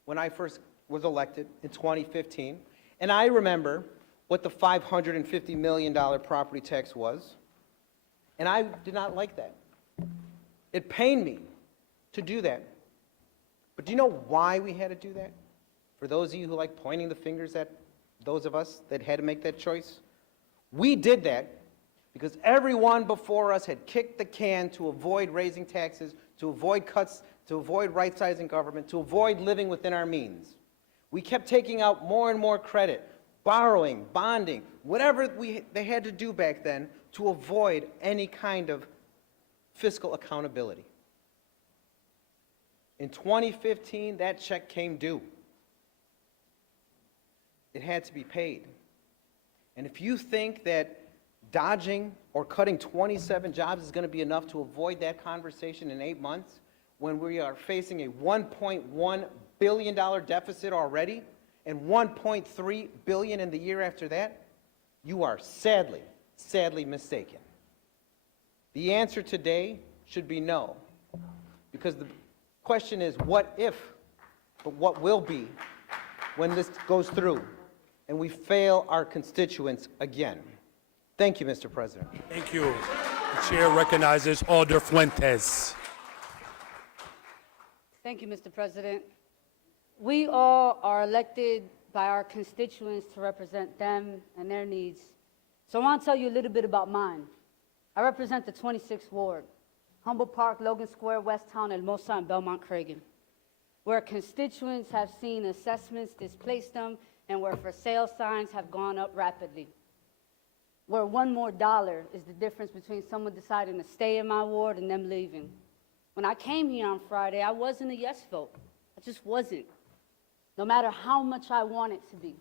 when I first was elected in 2015, and I remember what the $550 million property tax was, and I did not like that. It pained me to do that. But do you know why we had to do that? For those of you who like pointing the fingers at those of us that had to make that choice, we did that because everyone before us had kicked the can to avoid raising taxes, to avoid cuts, to avoid right-sizing government, to avoid living within our means. We kept taking out more and more credit, borrowing, bonding, whatever they had to do back then to avoid any kind of fiscal accountability. In 2015, that check came due. It had to be paid. And if you think that dodging or cutting 27 jobs is going to be enough to avoid that conversation in 8 months, when we are facing a $1.1 billion deficit already and $1.3 billion in the year after that, you are sadly mistaken. The answer today should be no, because the question is what if, but what will be when this goes through and we fail our constituents again. Thank you, Mr. President. Thank you. The chair recognizes Alder Fuentes. Thank you, Mr. President. We all are elected by our constituents to represent them and their needs. So I want to tell you a little bit about mine. I represent the 26th Ward, Humboldt Park, Logan Square, Westtown, Hermosa, and Belmont-Cragen, where constituents have seen assessments displace them and where for sale signs have gone up rapidly, where one more dollar is the difference between someone deciding to stay in my ward and them leaving. When I came here on Friday, I wasn't a yes vote. I just wasn't, no matter how much I want it to be,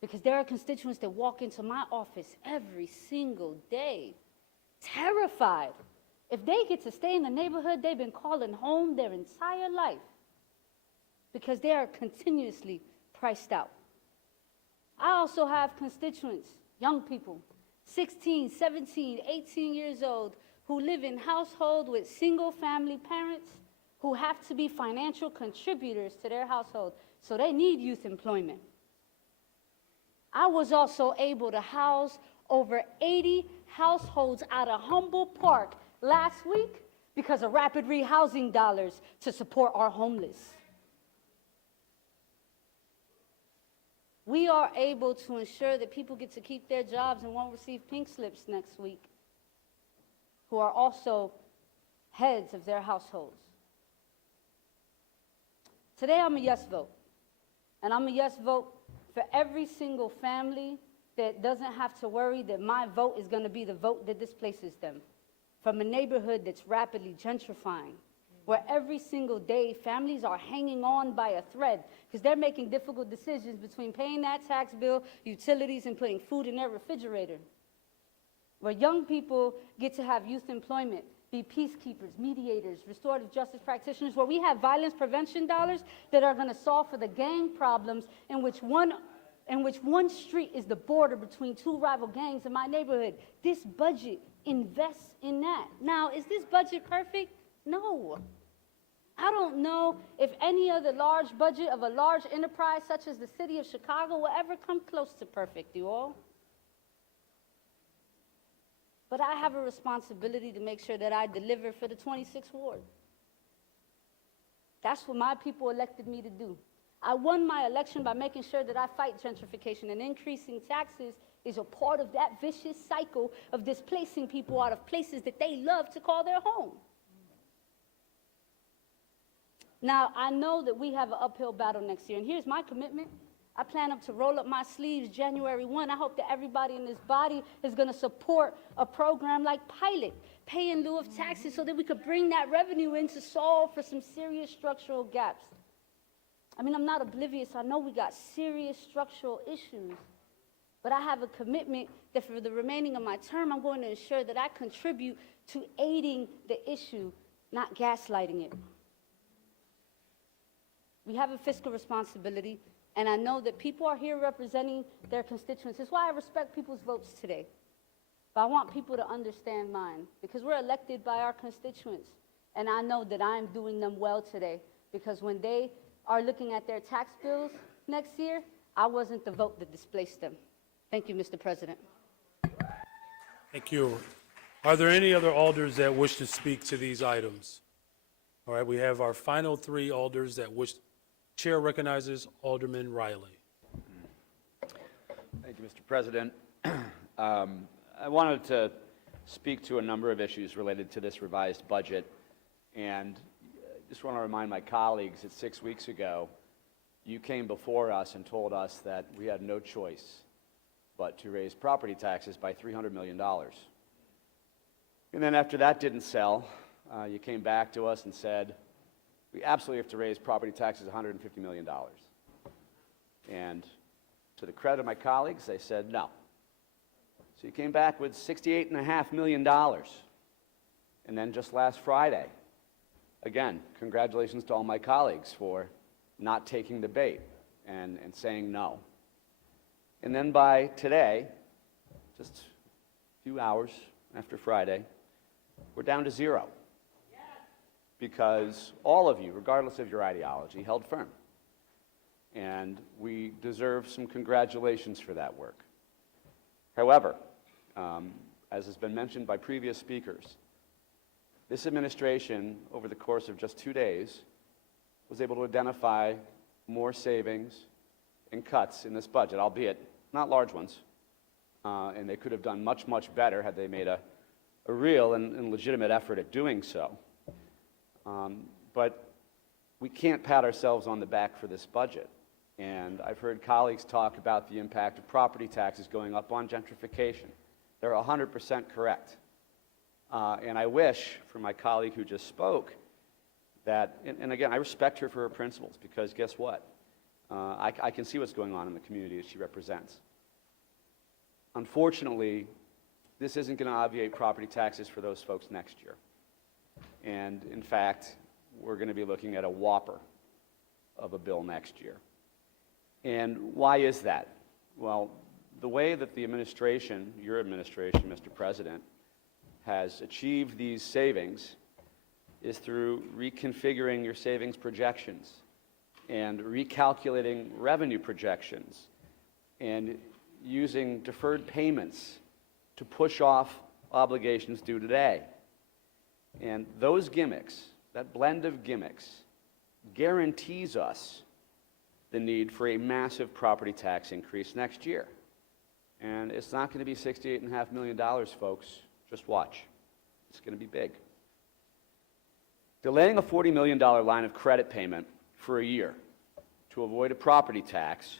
because there are constituents that walk into my office every single day, terrified. If they get to stay in the neighborhood they've been calling home their entire life, because they are continuously priced out. I also have constituents, young people, 16, 17, 18 years old, who live in households with single-family parents who have to be financial contributors to their household, so they need youth employment. I was also able to house over 80 households out of Humboldt Park last week because of rapid rehousing dollars to support our homeless. We are able to ensure that people get to keep their jobs and won't receive pink slips next week, who are also heads of their households. Today I'm a yes vote, and I'm a yes vote for every single family that doesn't have to worry that my vote is going to be the vote that displaces them from a neighborhood that's rapidly gentrifying, where every single day families are hanging on by a thread because they're making difficult decisions between paying that tax bill, utilities, and putting food in their refrigerator. where young people get to have youth employment, be peacekeepers, mediators, restorative justice practitioners, where we have violence prevention dollars that are going to solve for the gang problems in which one street is the border between two rival gangs in my neighborhood. This budget invests in that. Now, is this budget perfect? No. I don't know if any other large budget of a large enterprise such as the city of Chicago will ever come close to perfect, you all. But I have a responsibility to make sure that I deliver for the 26th ward. That's what my people elected me to do. I won my election by making sure that I fight gentrification, and increasing taxes is a part of that vicious cycle of displacing people out of places that they love to call their home. Now, I know that we have an uphill battle next year, and here's my commitment. I plan to roll up my sleeves January 1. I hope that everybody in this body is going to support a program like Pilot, pay in lieu of taxes, so that we could bring that revenue in to solve for some serious structural gaps. I mean, I'm not oblivious. I know we got serious structural issues, but I have a commitment that for the remaining of my term, I'm going to ensure that I contribute to aiding the issue, not gaslighting it. We have a fiscal responsibility, and I know that people are here representing their constituents. That's why I respect people's votes today. But I want people to understand mine, because we're elected by our constituents, and I know that I'm doing them well today, because when they are looking at their tax bills next year, I wasn't the vote that displaced them. Thank you, Mr. President. Thank you. Are there any other alders that wish to speak to these items? All right, we have our final three alders that wish. Chair recognizes Alderman Riley. Thank you, Mr. President. I wanted to speak to a number of issues related to this revised budget, and just want to remind my colleagues that 6 weeks ago, you came before us and told us that we had no choice but to raise property taxes by $300 million. And then after that didn't sell, you came back to us and said, we absolutely have to raise property taxes $150 million. And to the credit of my colleagues, they said no. So you came back with $68.5 million. And then just last Friday, again, congratulations to all my colleagues for not taking the bait and saying no. And then by today, just a few hours after Friday, we're down to zero. Because all of you, regardless of your ideology, held firm. And we deserve some congratulations for that work. However, as has been mentioned by previous speakers, this administration, over the course of just 2 days, was able to identify more savings and cuts in this budget, albeit not large ones. And they could have done much, much better had they made a real and legitimate effort at doing so. But we can't pat ourselves on the back for this budget. And I've heard colleagues talk about the impact of property taxes going up on gentrification. They're 100% correct. And I wish, for my colleague who just spoke, that, and again, I respect her for her principles, because guess what? I can see what's going on in the community that she represents. Unfortunately, this isn't going to obviate property taxes for those folks next year. And in fact, we're going to be looking at a whopper of a bill next year. And why is that? Well, the way that the administration, your administration, Mr. President, has achieved these savings is through reconfiguring your savings projections and recalculating revenue projections and using deferred payments to push off obligations due today. And those gimmicks, that blend of gimmicks, guarantees us the need for a massive property tax increase next year. And it's not going to be $68.5 million, folks. Just watch. It's going to be big. Delaying a $40 million line of credit payment for a year to avoid a property tax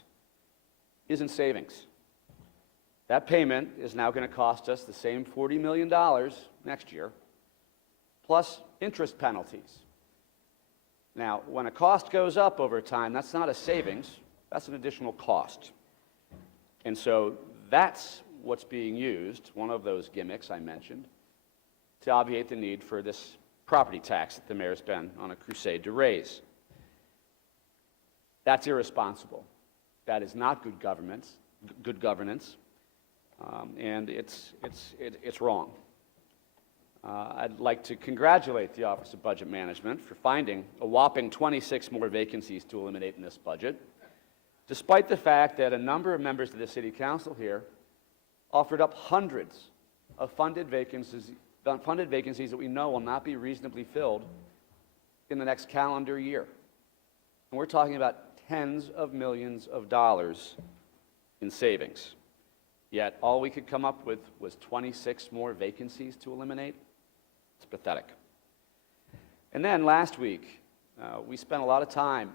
isn't savings. That payment is now going to cost us the same $40 million next year, plus interest penalties. Now, when a cost goes up over time, that's not a savings, that's an additional cost. And so that's what's being used, one of those gimmicks I mentioned, to obviate the need for this property tax that the mayor's been on a crusade to raise. That's irresponsible. That is not good governance, and it's wrong. I'd like to congratulate the Office of Budget Management for finding a whopping 26 more vacancies to eliminate in this budget, despite the fact that a number of members of the City Council here offered up hundreds of funded vacancies that we know will not be reasonably filled in the next calendar year. And we're talking about tens of millions of dollars in savings. Yet all we could come up with was 26 more vacancies to eliminate. It's pathetic. And then last week, we spent a lot of time,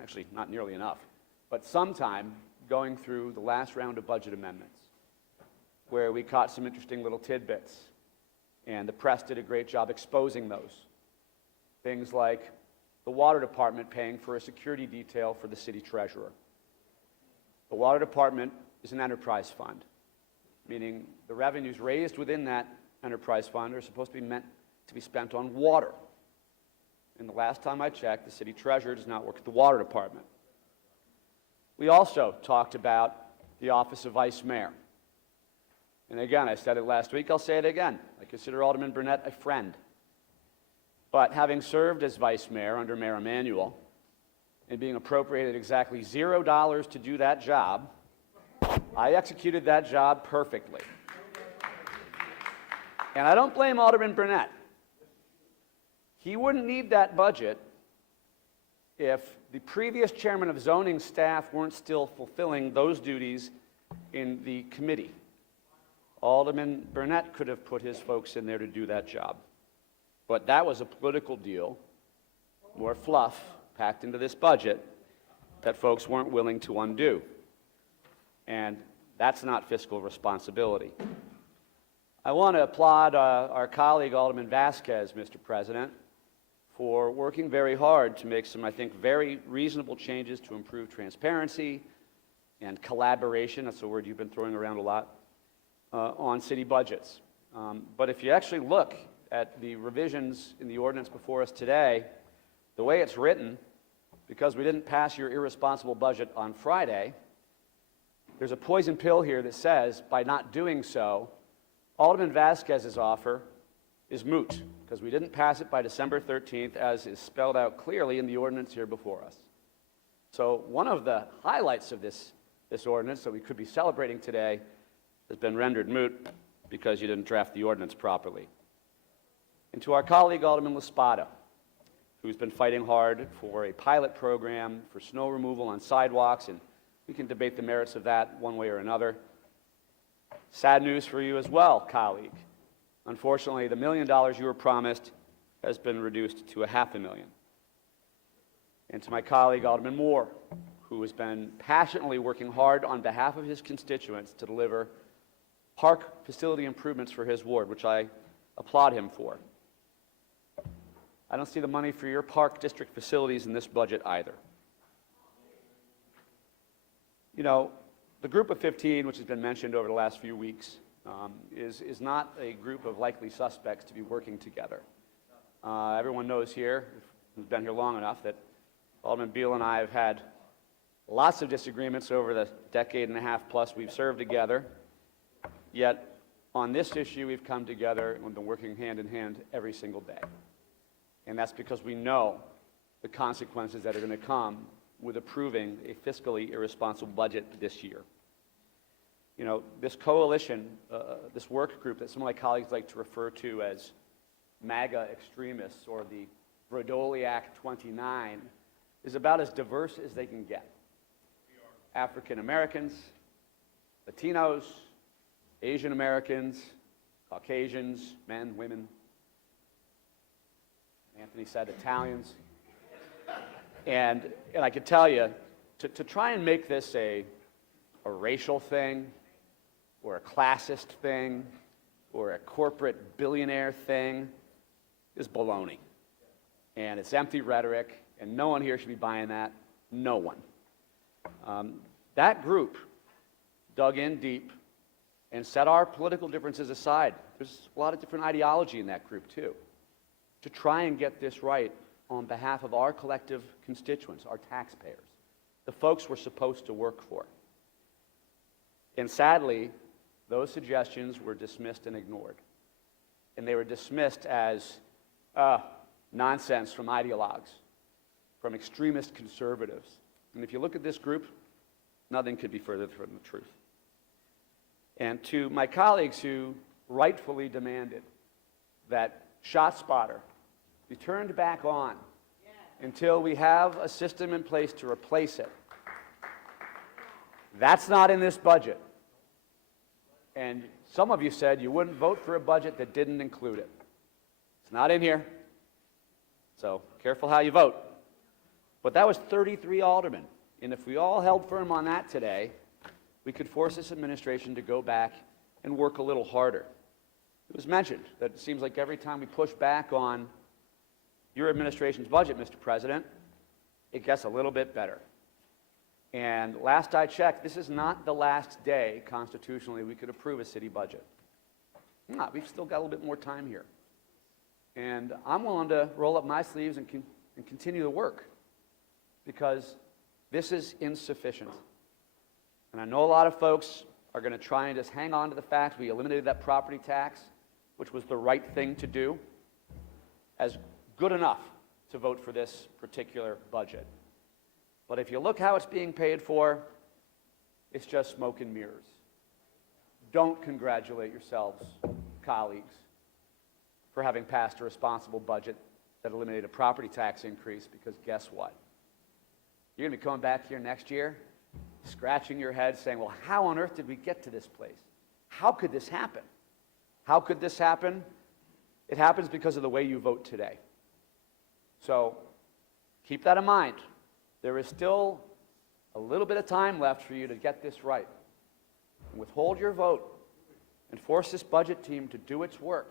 actually not nearly enough, but some time going through the last round of budget amendments, where we caught some interesting little tidbits, and the press did a great job exposing those. Things like the water department paying for a security detail for the city treasurer. The water department is an enterprise fund, meaning the revenues raised within that enterprise fund are supposed to be meant to be spent on water. And the last time I checked, the city treasurer does not work at the water department. We also talked about the office of vice mayor. And again, I said it last week, I'll say it again. I consider Alderman Burnett a friend. But having served as vice mayor under Mayor Emanuel and being appropriated exactly $0 to do that job, I executed that job perfectly. And I don't blame Alderman Burnett. He wouldn't need that budget if the previous chairman of zoning staff weren't still fulfilling those duties in the committee. Alderman Burnett could have put his folks in there to do that job. But that was a political deal, more fluff packed into this budget that folks weren't willing to undo. And that's not fiscal responsibility. I want to applaud our colleague, Alderman Vasquez, Mr. President, for working very hard to make some, I think, very reasonable changes to improve transparency and collaboration, that's a word you've been throwing around a lot, on city budgets. But if you actually look at the revisions in the ordinance before us today, the way it's written, because we didn't pass your irresponsible budget on Friday, there's a poison pill here that says, by not doing so, Alderman Vasquez's offer is moot, because we didn't pass it by December 13th, as is spelled out clearly in the ordinance here before us. So one of the highlights of this ordinance that we could be celebrating today has been rendered moot because you didn't draft the ordinance properly. And to our colleague, Alderman Laspada, who's been fighting hard for a pilot program for snow removal on sidewalks, and we can debate the merits of that one way or another. Sad news for you as well, colleague. Unfortunately, the $1 million you were promised has been reduced to $500,000. And to my colleague, Alderman Moore, who has been passionately working hard on behalf of his constituents to deliver park facility improvements for his ward, which I applaud him for. I don't see the money for your park district facilities in this budget either. You know, the group of 15, which has been mentioned over the last few weeks, is not a group of likely suspects to be working together. Everyone knows here, who's been here long enough, that Alderman Beal and I have had lots of disagreements over the decade and a half plus we've served together, yet on this issue we've come together and we've been working hand in hand every single day. And that's because we know the consequences that are going to come with approving a fiscally irresponsible budget this year. You know, this coalition, this work group that some of my colleagues like to refer to as MAGA extremists or the Brodoliak 29 is about as diverse as they can get. African Americans, Latinos, Asian Americans, Caucasians, men, women. Anthony said Italians. And I could tell you, to try and make this a racial thing, or a classist thing, or a corporate billionaire thing, is baloney. And it's empty rhetoric, and no one here should be buying that. No one. That group dug in deep and set our political differences aside. There's a lot of different ideology in that group too, to try and get this right on behalf of our collective constituents, our taxpayers, the folks we're supposed to work for. And sadly, those suggestions were dismissed and ignored. And they were dismissed as nonsense from ideologues, from extremist conservatives. And if you look at this group, nothing could be further from the truth. And to my colleagues who rightfully demanded that ShotSpotter be turned back on until we have a system in place to replace it. That's not in this budget. And some of you said you wouldn't vote for a budget that didn't include it. It's not in here. So careful how you vote. But that was 33 aldermen. And if we all held firm on that today, we could force this administration to go back and work a little harder. It was mentioned that it seems like every time we push back on your administration's budget, Mr. President, it gets a little bit better. And last I checked, this is not the last day constitutionally we could approve a city budget. Not. We've still got a little bit more time here. And I'm willing to roll up my sleeves and continue the work, because this is insufficient. And I know a lot of folks are going to try and just hang on to the fact we eliminated that property tax, which was the right thing to do, as good enough to vote for this particular budget. But if you look how it's being paid for, it's just smoke and mirrors. Don't congratulate yourselves, colleagues, for having passed a responsible budget that eliminated a property tax increase, because guess what? You're going to be coming back here next year, scratching your head, saying, well, how on earth did we get to this place? How could this happen? How could this happen? It happens because of the way you vote today. So keep that in mind. There is still a little bit of time left for you to get this right. And withhold your vote and force this budget team to do its work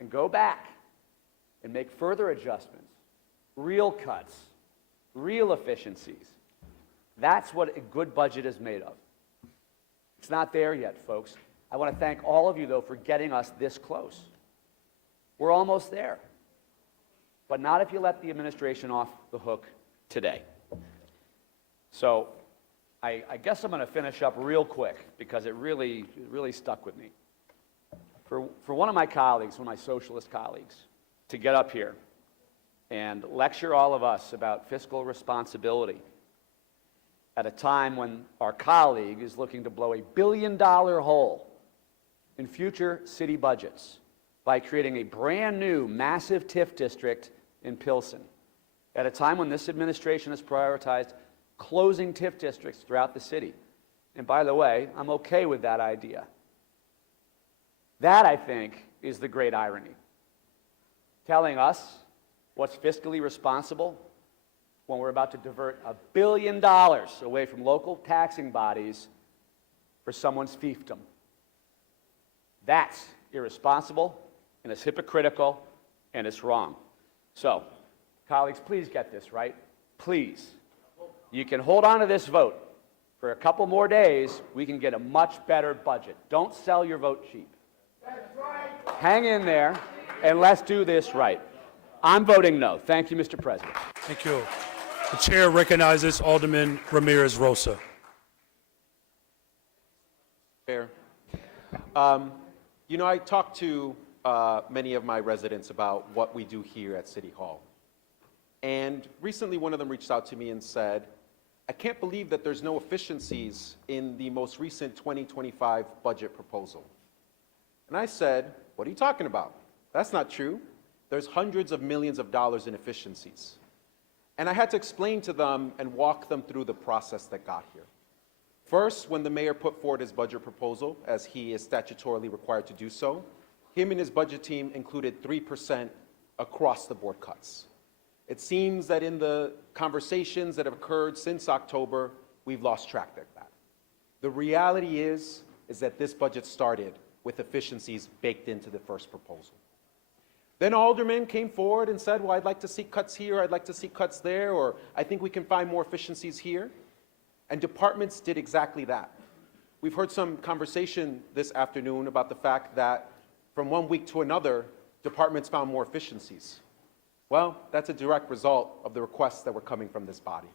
and go back and make further adjustments, real cuts, real efficiencies. That's what a good budget is made of. It's not there yet, folks. I want to thank all of you, though, for getting us this close. We're almost there. But not if you let the administration off the hook today. So I guess I'm going to finish up real quick, because it really stuck with me. For one of my colleagues, one of my socialist colleagues, to get up here and lecture all of us about fiscal responsibility at a time when our colleague is looking to blow $1 billion hole in future city budgets by creating a brand new massive TIF district in Pilsen, at a time when this administration has prioritized closing TIF districts throughout the city. And by the way, I'm okay with that idea. That, I think, is the great irony. Telling us what's fiscally responsible when we're about to divert $1 billion away from local taxing bodies for someone's fiefdom. That's irresponsible, and it's hypocritical, and it's wrong. So, colleagues, please get this right. Please. You can hold on to this vote. For a couple more days, we can get a much better budget. Don't sell your vote cheap. That's right. Hang in there, and let's do this right. I'm voting no. Thank you, Mr. President. Thank you. The chair recognizes Alderman Ramirez Rosa. Chair. You know, I talked to many of my residents about what we do here at City Hall. And recently one of them reached out to me and said, I can't believe that there's no efficiencies in the most recent 2025 budget proposal. And I said, what are you talking about? That's not true. There's hundreds of millions of dollars in efficiencies. And I had to explain to them and walk them through the process that got here. First, when the mayor put forward his budget proposal, as he is statutorily required to do so, him and his budget team included 3% across the board cuts. It seems that in the conversations that have occurred since October, we've lost track of that. The reality is that this budget started with efficiencies baked into the first proposal. Then aldermen came forward and said, well, I'd like to see cuts here, I'd like to see cuts there, or I think we can find more efficiencies here. And departments did exactly that. We've heard some conversation this afternoon about the fact that from one week to another, departments found more efficiencies. Well, that's a direct result of the requests that were coming from this body.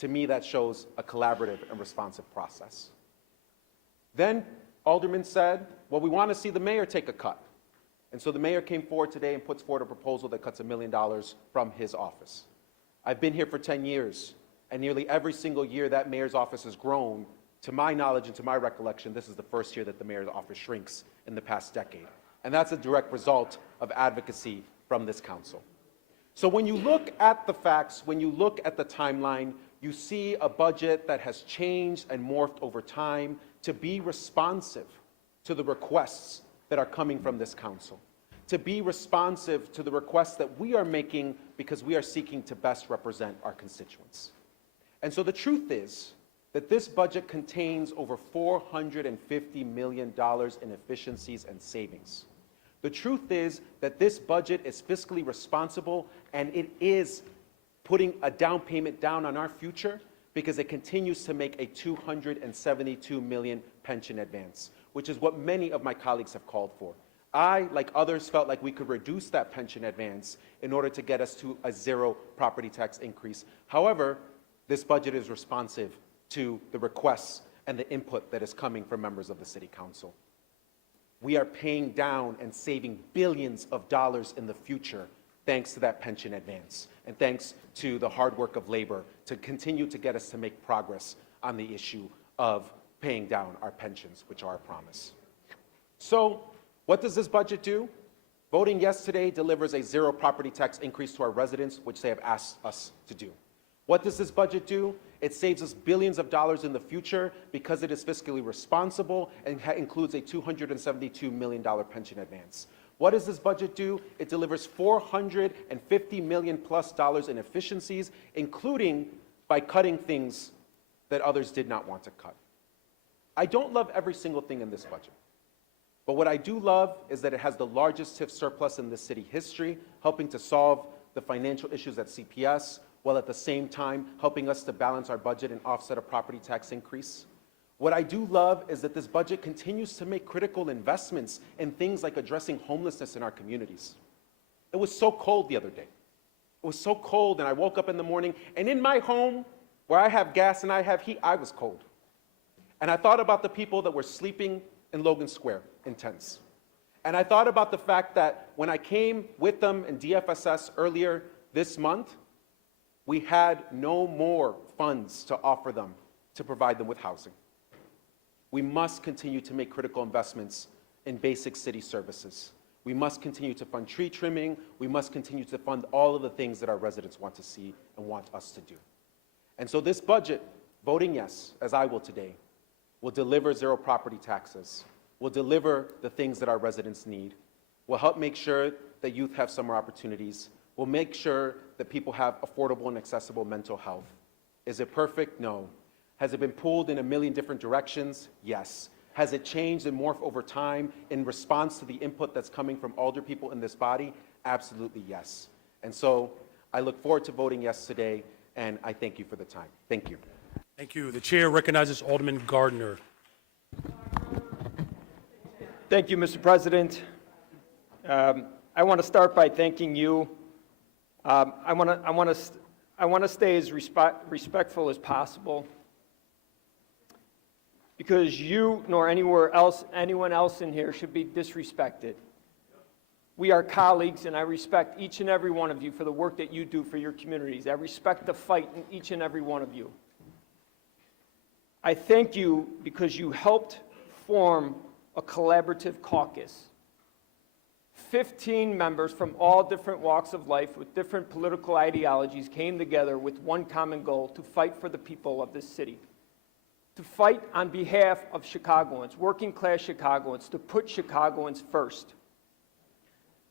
To me, that shows a collaborative and responsive process. Then aldermen said, well, we want to see the mayor take a cut. And so the mayor came forward today and puts forward a proposal that cuts $1 million from his office. I've been here for 10 years, and nearly every single year that mayor's office has grown. To my knowledge and to my recollection, this is the first year that the mayor's office shrinks in the past decade. And that's a direct result of advocacy from this council. So when you look at the facts, when you look at the timeline, you see a budget that has changed and morphed over time to be responsive to the requests that are coming from this council, to be responsive to the requests that we are making because we are seeking to best represent our constituents. And so the truth is that this budget contains over $450 million in efficiencies and savings. The truth is that this budget is fiscally responsible, and it is putting a down payment down on our future because it continues to make a $272 million pension advance, which is what many of my colleagues have called for. I, like others, felt like we could reduce that pension advance in order to get us to a zero property tax increase. However, this budget is responsive to the requests and the input that is coming from members of the City Council. We are paying down and saving billions of dollars in the future thanks to that pension advance and thanks to the hard work of labor to continue to get us to make progress on the issue of paying down our pensions, which are a promise. So what does this budget do? Voting yes today delivers a zero property tax increase to our residents, which they have asked us to do. What does this budget do? It saves us billions of dollars in the future because it is fiscally responsible and includes a $272 million pension advance. What does this budget do? It delivers $450 million plus in efficiencies, including by cutting things that others did not want to cut. I don't love every single thing in this budget, but what I do love is that it has the largest TIF surplus in the city history, helping to solve the financial issues at CPS, while at the same time helping us to balance our budget and offset a property tax increase. What I do love is that this budget continues to make critical investments in things like addressing homelessness in our communities. It was so cold the other day. It was so cold, and I woke up in the morning, and in my home, where I have gas and I have heat, I was cold. And I thought about the people that were sleeping in Logan Square in tents. And I thought about the fact that when I came with them in DFSS earlier this month, we had no more funds to offer them to provide them with housing. We must continue to make critical investments in basic city services. We must continue to fund tree trimming. We must continue to fund all of the things that our residents want to see and want us to do. And so this budget, voting yes, as I will today, will deliver zero property taxes, will deliver the things that our residents need, will help make sure that youth have summer opportunities, will make sure that people have affordable and accessible mental health. Is it perfect? No. Has it been pulled in a million different directions? Yes. Has it changed and morphed over time in response to the input that's coming from older people in this body? Absolutely yes. And so I look forward to voting yes today, and I thank you for the time. Thank you. Thank you. The chair recognizes Alderman Gardner. Thank you, Mr. President. I want to start by thanking you. I want to stay as respectful as possible, because you nor anyone else in here should be disrespected. We are colleagues, and I respect each and every one of you for the work that you do for your communities. I respect the fight in each and every one of you. I thank you because you helped form a collaborative caucus. 15 members from all different walks of life with different political ideologies came together with one common goal: to fight for the people of this city, to fight on behalf of Chicagoans, working class Chicagoans, to put Chicagoans first.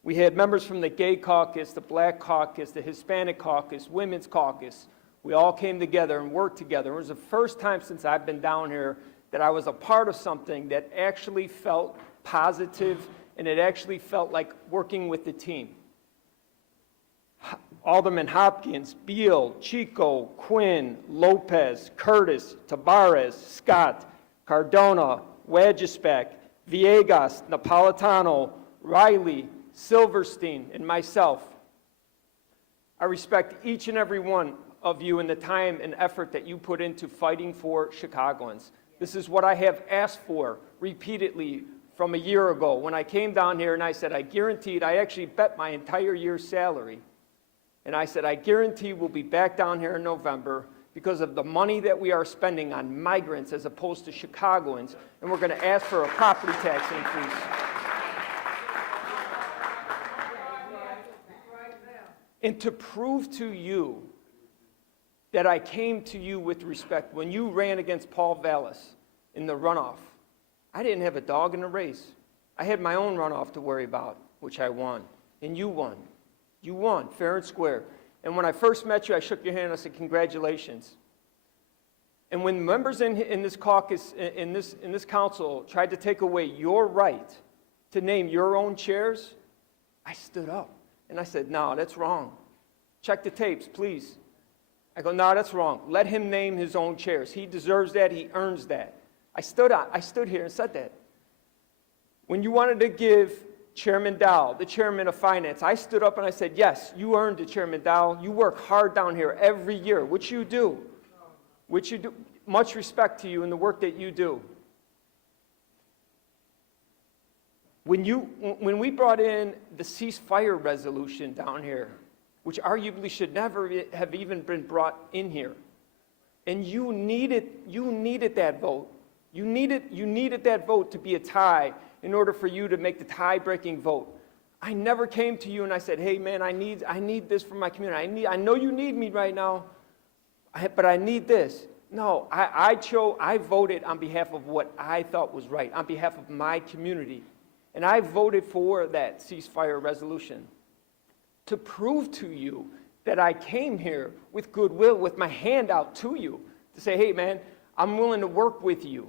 We had members from the Gay Caucus, the Black Caucus, the Hispanic Caucus, Women's Caucus. We all came together and worked together. It was the first time since I've been down here that I was a part of something that actually felt positive, and it actually felt like working with the team. Alderman Hopkins, Beal, Chico, Quinn, Lopez, Curtis, Tabarez, Scott, Cardona, Wagisbeck, Villegas, Napolitano, Riley, Silverstein, and myself. I respect each and every one of you and the time and effort that you put into fighting for Chicagoans. This is what I have asked for repeatedly from a year ago when I came down here and I said, I actually bet my entire year's salary. And I said, I guarantee we'll be back down here in November because of the money that we are spending on migrants as opposed to Chicagoans, and we're going to ask for a property tax increase. And to prove to you that I came to you with respect, when you ran against Paul Vallis in the runoff, I didn't have a dog in the race. I had my own runoff to worry about, which I won. And you won. You won, fair and square. And when I first met you, I shook your hand and I said, congratulations. And when members in this caucus, in this council, tried to take away your right to name your own chairs, I stood up and I said, no, that's wrong. Check the tapes, please. I go, no, that's wrong. Let him name his own chairs. He deserves that. He earns that. I stood here and said that. When you wanted to give Chairman Dow, the chairman of finance, I stood up and I said, yes, you earned it, Chairman Dow. You work hard down here every year, which you do. Much respect to you and the work that you do. When we brought in the ceasefire resolution down here, which arguably should never have even been brought in here, and you needed that vote. You needed that vote to be a tie in order for you to make the tie-breaking vote. I never came to you and I said, hey man, I need this for my community. I know you need me right now, but I need this. No, I voted on behalf of what I thought was right, on behalf of my community. And I voted for that ceasefire resolution to prove to you that I came here with goodwill, with my hand out to you, to say, hey man, I'm willing to work with you.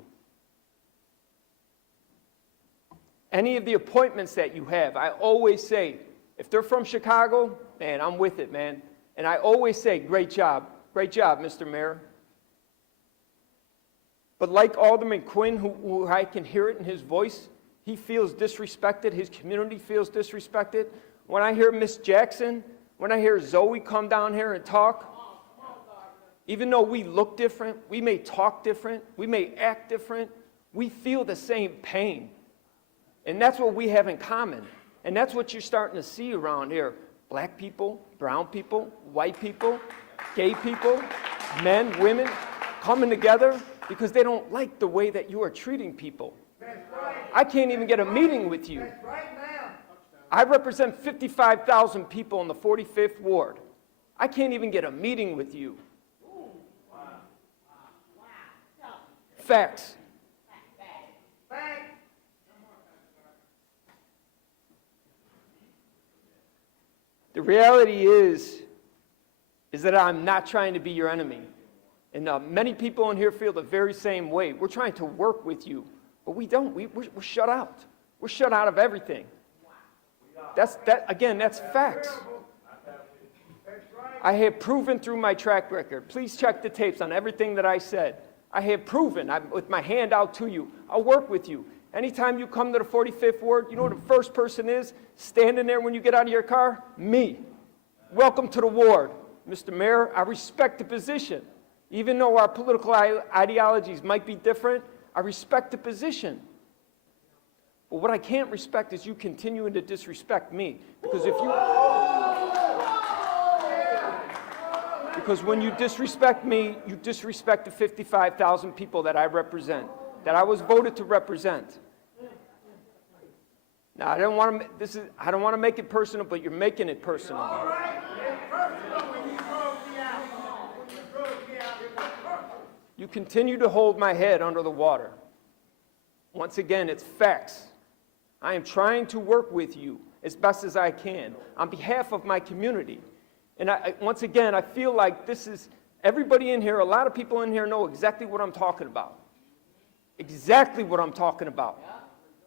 Any of the appointments that you have, I always say, if they're from Chicago, man, I'm with it, man. And I always say, great job, Mr. Mayor. But like Alderman Quinn, who I can hear it in his voice, he feels disrespected, his community feels disrespected. When I hear Miss Jackson, when I hear Zoe come down here and talk, even though we look different, we may talk different, we may act different, we feel the same pain. And that's what we have in common. And that's what you're starting to see around here. Black people, brown people, white people, gay people, men, women, coming together because they don't like the way that you are treating people. I can't even get a meeting with you. I represent 55,000 people in the 45th Ward. I can't even get a meeting with you. Facts. The reality is that I'm not trying to be your enemy. And many people in here feel the very same way. We're trying to work with you, but we don't. We're shut out. We're shut out of everything. That's facts. I have proven through my track record. Please check the tapes on everything that I said. I have proven, with my hand out to you, I'll work with you. Anytime you come to the 45th Ward, you know what the first person is standing there when you get out of your car? Me. Welcome to the ward. Mr. Mayor, I respect the position. Even though our political ideologies might be different, I respect the position. But what I can't respect is you continuing to disrespect me. Because when you disrespect me, you disrespect the 55,000 people that I represent, that I was voted to represent. Now, I don't want to make it personal, but you're making it personal. You continue to hold my head under the water. Once again, it's facts. I am trying to work with you as best as I can on behalf of my community. And once again, I feel like this is, everybody in here, a lot of people in here know exactly what I'm talking about. Exactly what I'm talking about.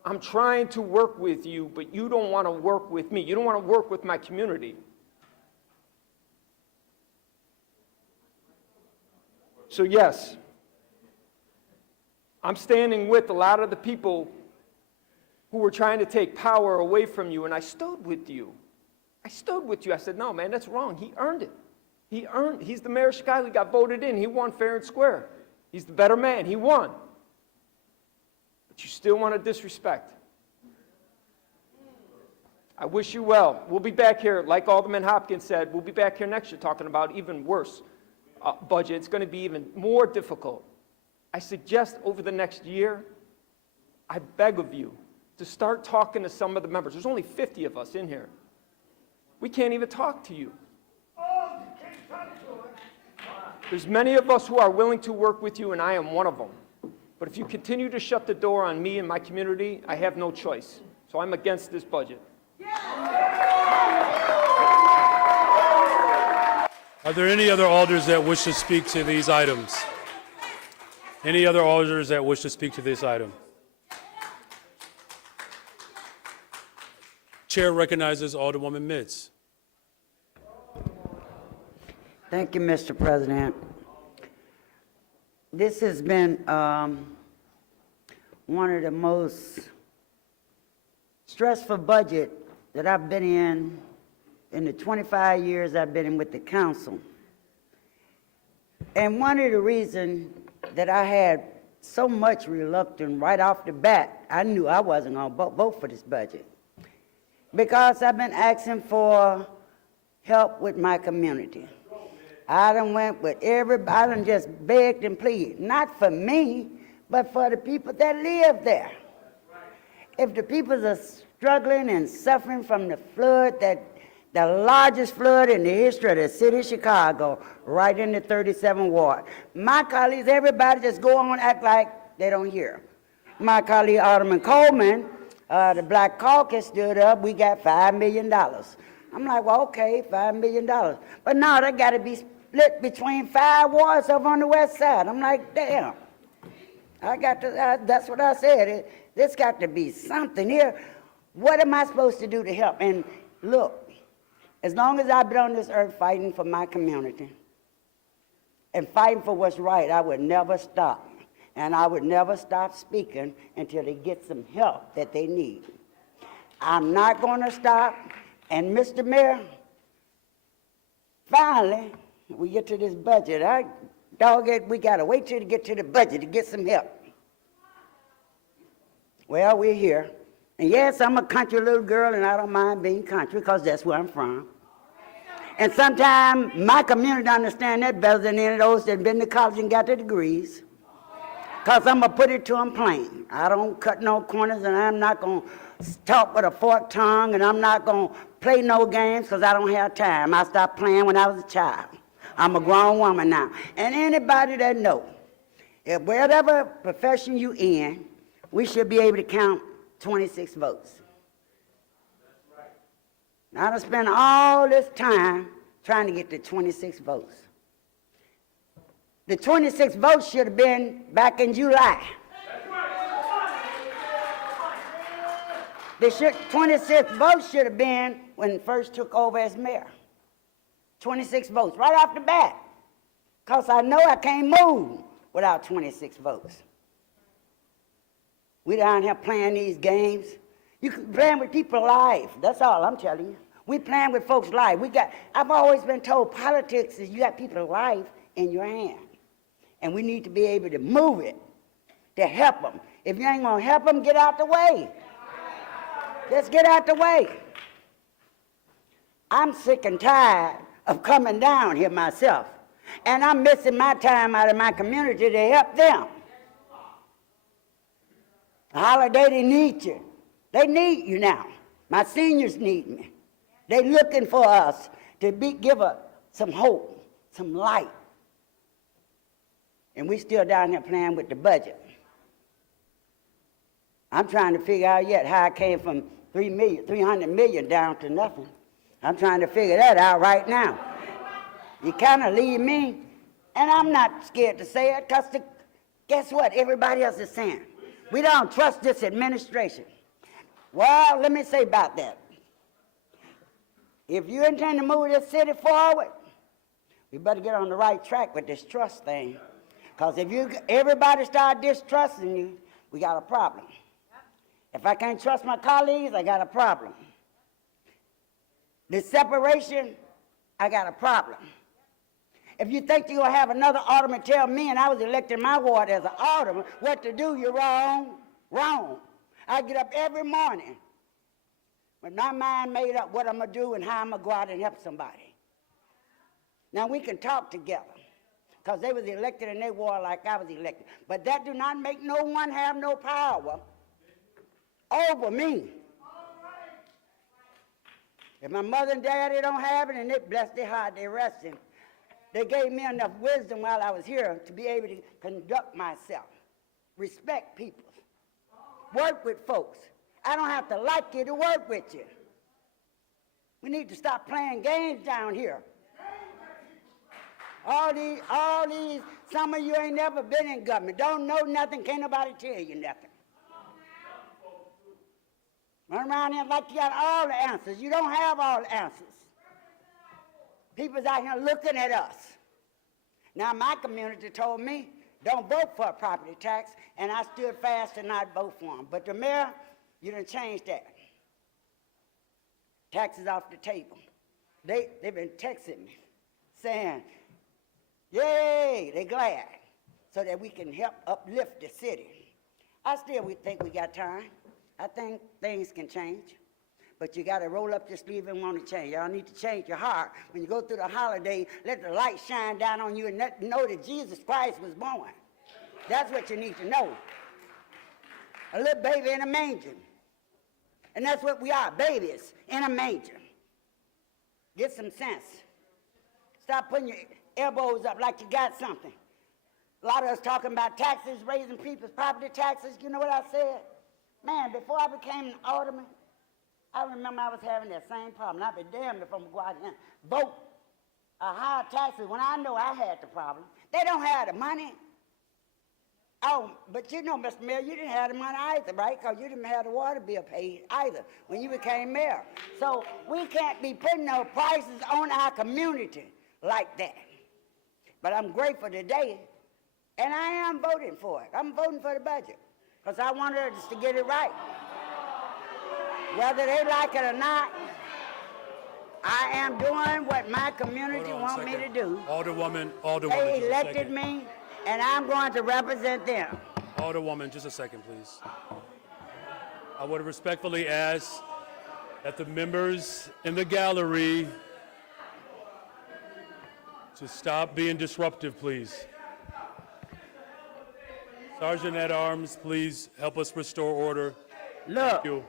I'm trying to work with you, but you don't want to work with me. You don't want to work with my community. So yes, I'm standing with a lot of the people who were trying to take power away from you, and I stood with you. I stood with you. I said, no, man, that's wrong. He earned it. He's the mayor of Chicago. He got voted in. He won fair and square. He's the better man. He won. But you still want to disrespect. I wish you well. We'll be back here, like Alderman Hopkins said, we'll be back here next year talking about even worse budget. It's going to be even more difficult. I suggest over the next year, I beg of you to start talking to some of the members. There's only 50 of us in here. We can't even talk to you. There's many of us who are willing to work with you, and I am one of them. But if you continue to shut the door on me and my community, I have no choice. So I'm against this budget. Are there any other alders that wish to speak to these items? Any other alders that wish to speak to this item? Chair recognizes Alderwoman Mitz. Thank you, Mr. President. This has been one of the most stressful budget that I've been in the 25 years I've been in with the council. And one of the reasons that I had so much reluctance right off the bat, I knew I wasn't going to vote for this budget, because I've been asking for help with my community. I done went with everybody, I done just begged and pleaded, not for me, but for the people that live there. If the people are struggling and suffering from the flood, the largest flood in the history of the city of Chicago, right in the 37th Ward. My colleagues, everybody just go on and act like they don't hear. My colleague Alderman Coleman, the Black Caucus stood up, we got $5 million. I'm like, well, okay, $5 million. But now they got to be split between 5 wards over on the west side. I'm like, damn. That's what I said. There's got to be something here. What am I supposed to do to help? And look, as long as I've been on this earth fighting for my community and fighting for what's right, I would never stop. And I would never stop speaking until they get some help that they need. I'm not going to stop. And Mr. Mayor, finally, we get to this budget. We got to wait till to get to the budget to get some help. Well, we're here. And yes, I'm a country little girl, and I don't mind being country because that's where I'm from. And sometimes my community understand that better than any of those that have been to college and got their degrees. Because I'm going to put it to them plain. I don't cut no corners, and I'm not going to talk with a forked tongue, and I'm not going to play no games because I don't have time. I stopped playing when I was a child. I'm a grown woman now. And anybody that knows, if whatever profession you in, we should be able to count 26 votes. Now, I spent all this time trying to get the 26 votes. The 26 votes should have been back in July. The 26 votes should have been when he first took over as mayor. 26 votes, right off the bat. Because I know I can't move without 26 votes. We down here playing these games. You can play with people's lives. That's all I'm telling you. We playing with folks' lives. I've always been told politics is you got people's life in your hand. And we need to be able to move it, to help them. If you ain't gonna help them, get out the way. Just get out the way. I'm sick and tired of coming down here myself. And I'm missing my time out of my community to help them. The holiday, they need you. They need you now. My seniors need me. They're looking for us to give some hope, some light. And we still down here playing with the budget. I'm trying to figure out yet how I came from 300 million down to nothing. I'm trying to figure that out right now. You kind of leave me, and I'm not scared to say it, because guess what? Everybody else is saying. We don't trust this administration. Well, let me say about that. If you intend to move this city forward, we better get on the right track with this trust thing. Because if everybody start distrusting you, we got a problem. If I can't trust my colleagues, I got a problem. The separation, I got a problem. If you think you're going to have another alderman tell me, and I was elected in my ward as an alderman, what to do, you're wrong. Wrong. I get up every morning with my mind made up what I'm going to do and how I'm going to go out and help somebody. Now, we can talk together because they was elected in their ward like I was elected. But that do not make no one have no power over me. If my mother and daddy don't have it, and they bless their heart, they resting. They gave me enough wisdom while I was here to be able to conduct myself, respect people, work with folks. I don't have to like you to work with you. We need to stop playing games down here. All these, some of you ain't never been in government, don't know nothing, can't nobody tell you nothing. Run around here like you got all the answers. You don't have all the answers. People's out here looking at us. Now, my community told me, don't vote for a property tax, and I stood fast and not vote for them. But the mayor, you done changed that. Taxes off the table. They've been texting me, saying, yay, they glad, so that we can help uplift the city. We think we got time. I think things can change. But you got to roll up your sleeve and want to change. Y'all need to change your heart. When you go through the holiday, let the light shine down on you and know that Jesus Christ was born. That's what you need to know. A little baby in a manger. And that's what we are, babies in a manger. Get some sense. Stop putting your elbows up like you got something. A lot of us talking about taxes, raising people's property taxes. You know what I said? Man, before I became an alderman, I remember I was having that same problem. I'd be damned if I'm going to go out and vote higher taxes when I know I had the problem. They don't have the money. Oh, but you know, Mr. Mayor, you didn't have the money either, right? Because you didn't have the water bill paid either when you became mayor. So we can't be putting no prices on our community like that. But I'm grateful today, and I am voting for it. I'm voting for the budget because I want us to get it right. Whether they like it or not, I am doing what my community wants me to do. Alderwoman, They elected me, and I'm going to represent them. Alderwoman, just a second, please. I would respectfully ask that the members in the gallery to stop being disruptive, please. Sergeant at Arms, please help us restore order. Look. Thank you.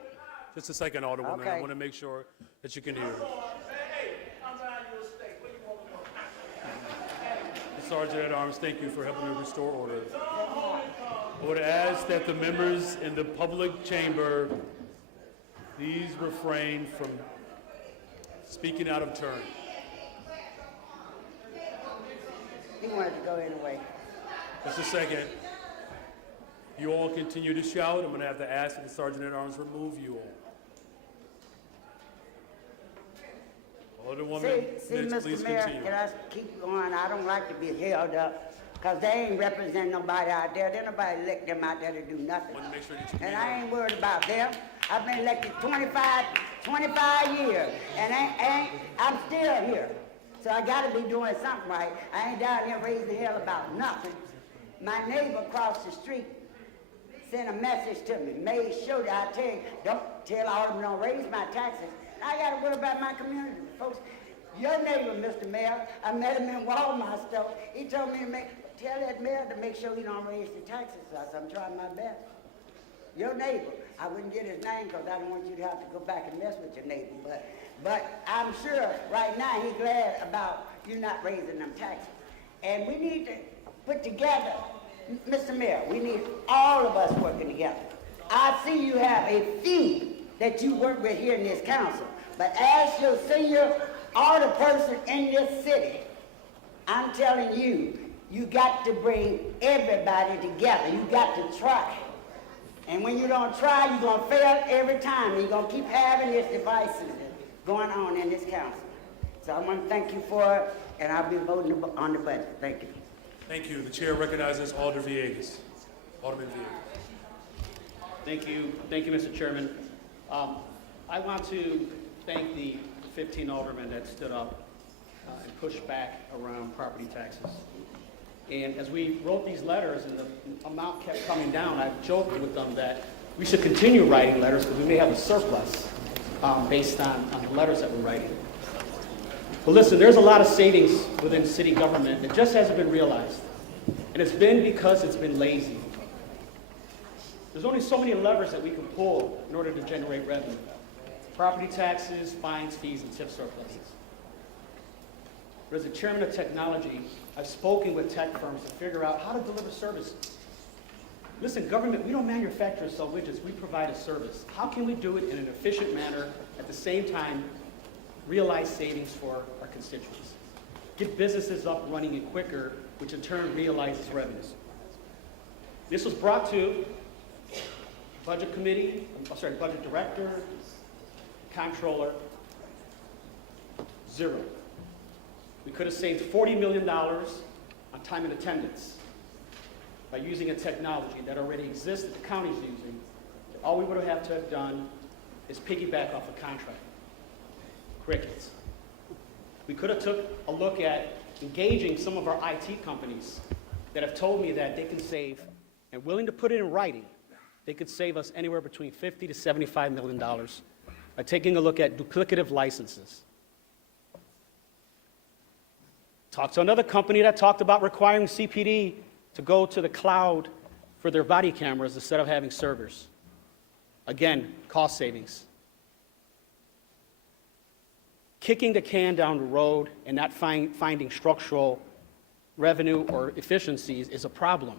Just a second, Alderwoman. Okay. I want to make sure that you can hear. Sergeant at Arms, thank you for helping me restore order. I would ask that the members in the public chamber please refrain from speaking out of turn. He wanted to go anyway. Just a second. You all continue to shout. I'm going to have to ask that the Sergeant at Arms remove you all. Alderwoman, See, Mitch, please Mr. Mayor, continue. can I keep going? I don't like to be held up because they ain't representing nobody out there. There's nobody elect them out there to do nothing. I want to make sure that you can And hear. I ain't worried about them. I've been elected 25 years, and I'm still here. So I got to be doing something right. I ain't down here raising hell about nothing. My neighbor across the street sent a message to me, made sure that I tell you, don't tell all of them don't raise my taxes. I got to worry about my community, folks. Your neighbor, Mr. Mayor, I met him in Walmart store. He told me to tell that mayor to make sure he don't raise the taxes. So I said, I'm trying my best. Your neighbor, I wouldn't get his name because I don't want you to have to go back and mess with your neighbor. But I'm sure right now he's glad about you not raising them taxes. And we need to put together, Mr. Mayor, we need all of us working together. I see you have a few that you work with here in this council, but as your senior alderperson in this city, I'm telling you, you got to bring everybody together. You got to try. And when you don't try, you're going to fail every time. You're going to keep having this divisiveness going on in this council. So I want to thank you for it, and I'll be voting on the budget. Thank you. Thank you. The chair recognizes Alderman Villegas. Thank you, Mr. Chairman. I want to thank the 15 aldermen that stood up and pushed back around property taxes. And as we wrote these letters and the amount kept coming down, I've joked with them that we should continue writing letters because we may have a surplus based on the letters that we're writing. But listen, there's a lot of savings within city government that just hasn't been realized. And it's been because it's been lazy. There's only so many levers that we can pull in order to generate revenue. Property taxes, fines, fees, and tip surpluses. But as the chairman of technology, I've spoken with tech firms to figure out how to deliver services. Listen, government, we don't manufacture or sell widgets, we provide a service. How can we do it in an efficient manner, at the same time, realize savings for our constituents? Get businesses up and running it quicker, which in turn realizes revenues. This was brought to Budget Committee, Budget Director, Comptroller, zero. We could have saved $40 million on time and attendance by using a technology that already exists that the county's using. All we would have to have done is piggyback off a contract. Crickets. We could have took a look at engaging some of our IT companies that have told me that they can save, and willing to put it in writing, they could save us anywhere between $50 to $75 million by taking a look at duplicative licenses. Talked to another company that talked about requiring CPD to go to the cloud for their body cameras instead of having servers. Again, cost savings. Kicking the can down the road and not finding structural revenue or efficiencies is a problem.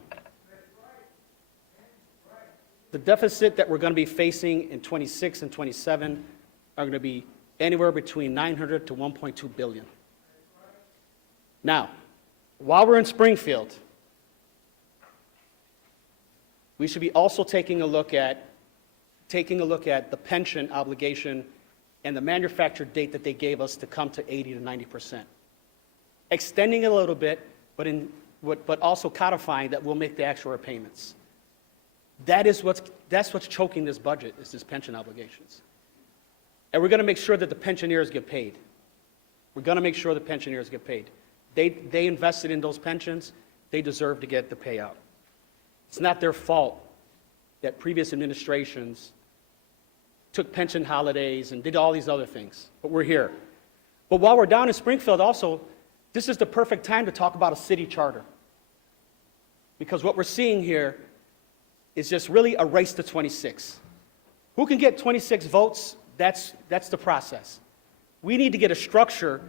The deficit that we're going to be facing in 26 and 27 are going to be anywhere between 900 to 1.2 billion. Now, while we're in Springfield, we should be also taking a look at the pension obligation and the manufactured date that they gave us to come to 80 to 90%. Extending it a little bit, but also codifying that we'll make the actual payments. That's what's choking this budget, is this pension obligations. And we're going to make sure that the pensioners get paid. We're going to make sure the pensioners get paid. They invested in those pensions. They deserve to get the payout. It's not their fault that previous administrations took pension holidays and did all these other things, but we're here. But while we're down in Springfield also, this is the perfect time to talk about a city charter. Because what we're seeing here is just really a race to 26. Who can get 26 votes? That's the process. We need to get a structure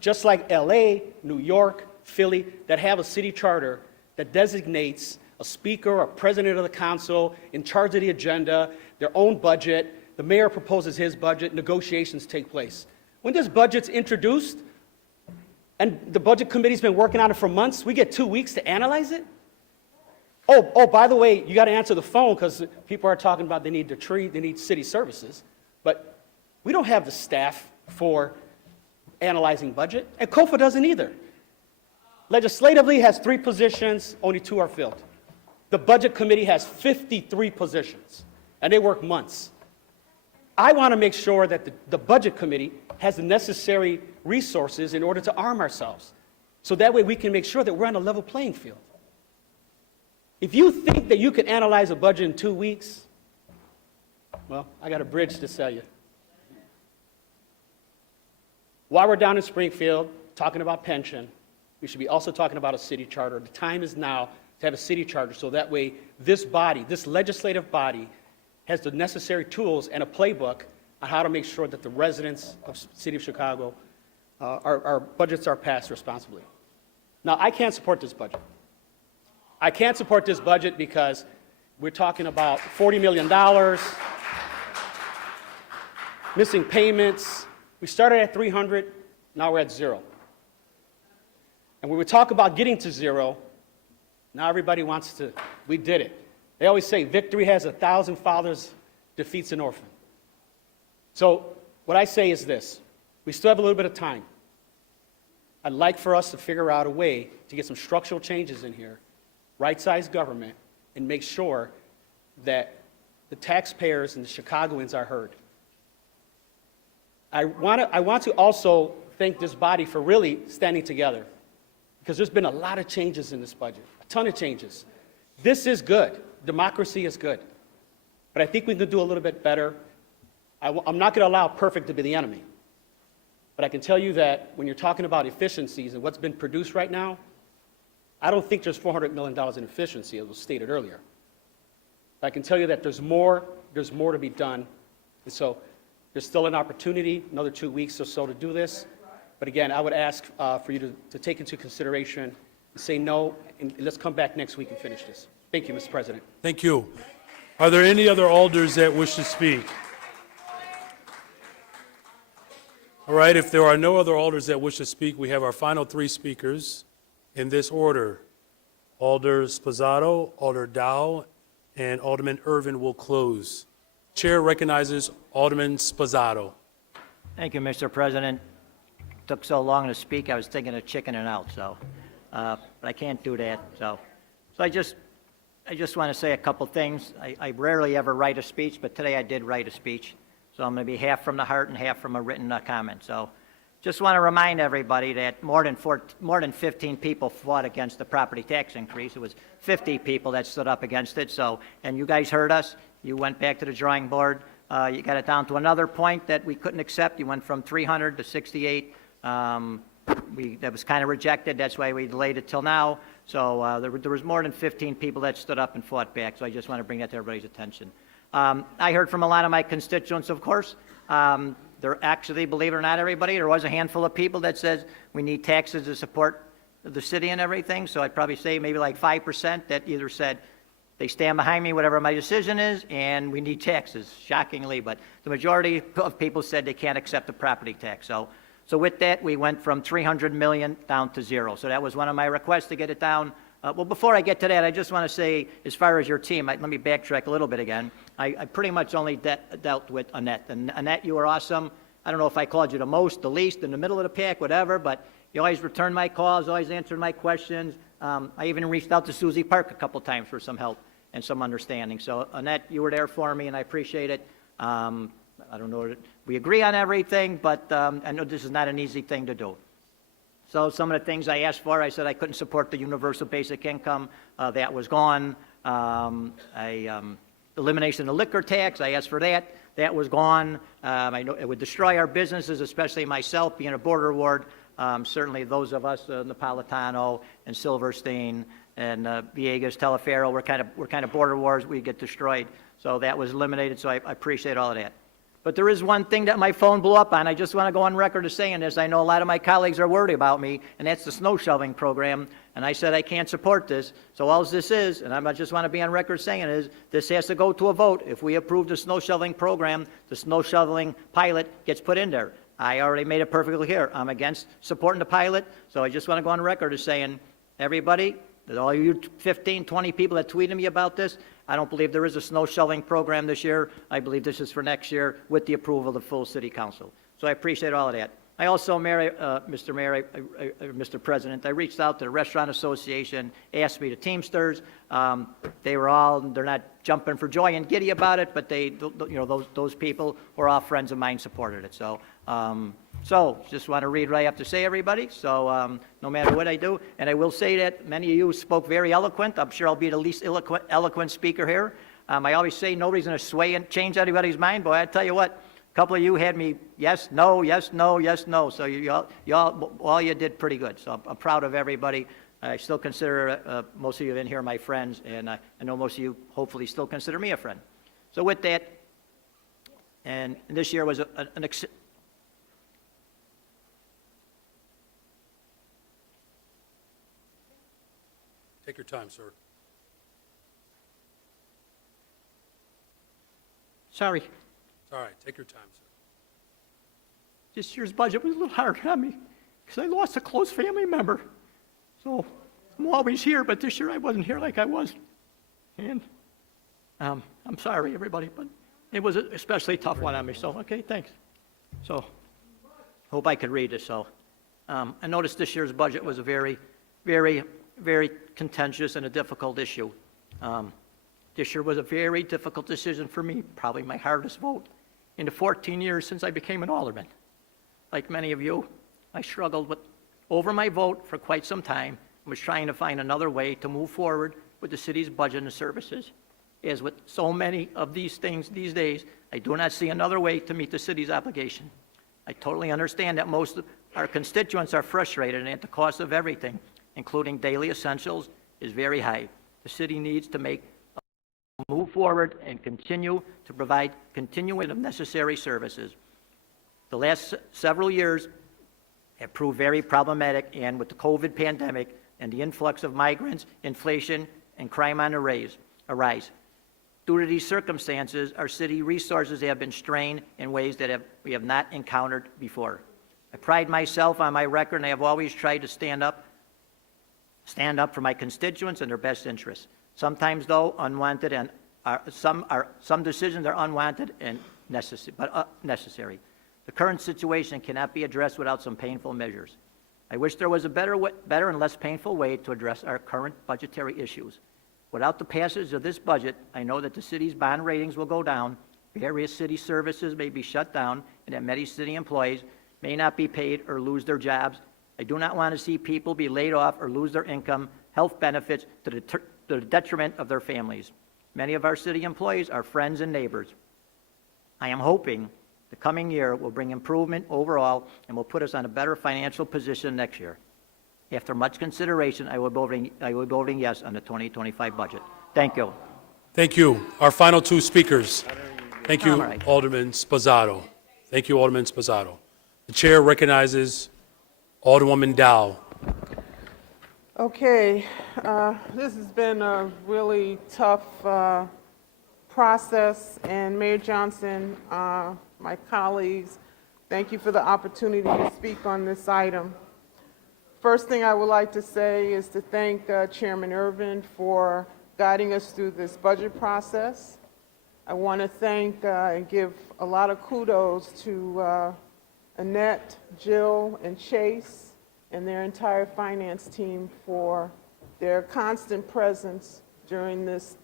just like LA, New York, Philly, that have a city charter that designates a speaker or president of the council in charge of the agenda, their own budget. The mayor proposes his budget, negotiations take place. When this budget's introduced, and the budget committee's been working on it for months, we get 2 weeks to analyze it? Oh, by the way, you got to answer the phone because people are talking about they need city services, but we don't have the staff for analyzing budget, and COFA doesn't either. Legislatively has 3 positions, only 2 are filled. The budget committee has 53 positions, and they work months. I want to make sure that the budget committee has the necessary resources in order to arm ourselves, so that way we can make sure that we're on a level playing field. If you think that you can analyze a budget in 2 weeks, well, I got a bridge to sell you. While we're down in Springfield talking about pension, we should be also talking about a city charter. The time is now to have a city charter, so that way this body, this legislative body, has the necessary tools and a playbook on how to make sure that the residents of the city of Chicago, our budgets are passed responsibly. Now, I can't support this budget. I can't support this budget because we're talking about $40 million, missing payments. We started at 300, now we're at 0. And when we talk about getting to 0, now everybody wants to, we did it. They always say victory has 1,000 fathers, defeats an orphan. So what I say is this: we still have a little bit of time. I'd like for us to figure out a way to get some structural changes in here, right-size government, and make sure that the taxpayers and the Chicagoans are heard. I want to also thank this body for really standing together, because there's been a lot of changes in this budget, a ton of changes. This is good. Democracy is good. But I think we can do a little bit better. I'm not going to allow perfect to be the enemy. But I can tell you that when you're talking about efficiencies and what's been produced right now, I don't think there's $400 million in efficiency, as was stated earlier. But I can tell you that there's more to be done. And so there's still an opportunity, another 2 weeks or so to do this. But again, I would ask for you to take into consideration and say no, and let's come back next week and finish this. Thank you, Mr. President. Thank you. Are there any other alders that wish to speak? All right, if there are no other alders that wish to speak, we have our final 3 speakers in this order. Alder Sposato, Alder Dow, and Alderman Irvin will close. Chair recognizes Alderman Sposato. Thank you, Mr. President. Took so long to speak, I was thinking of chickening out, so, but I can't do that, so I just want to say a couple things. I rarely ever write a speech, but today I did write a speech, so I'm going to be half from the heart and half from a written comment. So just want to remind everybody that more than 15 people fought against the property tax increase. It was 50 people that stood up against it, so, and you guys heard us. You went back to the drawing board. You got it down to another point that we couldn't accept. You went from 300 to 68. That was kind of rejected. That's why we delayed it till now. So there was more than 15 people that stood up and fought back. So I just want to bring that to everybody's attention. I heard from a lot of my constituents, of course. There actually, believe it or not, everybody, there was a handful of people that says we need taxes to support the city and everything. So I'd probably say maybe like 5% that either said they stand behind me, whatever my decision is, and we need taxes, shockingly. But the majority of people said they can't accept the property tax. So with that, we went from 300 million down to 0. So that was one of my requests to get it down. Well, before I get to that, I just want to say, as far as your team, let me backtrack a little bit again. I pretty much only dealt with Annette. And Annette, you were awesome. I don't know if I called you the most, the least, in the middle of the pack, whatever, but you always returned my calls, always answered my questions. I even reached out to Susie Park a couple times for some help and some understanding. So Annette, you were there for me, and I appreciate it. I don't know, we agree on everything, but I know this is not an easy thing to do. So some of the things I asked for, I said I couldn't support the universal basic income. That was gone. Elimination of the liquor tax, I asked for that. That was gone. I know it would destroy our businesses, especially myself, being a border ward. Certainly those of us, Napolitano and Silverstein and Villegas, Teleferro, we're kind of border wars. We get destroyed. So that was eliminated, so I appreciate all of that. But there is one thing that my phone blew up on. I just want to go on record as saying this. I know a lot of my colleagues are worried about me, and that's the snow shoveling program. And I said I can't support this. So all this is, and I just want to be on record saying is, this has to go to a vote. If we approve the snow shoveling program, the snow shoveling pilot gets put in there. I already made it perfectly clear. I'm against supporting the pilot. So I just want to go on record as saying, everybody, all you 15, 20 people that tweeted me about this, I don't believe there is a snow shoveling program this year. I believe this is for next year with the approval of the full city council. So I appreciate all of that. I also, Mr. Mayor, Mr. President, I reached out to the Restaurant Association, asked me to Teamsters. They're not jumping for joy and giddy about it, but those people who are all friends of mine supported it. So just want to read what I have to say, everybody. So no matter what I do, and I will say that many of you spoke very eloquent. I'm sure I'll be the least eloquent speaker here. I always say nobody's going to sway and change anybody's mind, but I tell you what, a couple of you had me yes, no, yes, no, yes, no. So all you did pretty good. So I'm proud of everybody. I still consider most of you in here my friends, and I know most of you hopefully still consider me a friend. So with that, and this year was Take your time, sir. Sorry. It's all right. Take your time, sir. This year's budget was a little hard on me because I lost a close family member. So I'm always here, but this year I wasn't here like I was. And I'm sorry, everybody, but it was an especially tough one on me. So, okay, thanks. So hope I could read this. So I noticed this year's budget was a very, very, very contentious and a difficult issue. This year was a very difficult decision for me, probably my hardest vote in the 14 years since I became an alderman. Like many of you, I struggled over my vote for quite some time and was trying to find another way to move forward with the city's budget and services. As with so many of these things these days, I do not see another way to meet the city's obligation. I totally understand that most of our constituents are frustrated and that the cost of everything, including daily essentials, is very high. The city needs to move forward and continue to provide continuing of necessary services. The last several years have proved very problematic, and with the COVID pandemic and the influx of migrants, inflation, and crime on the rise. Due to these circumstances, our city resources have been strained in ways that we have not encountered before. I pride myself on my record, and I have always tried to stand up for my constituents and their best interests. Sometimes, though, unwanted and some decisions are unwanted and necessary. The current situation cannot be addressed without some painful measures. I wish there was a better and less painful way to address our current budgetary issues. Without the passage of this budget, I know that the city's bond ratings will go down, various city services may be shut down, and that many city employees may not be paid or lose their jobs. I do not want to see people be laid off or lose their income, health benefits to the detriment of their families. Many of our city employees are friends and neighbors. I am hoping the coming year will bring improvement overall and will put us on a better financial position next year. After much consideration, I will be voting yes on the 2025 budget. Thank you. Thank you. Our final two speakers. Thank you, All right. Alderman Sposato. Thank you, Alderman Sposato. The chair recognizes Alderwoman Dow. Okay, this has been a really tough process, and Mayor Johnson, my colleagues, thank you for the opportunity to speak on this item. First thing I would like to say is to thank Chairman Irvin for guiding us through this budget process. I want to thank and give a lot of kudos to Annette, Jill, and Chase and their entire finance team for their constant presence during this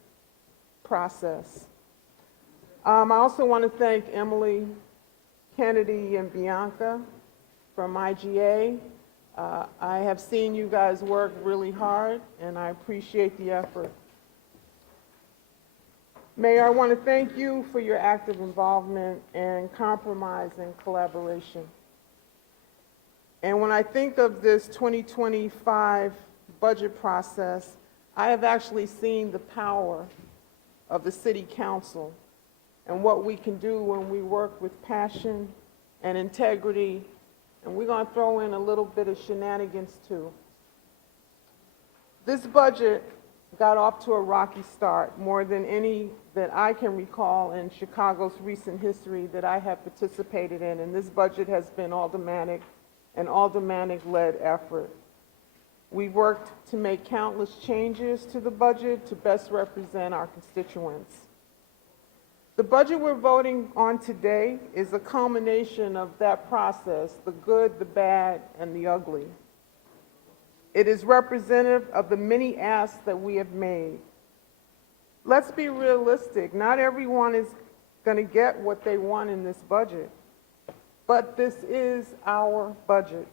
process. I also want to thank Emily, Kennedy, and Bianca from IGA. I have seen you guys work really hard, and I appreciate the effort. Mayor, I want to thank you for your active involvement and compromise and collaboration. And when I think of this 2025 budget process, I have actually seen the power of the City Council and what we can do when we work with passion and integrity, and we're going to throw in a little bit of shenanigans too. This budget got off to a rocky start, more than any that I can recall in Chicago's recent history that I have participated in, and this budget has been an aldermanic-led effort. We've worked to make countless changes to the budget to best represent our constituents. The budget we're voting on today is a culmination of that process, the good, the bad, and the ugly. It is representative of the many asks that we have made. Let's be realistic. Not everyone is going to get what they want in this budget. But this is our budget.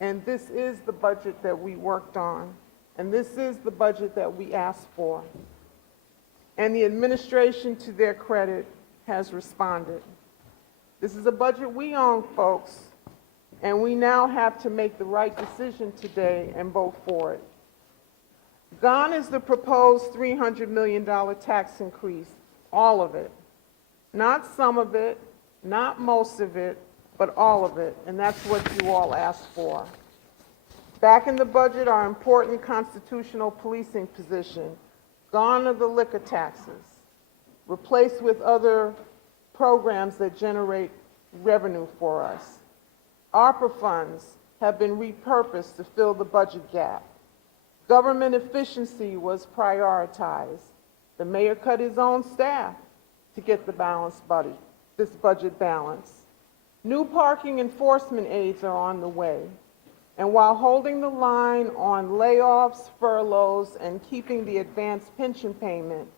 And this is the budget that we worked on. And this is the budget that we asked for. And the administration, to their credit, has responded. This is a budget we own, folks. And we now have to make the right decision today and vote for it. Gone is the proposed $300 million tax increase, all of it. Not some of it, not most of it, but all of it, and that's what you all asked for. Back in the budget are important constitutional policing positions. Gone are the liquor taxes, replaced with other programs that generate revenue for us. ARPA funds have been repurposed to fill the budget gap. Government efficiency was prioritized. The mayor cut his own staff to get the balanced budget, this budget balance. New parking enforcement aids are on the way. And while holding the line on layoffs, furloughs, and keeping the advanced pension payment,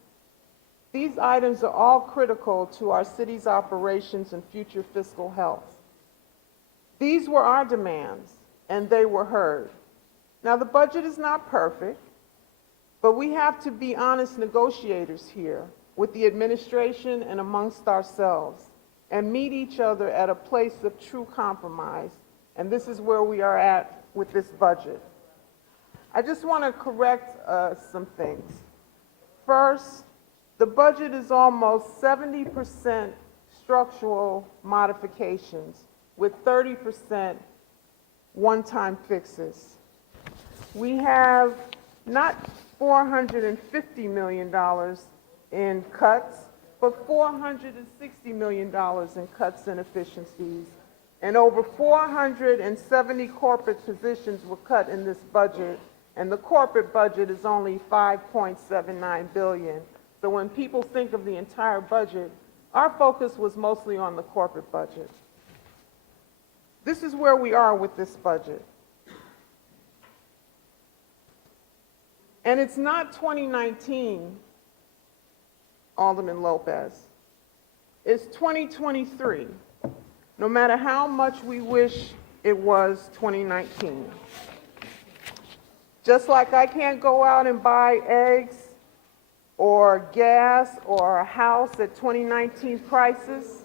these items are all critical to our city's operations and future fiscal health. These were our demands, and they were heard. Now, the budget is not perfect, but we have to be honest negotiators here with the administration and amongst ourselves and meet each other at a place of true compromise. And this is where we are at with this budget. I just want to correct some things. First, the budget is almost 70% structural modifications with 30% one-time fixes. We have not $450 million in cuts, but $460 million in cuts and efficiencies. And over 470 corporate positions were cut in this budget, and the corporate budget is only $5.79 billion. So when people think of the entire budget, our focus was mostly on the corporate budget. This is where we are with this budget. And it's not 2019, Alderman Lopez. It's 2023, no matter how much we wish it was 2019. Just like I can't go out and buy eggs or gas or a house at 2019 prices,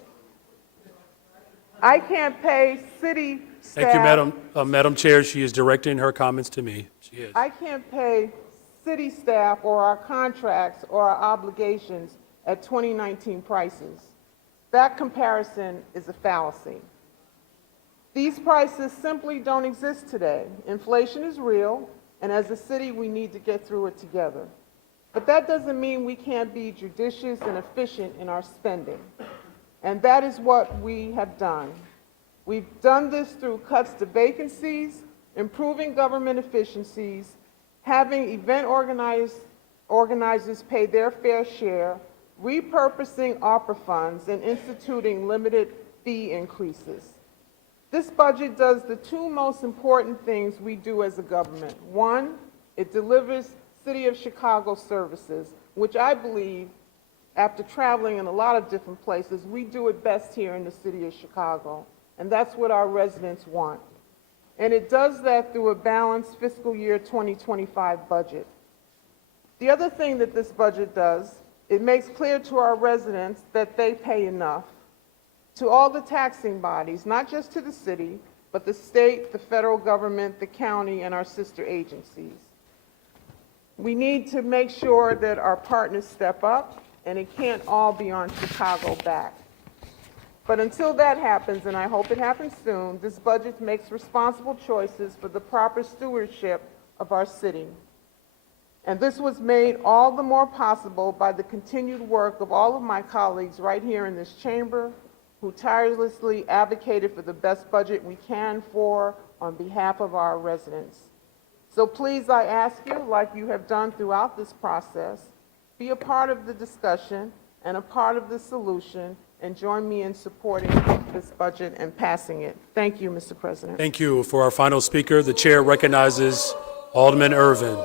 I can't pay city staff. Thank you, Madam Chair. She is directing her comments to me. She is. I can't pay city staff or our contracts or our obligations at 2019 prices. That comparison is a fallacy. These prices simply don't exist today. Inflation is real, and as a city, we need to get through it together. But that doesn't mean we can't be judicious and efficient in our spending. And that is what we have done. We've done this through cuts to vacancies, improving government efficiencies, having event organizers pay their fair share, repurposing ARPA funds, and instituting limited fee increases. This budget does the two most important things we do as a government. One, it delivers City of Chicago services, which I believe, after traveling in a lot of different places, we do it best here in the City of Chicago, and that's what our residents want. And it does that through a balanced fiscal year 2025 budget. The other thing that this budget does, it makes clear to our residents that they pay enough. To all the taxing bodies, not just to the city, but the state, the federal government, the county, and our sister agencies. We need to make sure that our partners step up, and it can't all be on Chicago back. But until that happens, and I hope it happens soon, this budget makes responsible choices for the proper stewardship of our city. And this was made all the more possible by the continued work of all of my colleagues right here in this chamber, who tirelessly advocated for the best budget we can for on behalf of our residents. So please, I ask you, like you have done throughout this process, be a part of the discussion and a part of the solution, and join me in supporting this budget and passing it. Thank you, Mr. President. Thank you. For our final speaker, the chair recognizes Alderman Irvin.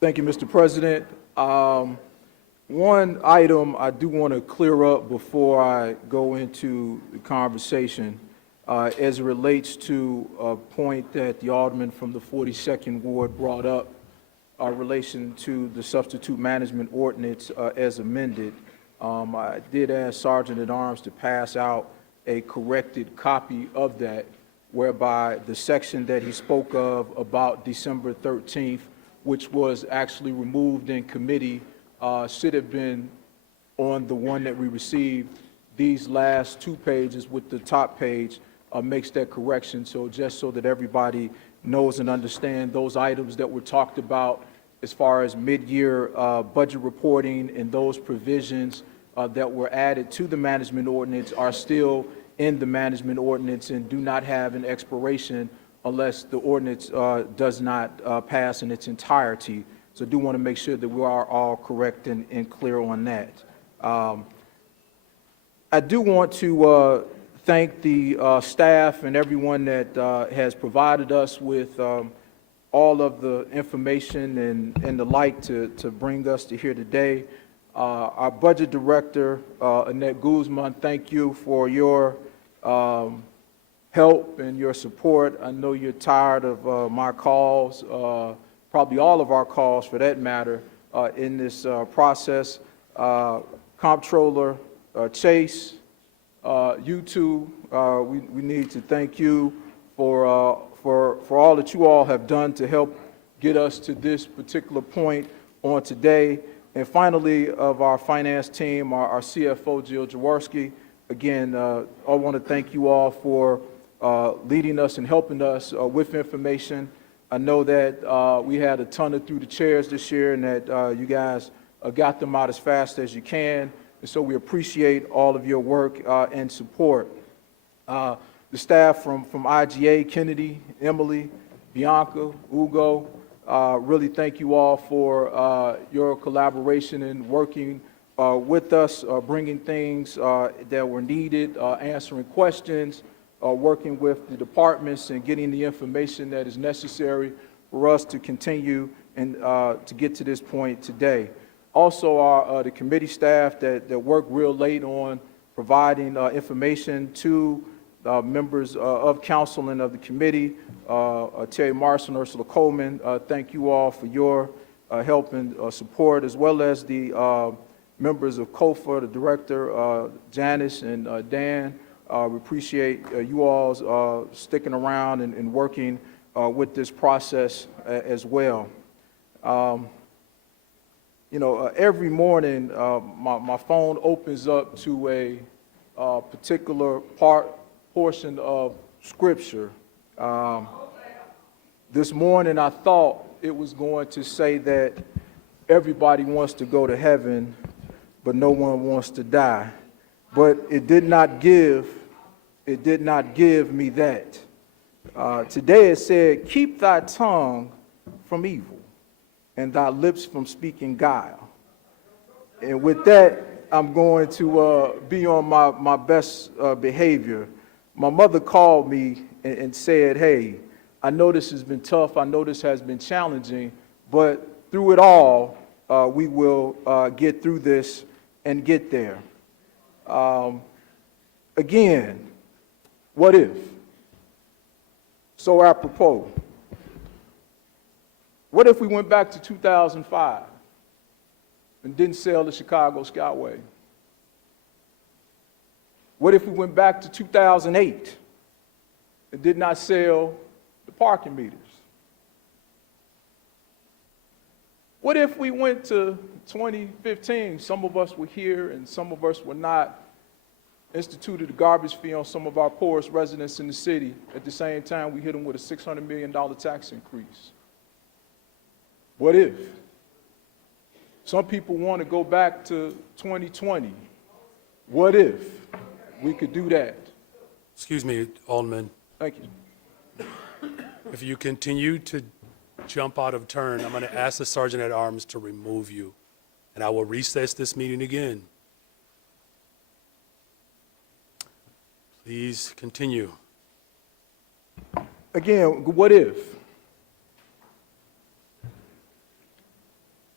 Thank you, Mr. President. One item I do want to clear up before I go into the conversation as it relates to a point that the alderman from the 42nd Ward brought up in relation to the substitute management ordinance as amended. I did ask Sergeant at Arms to pass out a corrected copy of that, whereby the section that he spoke of about December 13th, which was actually removed in committee, should have been on the one that we received. These last two pages with the top page makes that correction. So just so that everybody knows and understands, those items that were talked about as far as mid-year budget reporting and those provisions that were added to the management ordinance are still in the management ordinance and do not have an expiration unless the ordinance does not pass in its entirety. So I do want to make sure that we are all correct and clear on that. I do want to thank the staff and everyone that has provided us with all of the information and the like to bring us to here today. Our budget director, Annette Guzman, thank you for your help and your support. I know you're tired of my calls, probably all of our calls for that matter, in this process. Comptroller Chase, you two, we need to thank you for all that you all have done to help get us to this particular point on today. And finally, of our finance team, our CFO, Jill Jaworski, again, I want to thank you all for leading us and helping us with information. I know that we had a ton of through the chairs this year and that you guys got them out as fast as you can. And so we appreciate all of your work and support. The staff from IGA, Kennedy, Emily, Bianca, Ugo, really thank you all for your collaboration and working with us, bringing things that were needed, answering questions, working with the departments and getting the information that is necessary for us to continue and to get to this point today. Also, the committee staff that worked real late on providing information to members of council and of the committee, Terry Marson, Ursula Coleman, thank you all for your help and support, as well as the members of COFA, the director, Janice and Dan. We appreciate you all's sticking around and working with this process as well. You know, every morning my phone opens up to a particular portion of Scripture. This morning I thought it was going to say that everybody wants to go to heaven, but no one wants to die. But it did not give me that. Today it said, keep thy tongue from evil and thy lips from speaking guile. And with that, I'm going to be on my best behavior. My mother called me and said, hey, I know this has been tough, I know this has been challenging, but through it all, we will get through this and get there. Again, what if? So apropos, what if we went back to 2005 and didn't sell the Chicago Skyway? What if we went back to 2008 and did not sell the parking meters? What if we went to 2015, some of us were here and some of us were not, instituted a garbage fee on some of our poorest residents in the city. At the same time, we hit them with a $600 million tax increase. What if? Some people want to go back to 2020. What if we could do that? Excuse me, Alderman. Thank you. If you continue to jump out of turn, I'm going to ask the Sergeant at Arms to remove you, and I will recess this meeting again. Please continue. Again, what if?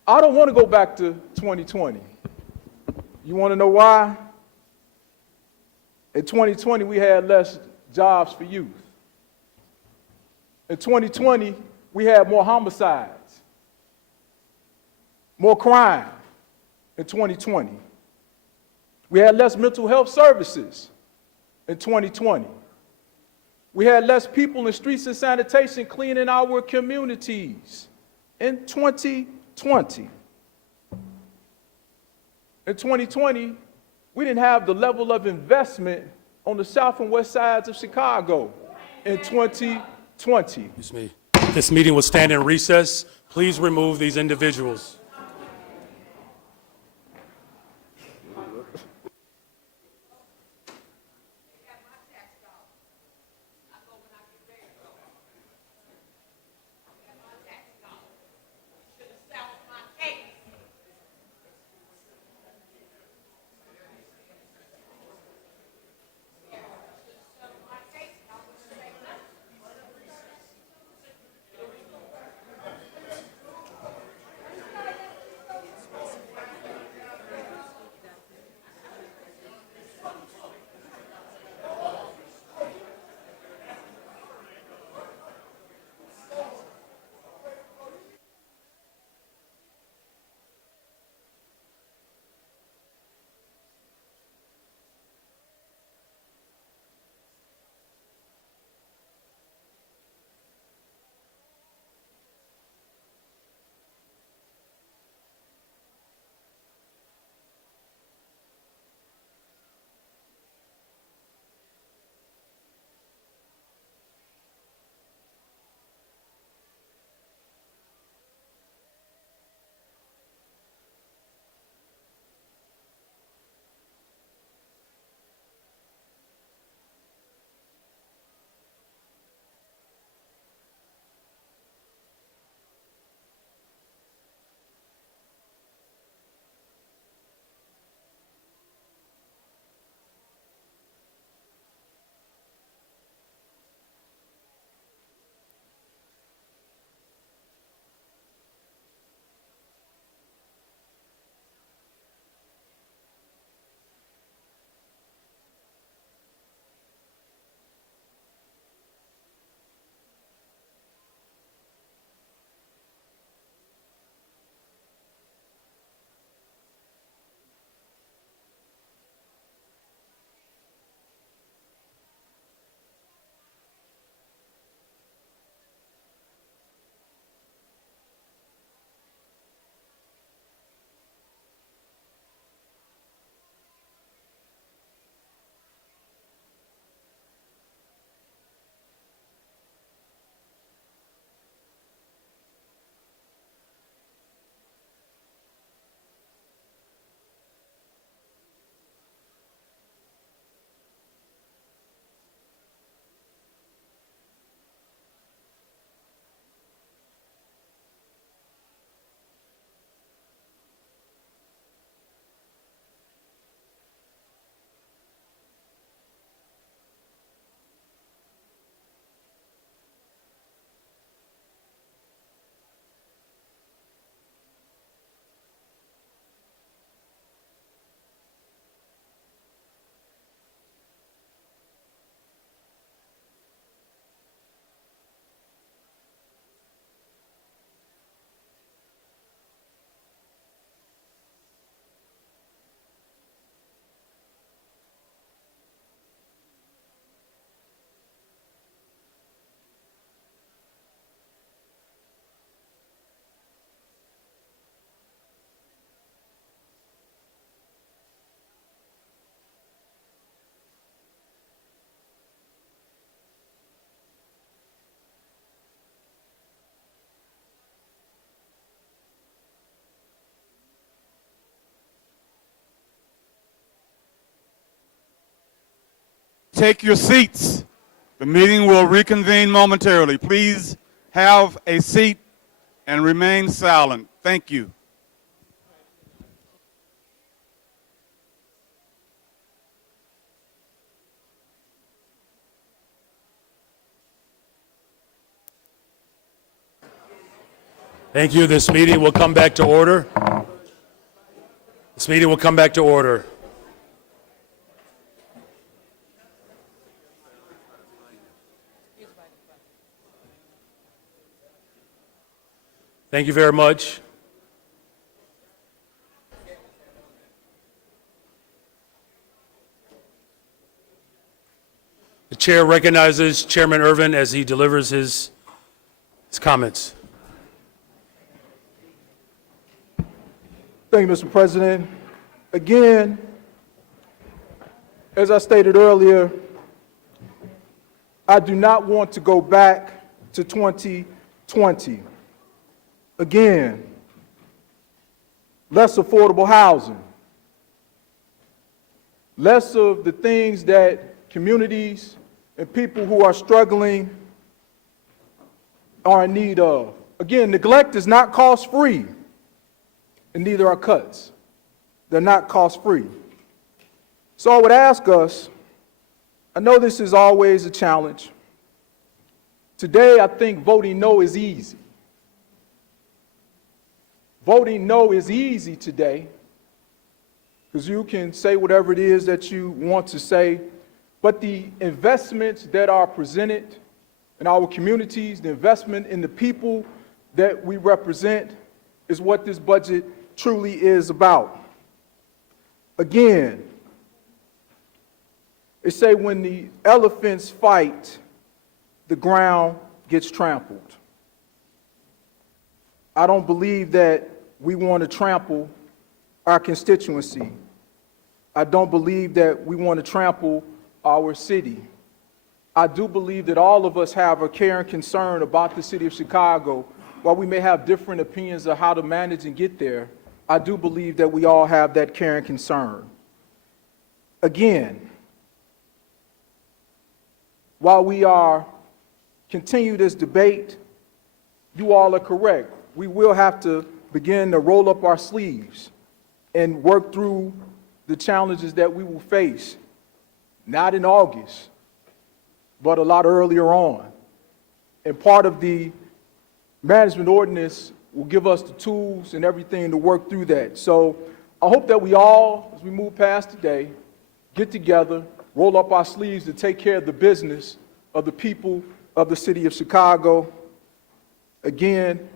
I don't want to go back to 2020. You want to know why? In 2020, we had less jobs for youth. In 2020, we had more homicides, more crime in 2020. We had less mental health services in 2020. We had less people in streets and sanitation cleaning our communities in 2020. In 2020, we didn't have the level of investment on the south and west sides of Chicago in 2020. Excuse me. This meeting will stand in recess. Please remove these individuals. take your seats. The meeting will reconvene momentarily. Please have a seat and remain silent. Thank you. Thank you. This meeting will come back to order. This meeting will come back to order. Thank you very much. The chair recognizes Chairman Irvin as he delivers his comments. Thank you, Mr. President. Again, as I stated earlier, I do not want to go back to 2020. Again, less affordable housing, less of the things that communities and people who are struggling are in need of. Again, neglect is not cost-free, and neither are cuts. They're not cost-free. So I would ask us, I know this is always a challenge. Today, I think voting no is easy. Voting no is easy today because you can say whatever it is that you want to say, but the investments that are presented in our communities, the investment in the people that we represent is what this budget truly is about. Again, they say when the elephants fight, the ground gets trampled. I don't believe that we want to trample our constituency. I don't believe that we want to trample our city. I do believe that all of us have a care and concern about the city of Chicago. While we may have different opinions of how to manage and get there, I do believe that we all have that care and concern. Again, while we are continue this debate, you all are correct. We will have to begin to roll up our sleeves and work through the challenges that we will face, not in August, but a lot earlier on. And part of the management ordinance will give us the tools and everything to work through that. So I hope that we all, as we move past today, get together, roll up our sleeves to take care of the business of the people of the city of Chicago. Again,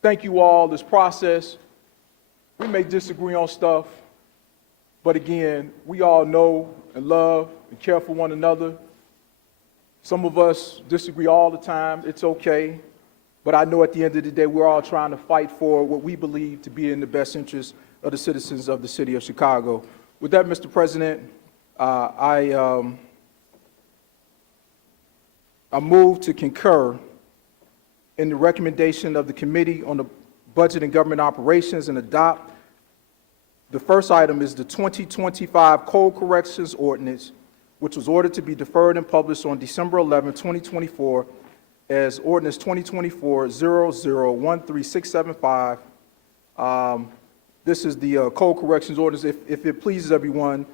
thank you all. This process, we may disagree on stuff, but again, we all know and love and care for one another. Some of us disagree all the time. It's okay. But I know at the end of the day, we're all trying to fight for what we believe to be in the best interest of the citizens of the city of Chicago. With that, Mr. President, I move to concur in the recommendation of the Committee on the Budget and Government Operations and adopt. The first item is the 2025 Code Corrections Ordinance, which was ordered to be deferred and published on December 11, 2024, as Ordinance 2024-00-13675. This is the Code Corrections Ordinance. If it pleases everyone,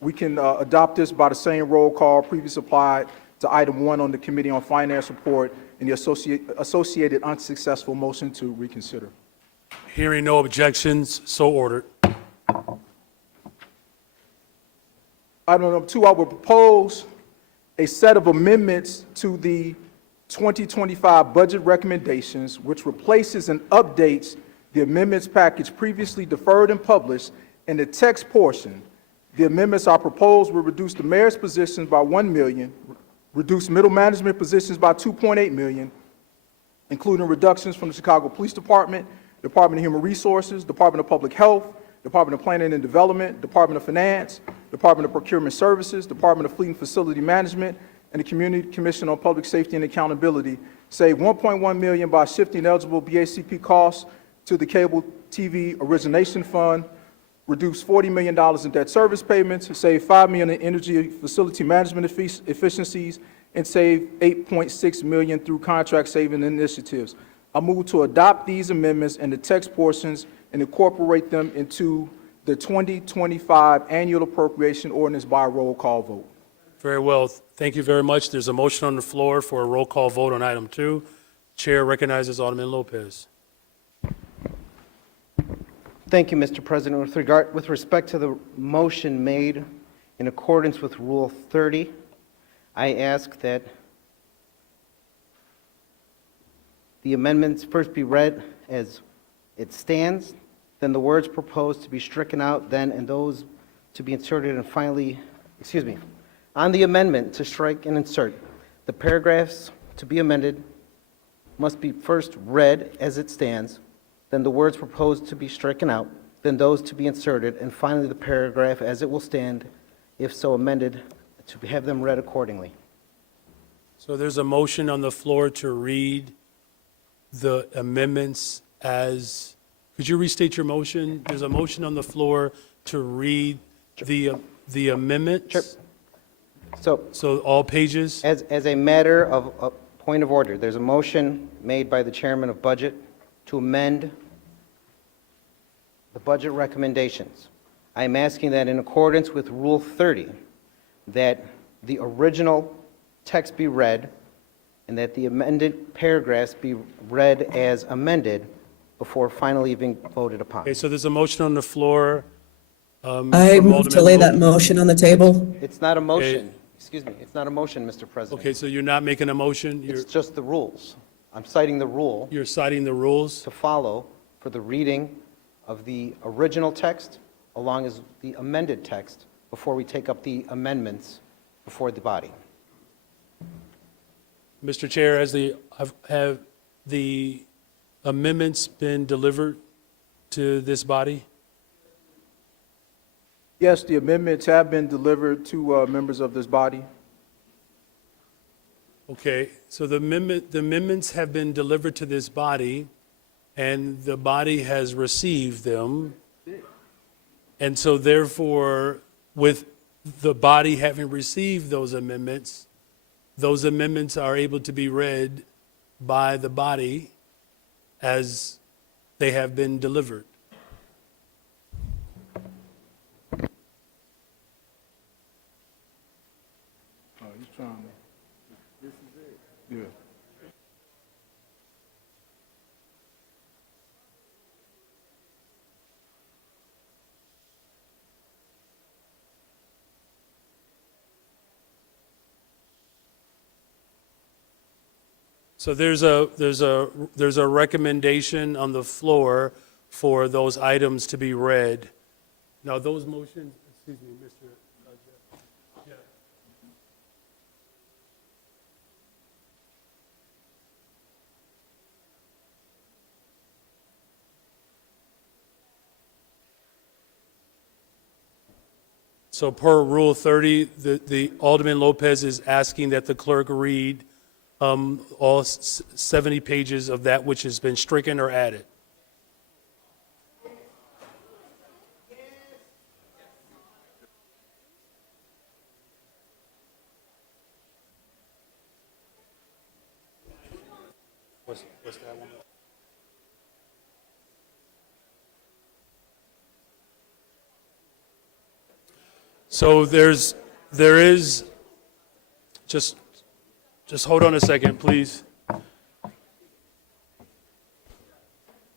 we can adopt this by the same roll call previously applied to item 1 on the Committee on Finance report and the associated unsuccessful motion to reconsider. Hearing no objections, so ordered. Item number 2, I will propose a set of amendments to the 2025 budget recommendations, which replaces and updates the amendments package previously deferred and published. In the text portion, the amendments are proposed will reduce the mayor's positions by $1 million, reduce middle management positions by $2.8 million, including reductions from the Chicago Police Department, Department of Human Resources, Department of Public Health, Department of Planning and Development, Department of Finance, Department of Procurement Services, Department of Fleet and Facility Management, and the Community Commission on Public Safety and Accountability. Save $1.1 million by shifting eligible BACP costs to the Cable TV Origination Fund, reduce $40 million in debt service payments, save $5 million in energy facility management efficiencies, and save $8.6 million through contract saving initiatives. I move to adopt these amendments and the text portions and incorporate them into the 2025 annual appropriation ordinance by roll call vote. Very well. Thank you very much. There's a motion on the floor for a roll call vote on item 2. Chair recognizes Alderman Lopez. Thank you, Mr. President. With respect to the motion made in accordance with Rule 30, I ask that the amendments first be read as it stands, then the words proposed to be stricken out, then and those to be inserted, and finally, on the amendment to strike and insert, the paragraphs to be amended must be first read as it stands, then the words proposed to be stricken out, then those to be inserted, and finally the paragraph as it will stand, if so amended, to have them read accordingly. So there's a motion on the floor to read the amendments as, could you restate your motion? There's a motion on the floor to read the amendments? Sure. So all pages? As a matter of a point of order, there's a motion made by the chairman of budget to amend the budget recommendations. I am asking that in accordance with Rule 30, that the original text be read and that the amended paragraphs be read as amended before finally being voted upon. Okay, so there's a motion on the floor. I move to lay that motion on the table. It's not a motion. Excuse me. It's not a motion, Mr. President. Okay, so you're not making a motion? It's just the rules. I'm citing the rule You're citing the rules? to follow for the reading of the original text along as the amended text before we take up the amendments before the body. Mr. Chair, have the amendments been delivered to this body? Yes, the amendments have been delivered to members of this body. Okay, so the amendments have been delivered to this body, and the body has received them. And so therefore, with the body having received those amendments are able to be read by the body as they have been delivered. Oh, he's trying to. This is it? Yeah. So there's a recommendation on the floor for those items to be read. Now, those motions, excuse me, Mr. Yeah. So per Rule 30, the Alderman Lopez is asking that the clerk read all 70 pages of that which has been stricken or added. What's that one? So there is, just hold on a second, please.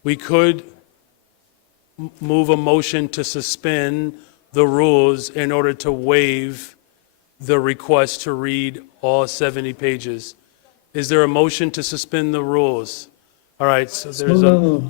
We could move a motion to suspend the rules in order to waive the request to read all 70 pages. Is there a motion to suspend the rules? All right, so there's a...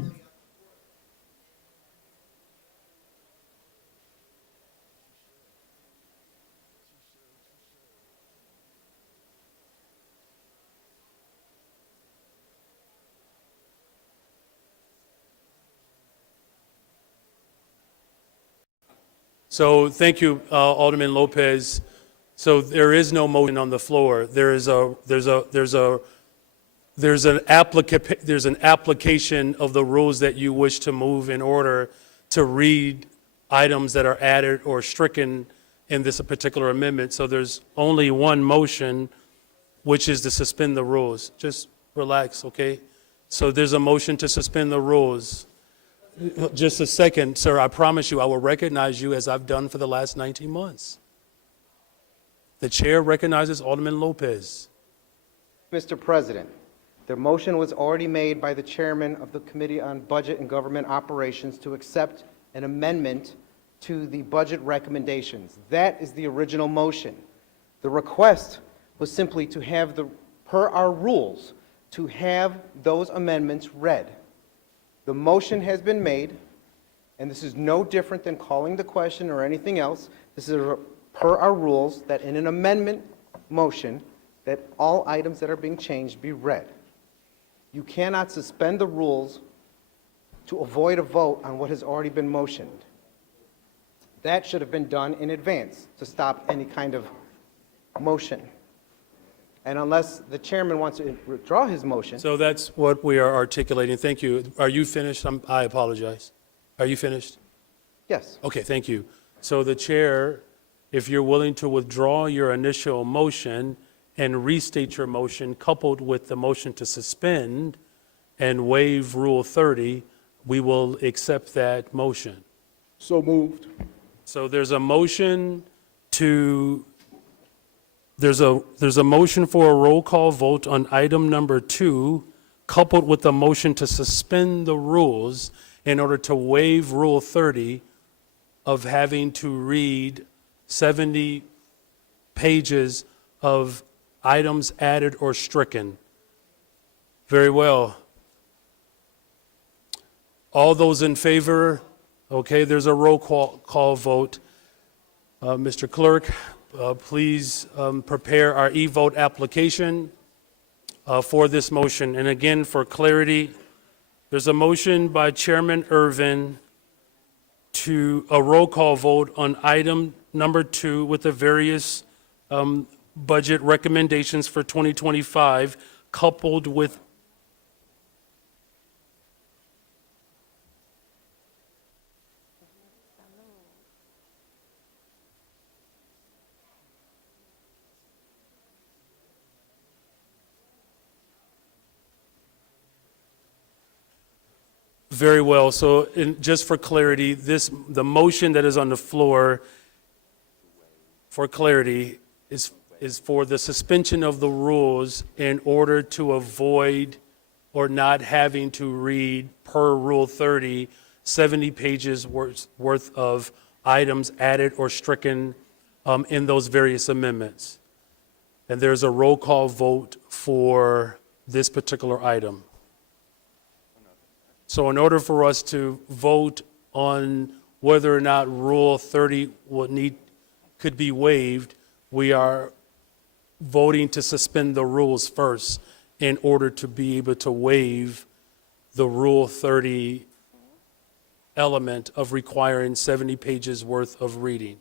So thank you, Alderman Lopez. So there is no motion on the floor. There's an application of the rules that you wish to move in order to read items that are added or stricken in this particular amendment. So there's only one motion, which is to suspend the rules. Just relax, okay? So there's a motion to suspend the rules. Just a second, sir. I promise you, I will recognize you as I've done for the last 19 months. The chair recognizes Alderman Lopez. Mr. President, the motion was already made by the chairman of the Committee on Budget and Government Operations to accept an amendment to the budget recommendations. That is the original motion. The request was simply to have per our rules, to have those amendments read. The motion has been made, and this is no different than calling the question or anything else. This is per our rules that in an amendment motion, that all items that are being changed be read. You cannot suspend the rules to avoid a vote on what has already been motioned. That should have been done in advance to stop any kind of motion. And unless the chairman wants to withdraw his motion. So that's what we are articulating. Thank you. Are you finished? I apologize. Are you finished? Yes. Okay, thank you. So the chair, if you're willing to withdraw your initial motion and restate your motion coupled with the motion to suspend and waive Rule 30, we will accept that motion. So moved. So there's a motion to, there's a motion for a roll call vote on item number 2, coupled with a motion to suspend the rules in order to waive Rule 30 of having to read 70 pages of items added or stricken. Very well. All those in favor? Okay, there's a roll call vote. Mr. Clerk, please prepare our e-vote application for this motion. And again, for clarity, there's a motion by Chairman Irvin to a roll call vote on item number 2 with the various budget recommendations for 2025, coupled with very well. So just for clarity, the motion that is on the floor, for clarity, is for the suspension of the rules in order to avoid or not having to read per Rule 30, 70 pages worth of items added or stricken in those various amendments. And there's a roll call vote for this particular item. So in order for us to vote on whether or not Rule 30 could be waived, we are voting to suspend the rules first in order to be able to waive the Rule 30 element of requiring 70 pages worth of reading.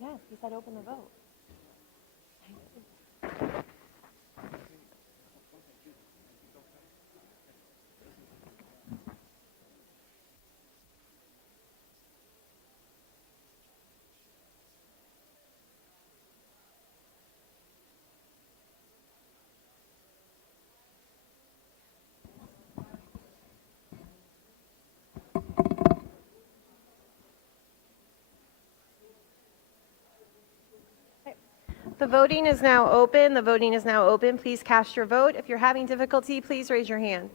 Yes, he said open the vote. The voting is now open. The voting is now open. Please cast your vote. If you're having difficulty, please raise your hand.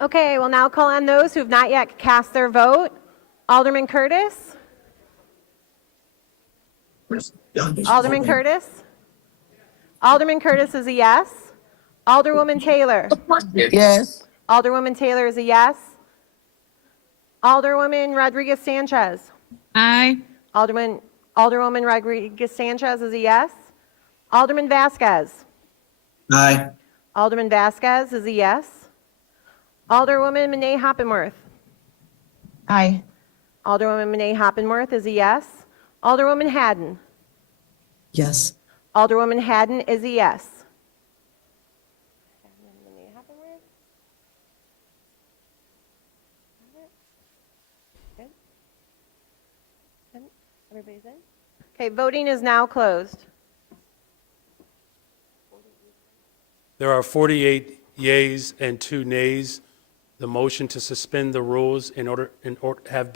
Okay, we'll now call on those who have not yet cast their vote. Alderman Curtis? Alderman Curtis? Alderman Curtis is a yes. Alderwoman Taylor? Yes. Alderwoman Taylor is a yes. Alderwoman Rodriguez Sanchez? Aye. Alderwoman Rodriguez Sanchez is a yes. Alderman Vasquez? Aye. Alderman Vasquez is a yes. Alderwoman Monet Hoppenworth? Aye. Alderwoman Monet Hoppenworth is a yes. Alderwoman Haddon? Yes. Alderwoman Haddon is a yes. Everybody's in? Okay, voting is now closed. There are 48 yeas and 2 nays. The motion to suspend the rules have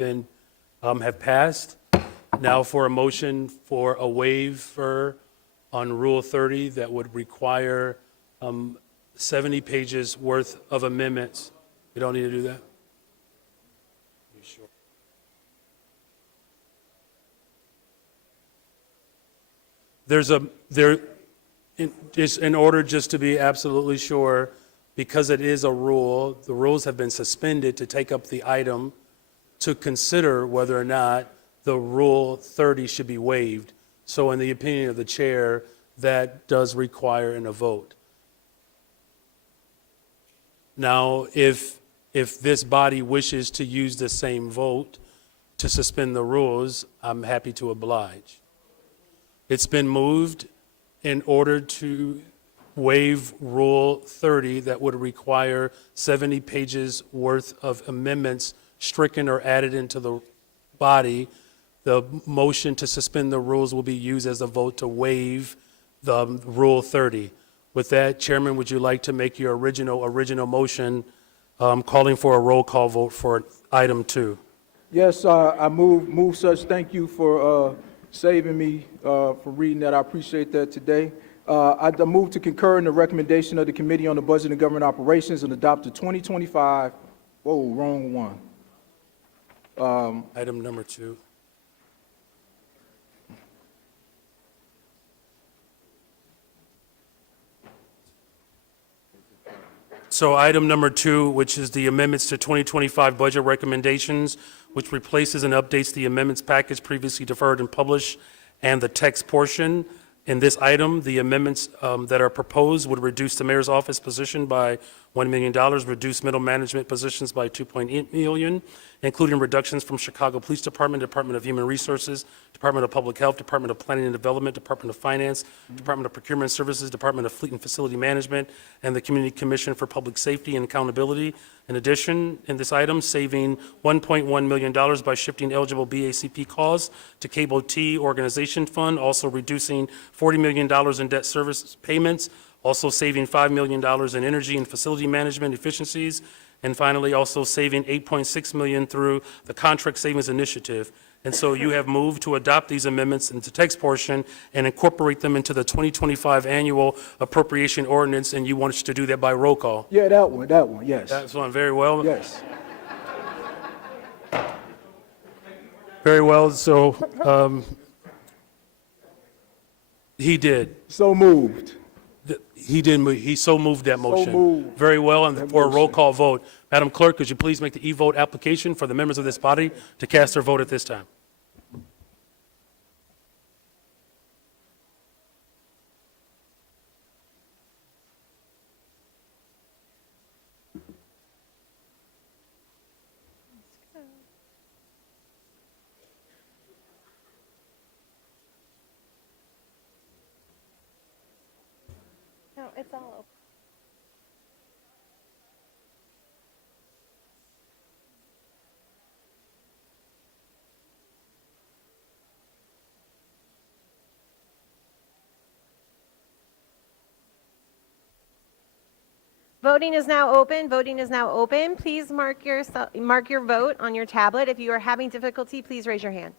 passed. Now for a motion for a waiver on Rule 30 that would require 70 pages worth of amendments. We don't need to do that? You sure? Just in order just to be absolutely sure, because it is a rule, the rules have been suspended to take up the item to consider whether or not the Rule 30 should be waived. So in the opinion of the chair, that does require a vote. Now, if this body wishes to use the same vote to suspend the rules, I'm happy to oblige. It's been moved in order to waive Rule 30 that would require 70 pages worth of amendments stricken or added into the body. The motion to suspend the rules will be used as a vote to waive the Rule 30. With that, Chairman, would you like to make your original motion calling for a roll call vote for item 2? Yes, I move such. Thank you for saving me for reading that. I appreciate that today. I move to concur in the recommendation of the Committee on the Budget and Government Operations and adopt the 2025, wrong one. Item number 2. So item number 2, which is the amendments to 2025 budget recommendations, which replaces and updates the amendments package previously deferred and published, and the text portion. In this item, the amendments that are proposed would reduce the mayor's office position by $1 million, reduce middle management positions by $2.8 million, including reductions from Chicago Police Department, Department of Human Resources, Department of Public Health, Department of Planning and Development, Department of Finance, Department of Procurement Services, Department of Fleet and Facility Management, and the Community Commission for Public Safety and Accountability. In addition, in this item, saving $1.1 million by shifting eligible BACP costs to Cable T Organization Fund, also reducing $40 million in debt service payments, also saving $5 million in energy and facility management efficiencies, and finally, also saving $8.6 million through the Contract Savings Initiative. And so you have moved to adopt these amendments into text portion and incorporate them into the 2025 annual appropriation ordinance, and you want us to do that by roll call. Yeah, that one, yes. That's one, very well. Yes. Very well, so he did. So moved. He did move, he so moved that motion. moved. Very well, and for a roll call vote. Madam Clerk, could you please make the e-vote application for the members of this body to cast their vote at this time? No, it's all open. Voting is now open. Voting is now open. Please mark your vote on your tablet. If you are having difficulty, please raise your hand.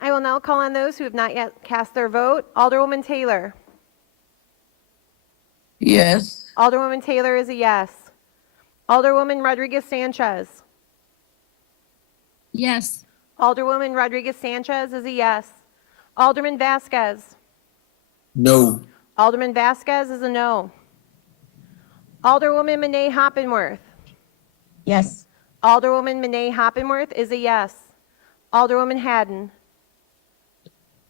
I will now call on those who have not yet cast their vote. Alderwoman Taylor. Yes. Alderwoman Taylor is a yes. Alderwoman Rodriguez Sanchez. Yes. Alderwoman Rodriguez Sanchez is a yes. Alderman Vasquez. No. Alderman Vasquez is a no. Alderwoman Monet Hoppenworth. Yes. Alderwoman Monet Hoppenworth is a yes. Alderwoman Haddon.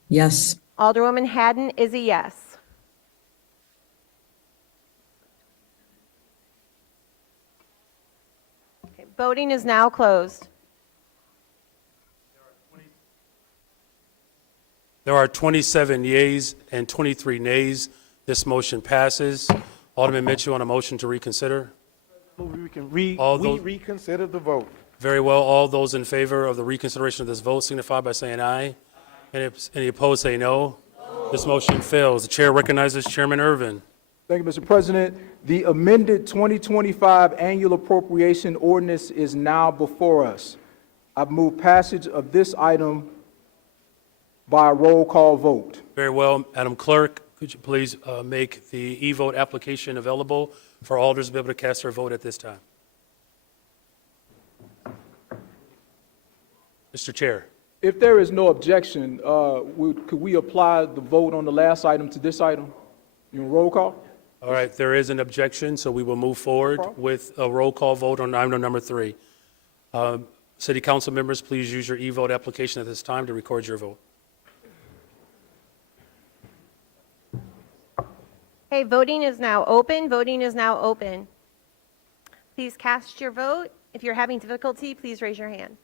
Yes. Alderwoman Haddon is a yes. Okay, voting is now closed. There are 27 yeas and 23 nays. This motion passes. Alderman Mitchell on a motion to reconsider. We can reconsider the vote. Very well. All those in favor of the reconsideration of this vote signify by saying aye. Any opposed, say no. This motion fails. The chair recognizes Chairman Irvin. Thank you, Mr. President. The amended 2025 annual appropriation ordinance is now before us. I've moved passage of this item by a roll call vote. Very well. Madam Clerk, could you please make the e-vote application available for alders to be able to cast their vote at this time? Mr. Chair. If there is no objection, could we apply the vote on the last item to this item? Roll call? All right, there is an objection, so we will move forward with a roll call vote on item number 3. City Council members, please use your e-vote application at this time to record your vote. Okay, voting is now open. Voting is now open. Please cast your vote. If you're having difficulty, please raise your hand.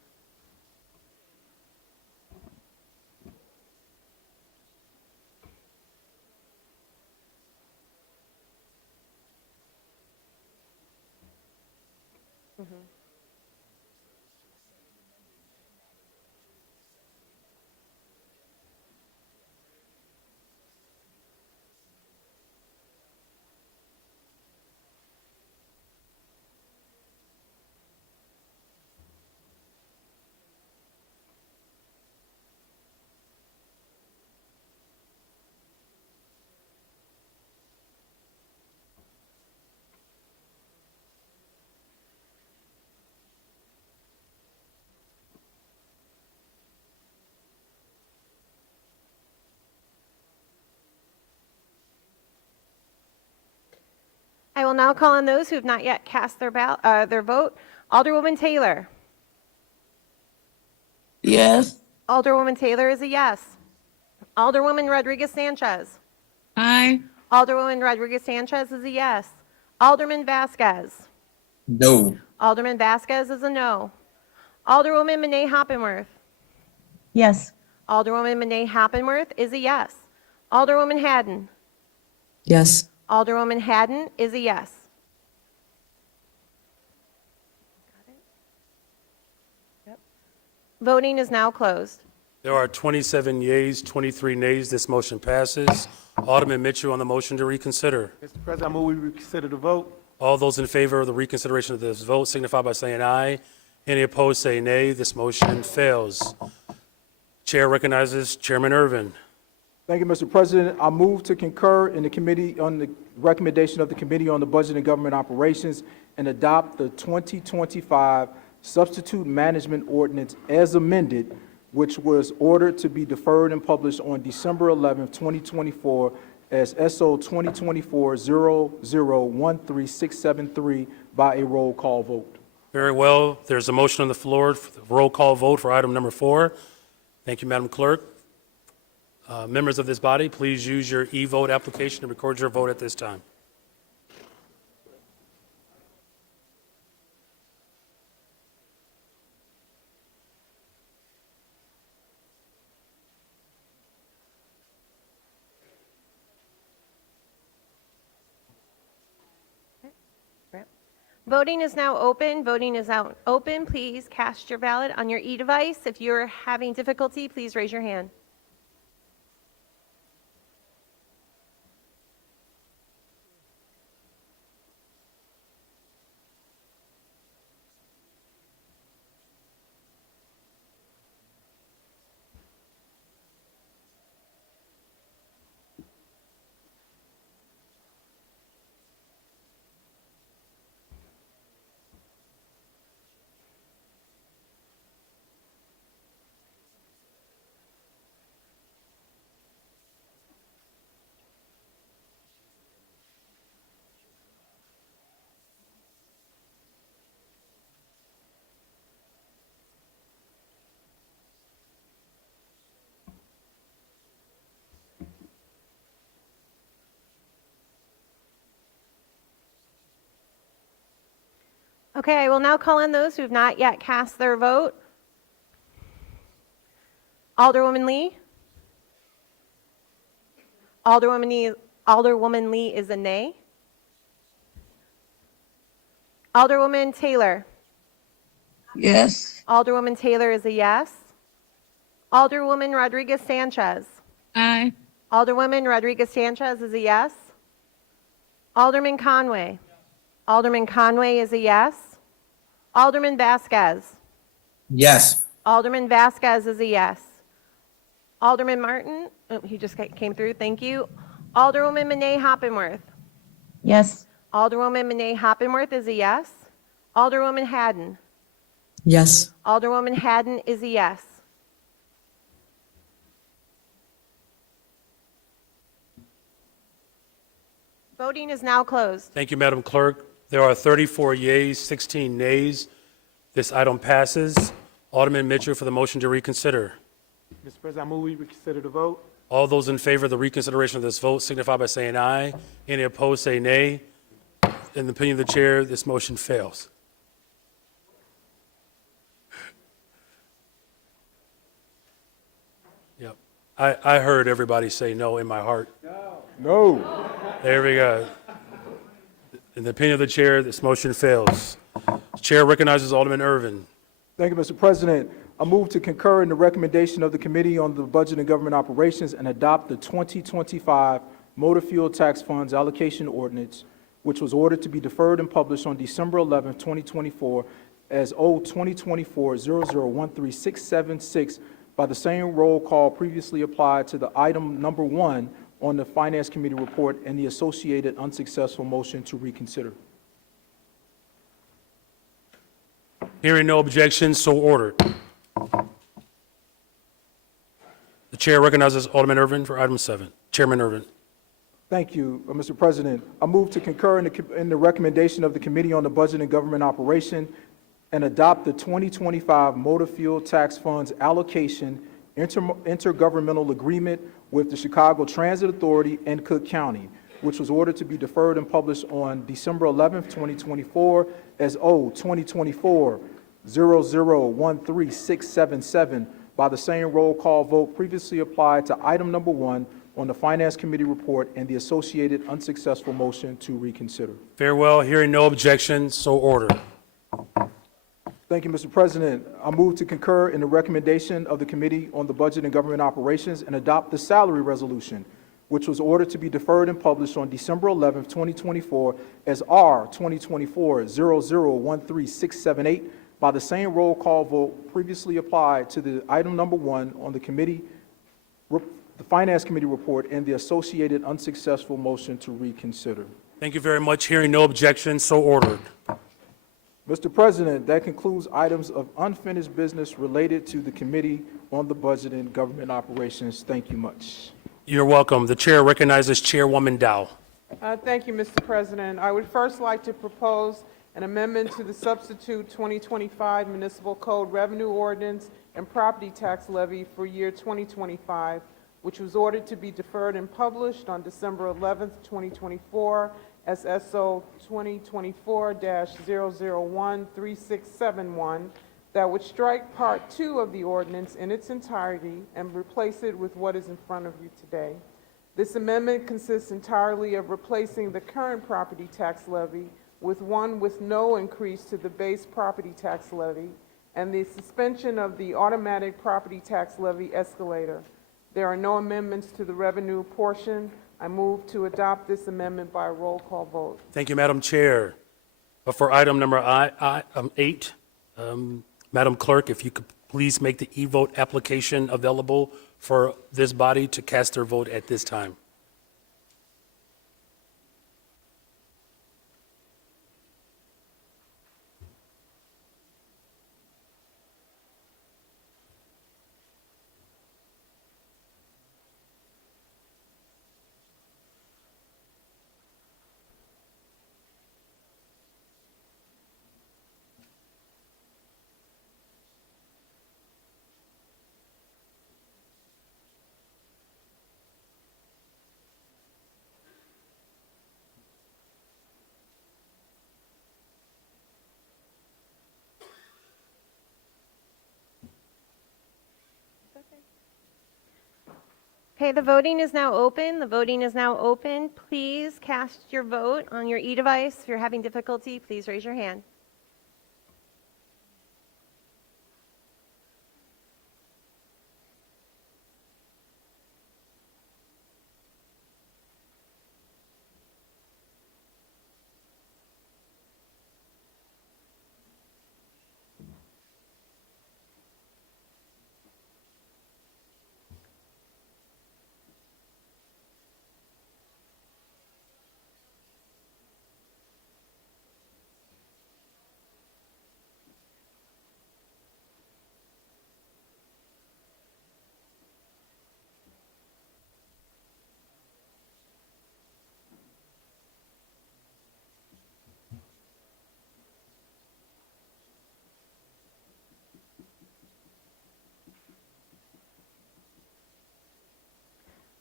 I will now call on those who have not yet cast their vote. Alderwoman Taylor. Yes. Alderwoman Taylor is a yes. Alderwoman Rodriguez Sanchez. Aye. Alderwoman Rodriguez Sanchez is a yes. Alderman Vasquez. No. Alderman Vasquez is a no. Alderwoman Monet Hoppenworth. Yes. Alderwoman Monet Hoppenworth is a yes. Alderwoman Haddon. Yes. Alderwoman Haddon is a yes. Yep. Voting is now closed. There are 27 yeas, 23 nays. This motion passes. Alderman Mitchell on the motion to reconsider. Mr. President, I move we reconsider the vote. All those in favor of the reconsideration of this vote signify by saying aye. Any opposed, say nay. This motion fails. Chair recognizes Chairman Irvin. Thank you, Mr. President. I move to concur in the committee on the recommendation of the Committee on the Budget and Government Operations and adopt the 2025 Substitute Management Ordinance as amended, which was ordered to be deferred and published on December 11, 2024 as SO 2024-00-13673 by a roll call vote. Very well. There's a motion on the floor for the roll call vote for item number 4. Thank you, Madam Clerk. Members of this body, please use your e-vote application to record your vote at this time. Voting is now open. Voting is now open. Please cast your ballot on your e-device. If you're having difficulty, please raise your hand. Okay, I will now call on those who have not yet cast their vote. Alderwoman Lee? Alderwoman Lee is a nay. Alderwoman Taylor? Yes. Alderwoman Taylor is a yes. Alderwoman Rodriguez Sanchez? Aye. Alderwoman Rodriguez Sanchez is a yes. Alderman Conway? Alderman Conway is a yes. Alderman Vasquez? Yes. Alderman Vasquez is a yes. Alderman Martin? Oh, he just came through. Thank you. Alderwoman Monet Hoppenworth? Yes. Alderwoman Monet Hoppenworth is a yes. Alderwoman Haddon? Yes. Alderwoman Haddon is a yes. Voting is now closed. Thank you, Madam Clerk. There are 34 yeas, 16 nays. This item passes. Alderman Mitchell for the motion to reconsider. Mr. President, I move we reconsider the vote. All those in favor of the reconsideration of this vote signify by saying aye. Any opposed, say nay. In the opinion of the chair, this motion fails. Yep. I heard everybody say no in my heart. No. There we go. In the opinion of the chair, this motion fails. The chair recognizes Alderman Irvin. Thank you, Mr. President. I move to concur in the recommendation of the Committee on the Budget and Government Operations and adopt the 2025 Motor Fuel Tax Funds Allocation Ordinance, which was ordered to be deferred and published on December 11, 2024, as O 2024-0013-676 by the same roll call previously applied to the item number 1 on the Finance Committee report and the associated unsuccessful motion to reconsider. Hearing no objections, so ordered. The chair recognizes Alderman Irvin for item 7. Chairman Irvin. Thank you, Mr. President. I move to concur in the recommendation of the Committee on the Budget and Government Operation and adopt the 2025 Motor Fuel Tax Funds Allocation Intergovernmental Agreement with the Chicago Transit Authority and Cook County, which was ordered to be deferred and published on December 11, 2024, as O 2024-0013-677 by the same roll call vote previously applied to item number 1 on the Finance Committee report and the associated unsuccessful motion to reconsider. Farewell. Hearing no objections, so ordered. Thank you, Mr. President. I move to concur in the recommendation of the Committee on the Budget and Government Operations and adopt the salary resolution, which was ordered to be deferred and published on December 11, 2024, as R 2024-0013-678 by the same roll call vote previously applied to the item number 1 on the the Finance Committee report and the associated unsuccessful motion to reconsider. Thank you very much. Hearing no objections, so ordered. Mr. President, that concludes items of unfinished business related to the Committee on the Budget and Government Operations. Thank you much. You're welcome. The chair recognizes Chairwoman Dow. Thank you, Mr. President. I would first like to propose an amendment to the substitute 2025 Municipal Code Revenue Ordinance and Property Tax Levy for year 2025, which was ordered to be deferred and published on December 11, 2024, as SO 2024-0013671, that would strike Part 2 of the ordinance in its entirety and replace it with what is in front of you today. This amendment consists entirely of replacing the current property tax levy with one with no increase to the base property tax levy and the suspension of the automatic property tax levy escalator. There are no amendments to the revenue portion. I move to adopt this amendment by a roll call vote. Thank you, Madam Chair. For item number 8, Madam Clerk, if you could please make the e-vote application available for this body to cast their vote at this time. Okay, the voting is now open. The voting is now open. Please cast your vote on your e-device. If you're having difficulty, please raise your hand.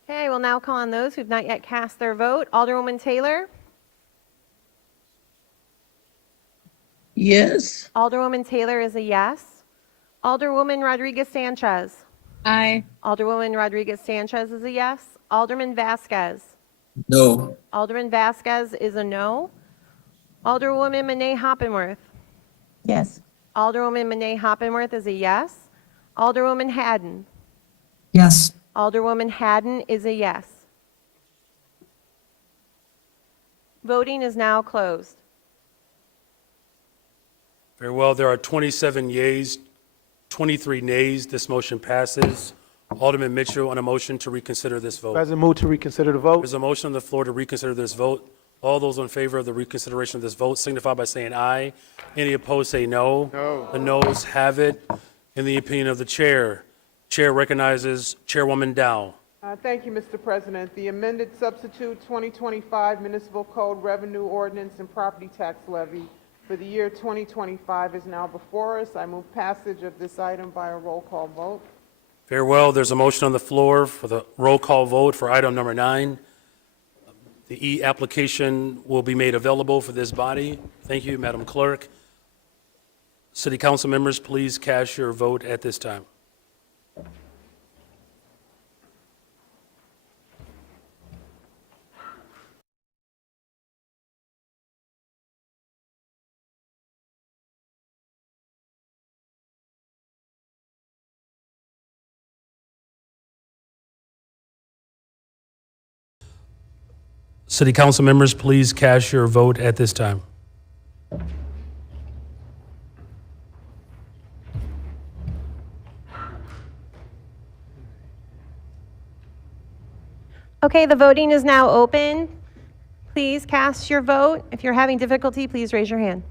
Okay, I will now call on those who've not yet cast their vote. Alderwoman Taylor? Yes. Alderwoman Taylor is a yes. Alderwoman Rodriguez Sanchez? Aye. Alderwoman Rodriguez Sanchez is a yes. Alderman Vasquez? No. Alderman Vasquez is a no. Alderwoman Monet Hoppenworth? Yes. Alderwoman Monet Hoppenworth is a yes. Alderwoman Haddon? Yes. Alderwoman Haddon is a yes. Voting is now closed. Very well, there are 27 yeas, 23 nays. This motion passes. Alderman Mitchell on a motion to reconsider this vote. President, move to reconsider the vote. There's a motion on the floor to reconsider this vote. All those in favor of the reconsideration of this vote signify by saying aye. Any opposed say no. No. The noes have it. In the opinion of the chair, Chair recognizes Chairwoman Dow. Thank you, Mr. President. The amended substitute 2025 Municipal Code Revenue Ordinance and Property Tax Levy for the year 2025 is now before us. I move passage of this item by a roll call vote. Very well, there's a motion on the floor for the roll call vote for item number 9. The e-application will be made available for this body. Thank you, Madam Clerk. City Council members, please cast your vote at this time. City Council members, please cast your vote at this time. Okay, the voting is now open. Please cast your vote. If you're having difficulty, please raise your hand.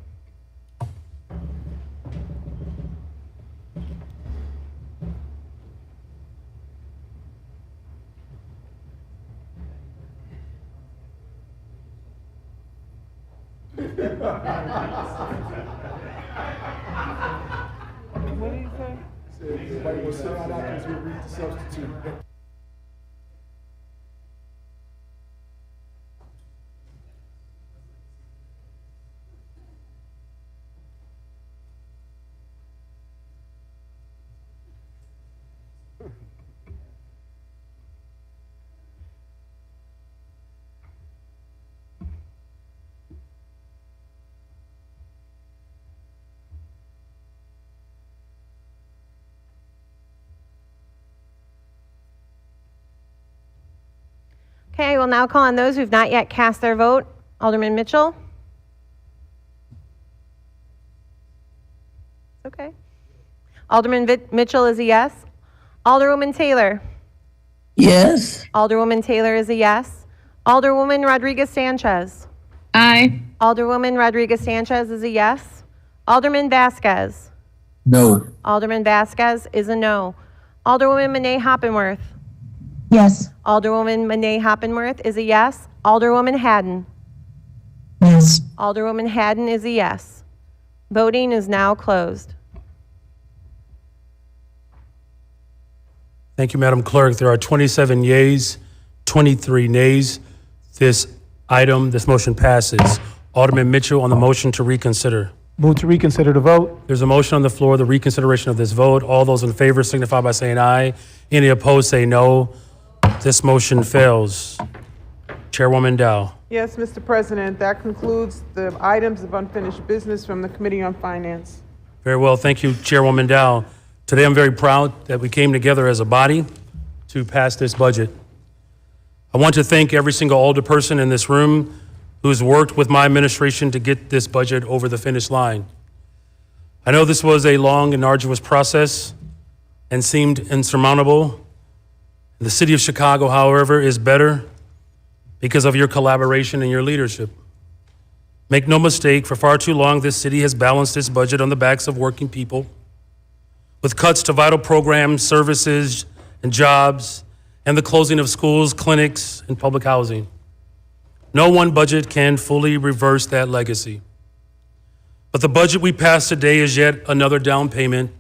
What did he say? Everybody will sit down after we read the substitute. Okay, I will now call on those who have not yet cast their vote. Alderman Mitchell? Okay. Alderman Mitchell is a yes. Alderwoman Taylor? Yes. Alderwoman Taylor is a yes. Alderwoman Rodriguez Sanchez? Aye. Alderwoman Rodriguez Sanchez is a yes. Alderman Vasquez? No. Alderman Vasquez is a no. Alderwoman Monet Hoppenworth? Yes. Alderwoman Monet Hoppenworth is a yes. Alderwoman Haddon? Yes. Alderwoman Haddon is a yes. Voting is now closed. Thank you, Madam Clerk. There are 27 yeas, 23 nays. This motion passes. Alderman Mitchell on the motion to reconsider. Move to reconsider the vote. There's a motion on the floor, the reconsideration of this vote. All those in favor signify by saying aye. Any opposed say no. This motion fails. Chairwoman Dow. Yes, Mr. President, that concludes the items of unfinished business from the Committee on Finance. Very well, thank you, Chairwoman Dow. Today, I'm very proud that we came together as a body to pass this budget. I want to thank every single alderperson in this room who's worked with my administration to get this budget over the finish line. I know this was a long and arduous process and seemed insurmountable. The city of Chicago, however, is better because of your collaboration and your leadership. Make no mistake, for far too long, this city has balanced its budget on the backs of working people, with cuts to vital programs, services, and jobs, and the closing of schools, clinics, and public housing. No one budget can fully reverse that legacy. But the budget we passed today is yet another down payment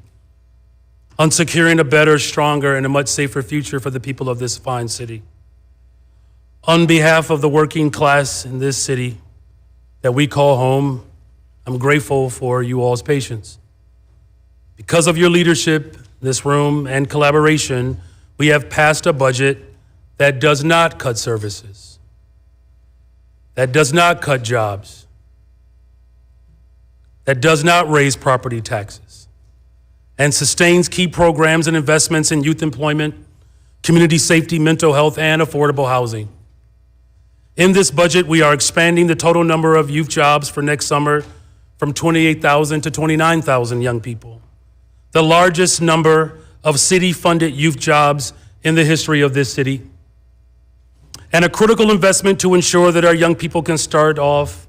on securing a better, stronger, and a much safer future for the people of this fine city. On behalf of the working class in this city that we call home, I'm grateful for you all's patience. Because of your leadership, this room, and collaboration, we have passed a budget that does not cut services, that does not cut jobs, that does not raise property taxes, and sustains key programs and investments in youth employment, community safety, mental health, and affordable housing. In this budget, we are expanding the total number of youth jobs for next summer from 28,000 to 29,000 young people, the largest number of city-funded youth jobs in the history of this city, and a critical investment to ensure that our young people can start off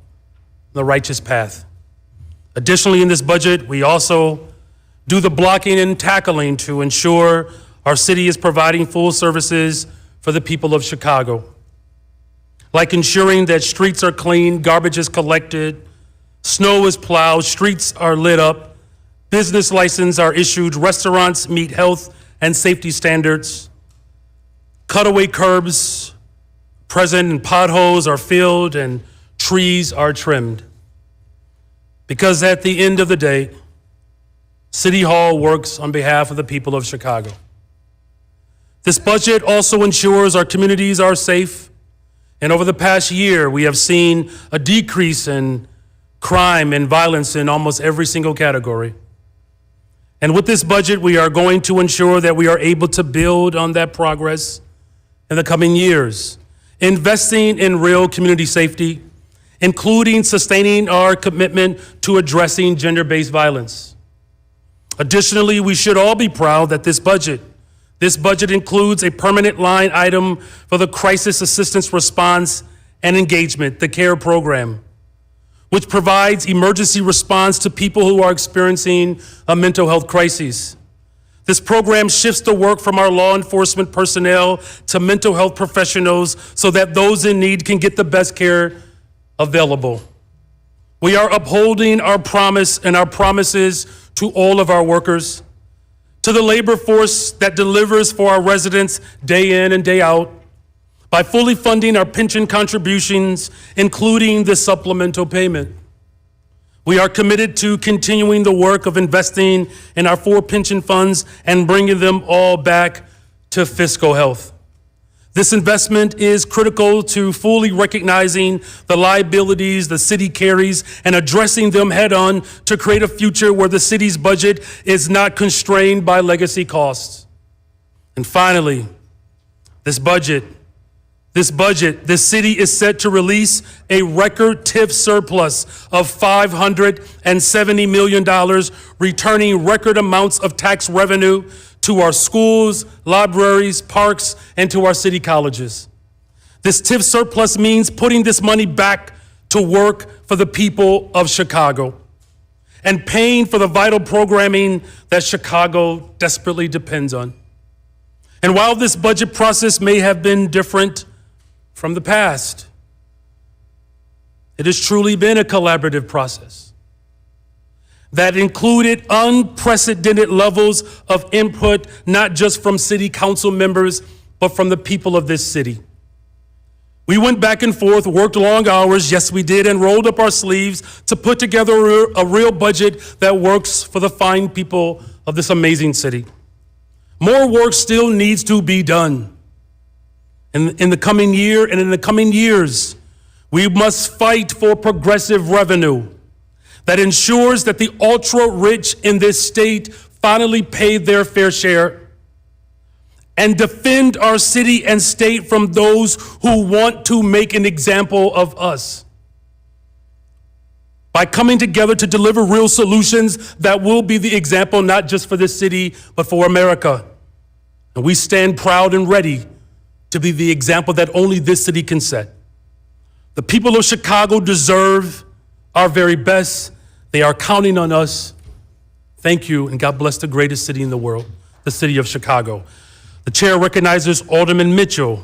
the righteous path. Additionally, in this budget, we also do the blocking and tackling to ensure our city is providing full services for the people of Chicago, like ensuring that streets are clean, garbage is collected, snow is plowed, streets are lit up, business licenses are issued, restaurants meet health and safety standards, cutaway curbs present and potholes are filled and trees are trimmed. Because at the end of the day, City Hall works on behalf of the people of Chicago. This budget also ensures our communities are safe. And over the past year, we have seen a decrease in crime and violence in almost every single category. And with this budget, we are going to ensure that we are able to build on that progress in the coming years, investing in real community safety, including sustaining our commitment to addressing gender-based violence. Additionally, we should all be proud that this budget includes a permanent line item for the Crisis Assistance Response and Engagement, the CARE program, which provides emergency response to people who are experiencing a mental health crisis. This program shifts the work from our law enforcement personnel to mental health professionals so that those in need can get the best care available. We are upholding our promise and our promises to all of our workers, to the labor force that delivers for our residents day in and day out, by fully funding our pension contributions, including the supplemental payment. We are committed to continuing the work of investing in our 4 pension funds and bringing them all back to fiscal health. This investment is critical to fully recognizing the liabilities the city carries and addressing them head on to create a future where the city's budget is not constrained by legacy costs. And finally, this city is set to release a record TIF surplus of $570 million, returning record amounts of tax revenue to our schools, libraries, parks, and to our city colleges. This TIF surplus means putting this money back to work for the people of Chicago and paying for the vital programming that Chicago desperately depends on. And while this budget process may have been different from the past, it has truly been a collaborative process that included unprecedented levels of input, not just from city council members, but from the people of this city. We went back and forth, worked long hours, yes we did, and rolled up our sleeves to put together a real budget that works for the fine people of this amazing city. More work still needs to be done. In the coming year and in the coming years, we must fight for progressive revenue that ensures that the ultra-rich in this state finally pay their fair share, and defend our city and state from those who want to make an example of us. By coming together to deliver real solutions that will be the example not just for this city, but for America. And we stand proud and ready to be the example that only this city can set. The people of Chicago deserve our very best. They are counting on us. Thank you, and God bless the greatest city in the world, the city of Chicago. The chair recognizes Alderman Mitchell.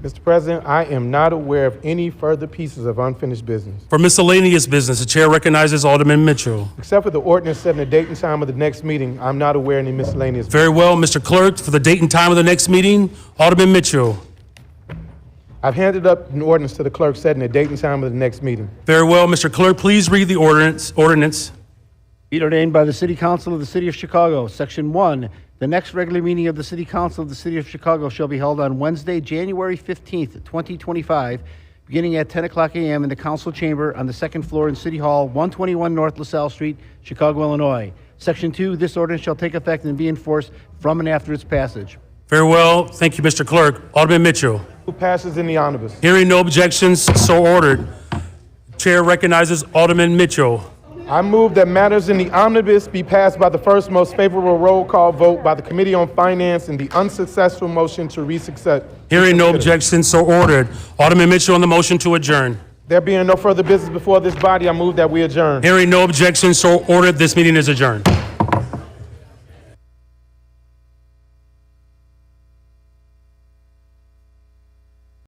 Mr. President, I am not aware of any further pieces of unfinished business. For miscellaneous business, the chair recognizes Alderman Mitchell. Except for the ordinance setting the date and time of the next meeting, I'm not aware of any miscellaneous. Very well, Mr. Clerk, for the date and time of the next meeting, Alderman Mitchell. I've handed up an ordinance to the clerk setting the date and time of the next meeting. Very well, Mr. Clerk, please read the ordinance. Be it ordained by the City Council of the City of Chicago, Section 1, the next regular meeting of the City Council of the City of Chicago shall be held on Wednesday, January 15th, 2025, beginning at 10 o'clock a.m. in the council chamber on the second floor in City Hall, 121 North LaSalle Street, Chicago, Illinois. Section 2, this ordinance shall take effect and be enforced from and after its passage. Very well, thank you, Mr. Clerk. Alderman Mitchell. Who passes in the omnibus? Hearing no objections, so ordered. Chair recognizes Alderman Mitchell. I move that matters in the omnibus be passed by the first most favorable roll call vote by the Committee on Finance and the unsuccessful motion to resuccess. Hearing no objections, so ordered. Alderman Mitchell on the motion to adjourn. There being no further business before this body, I move that we adjourn. Hearing no objections, so ordered. This meeting is adjourned.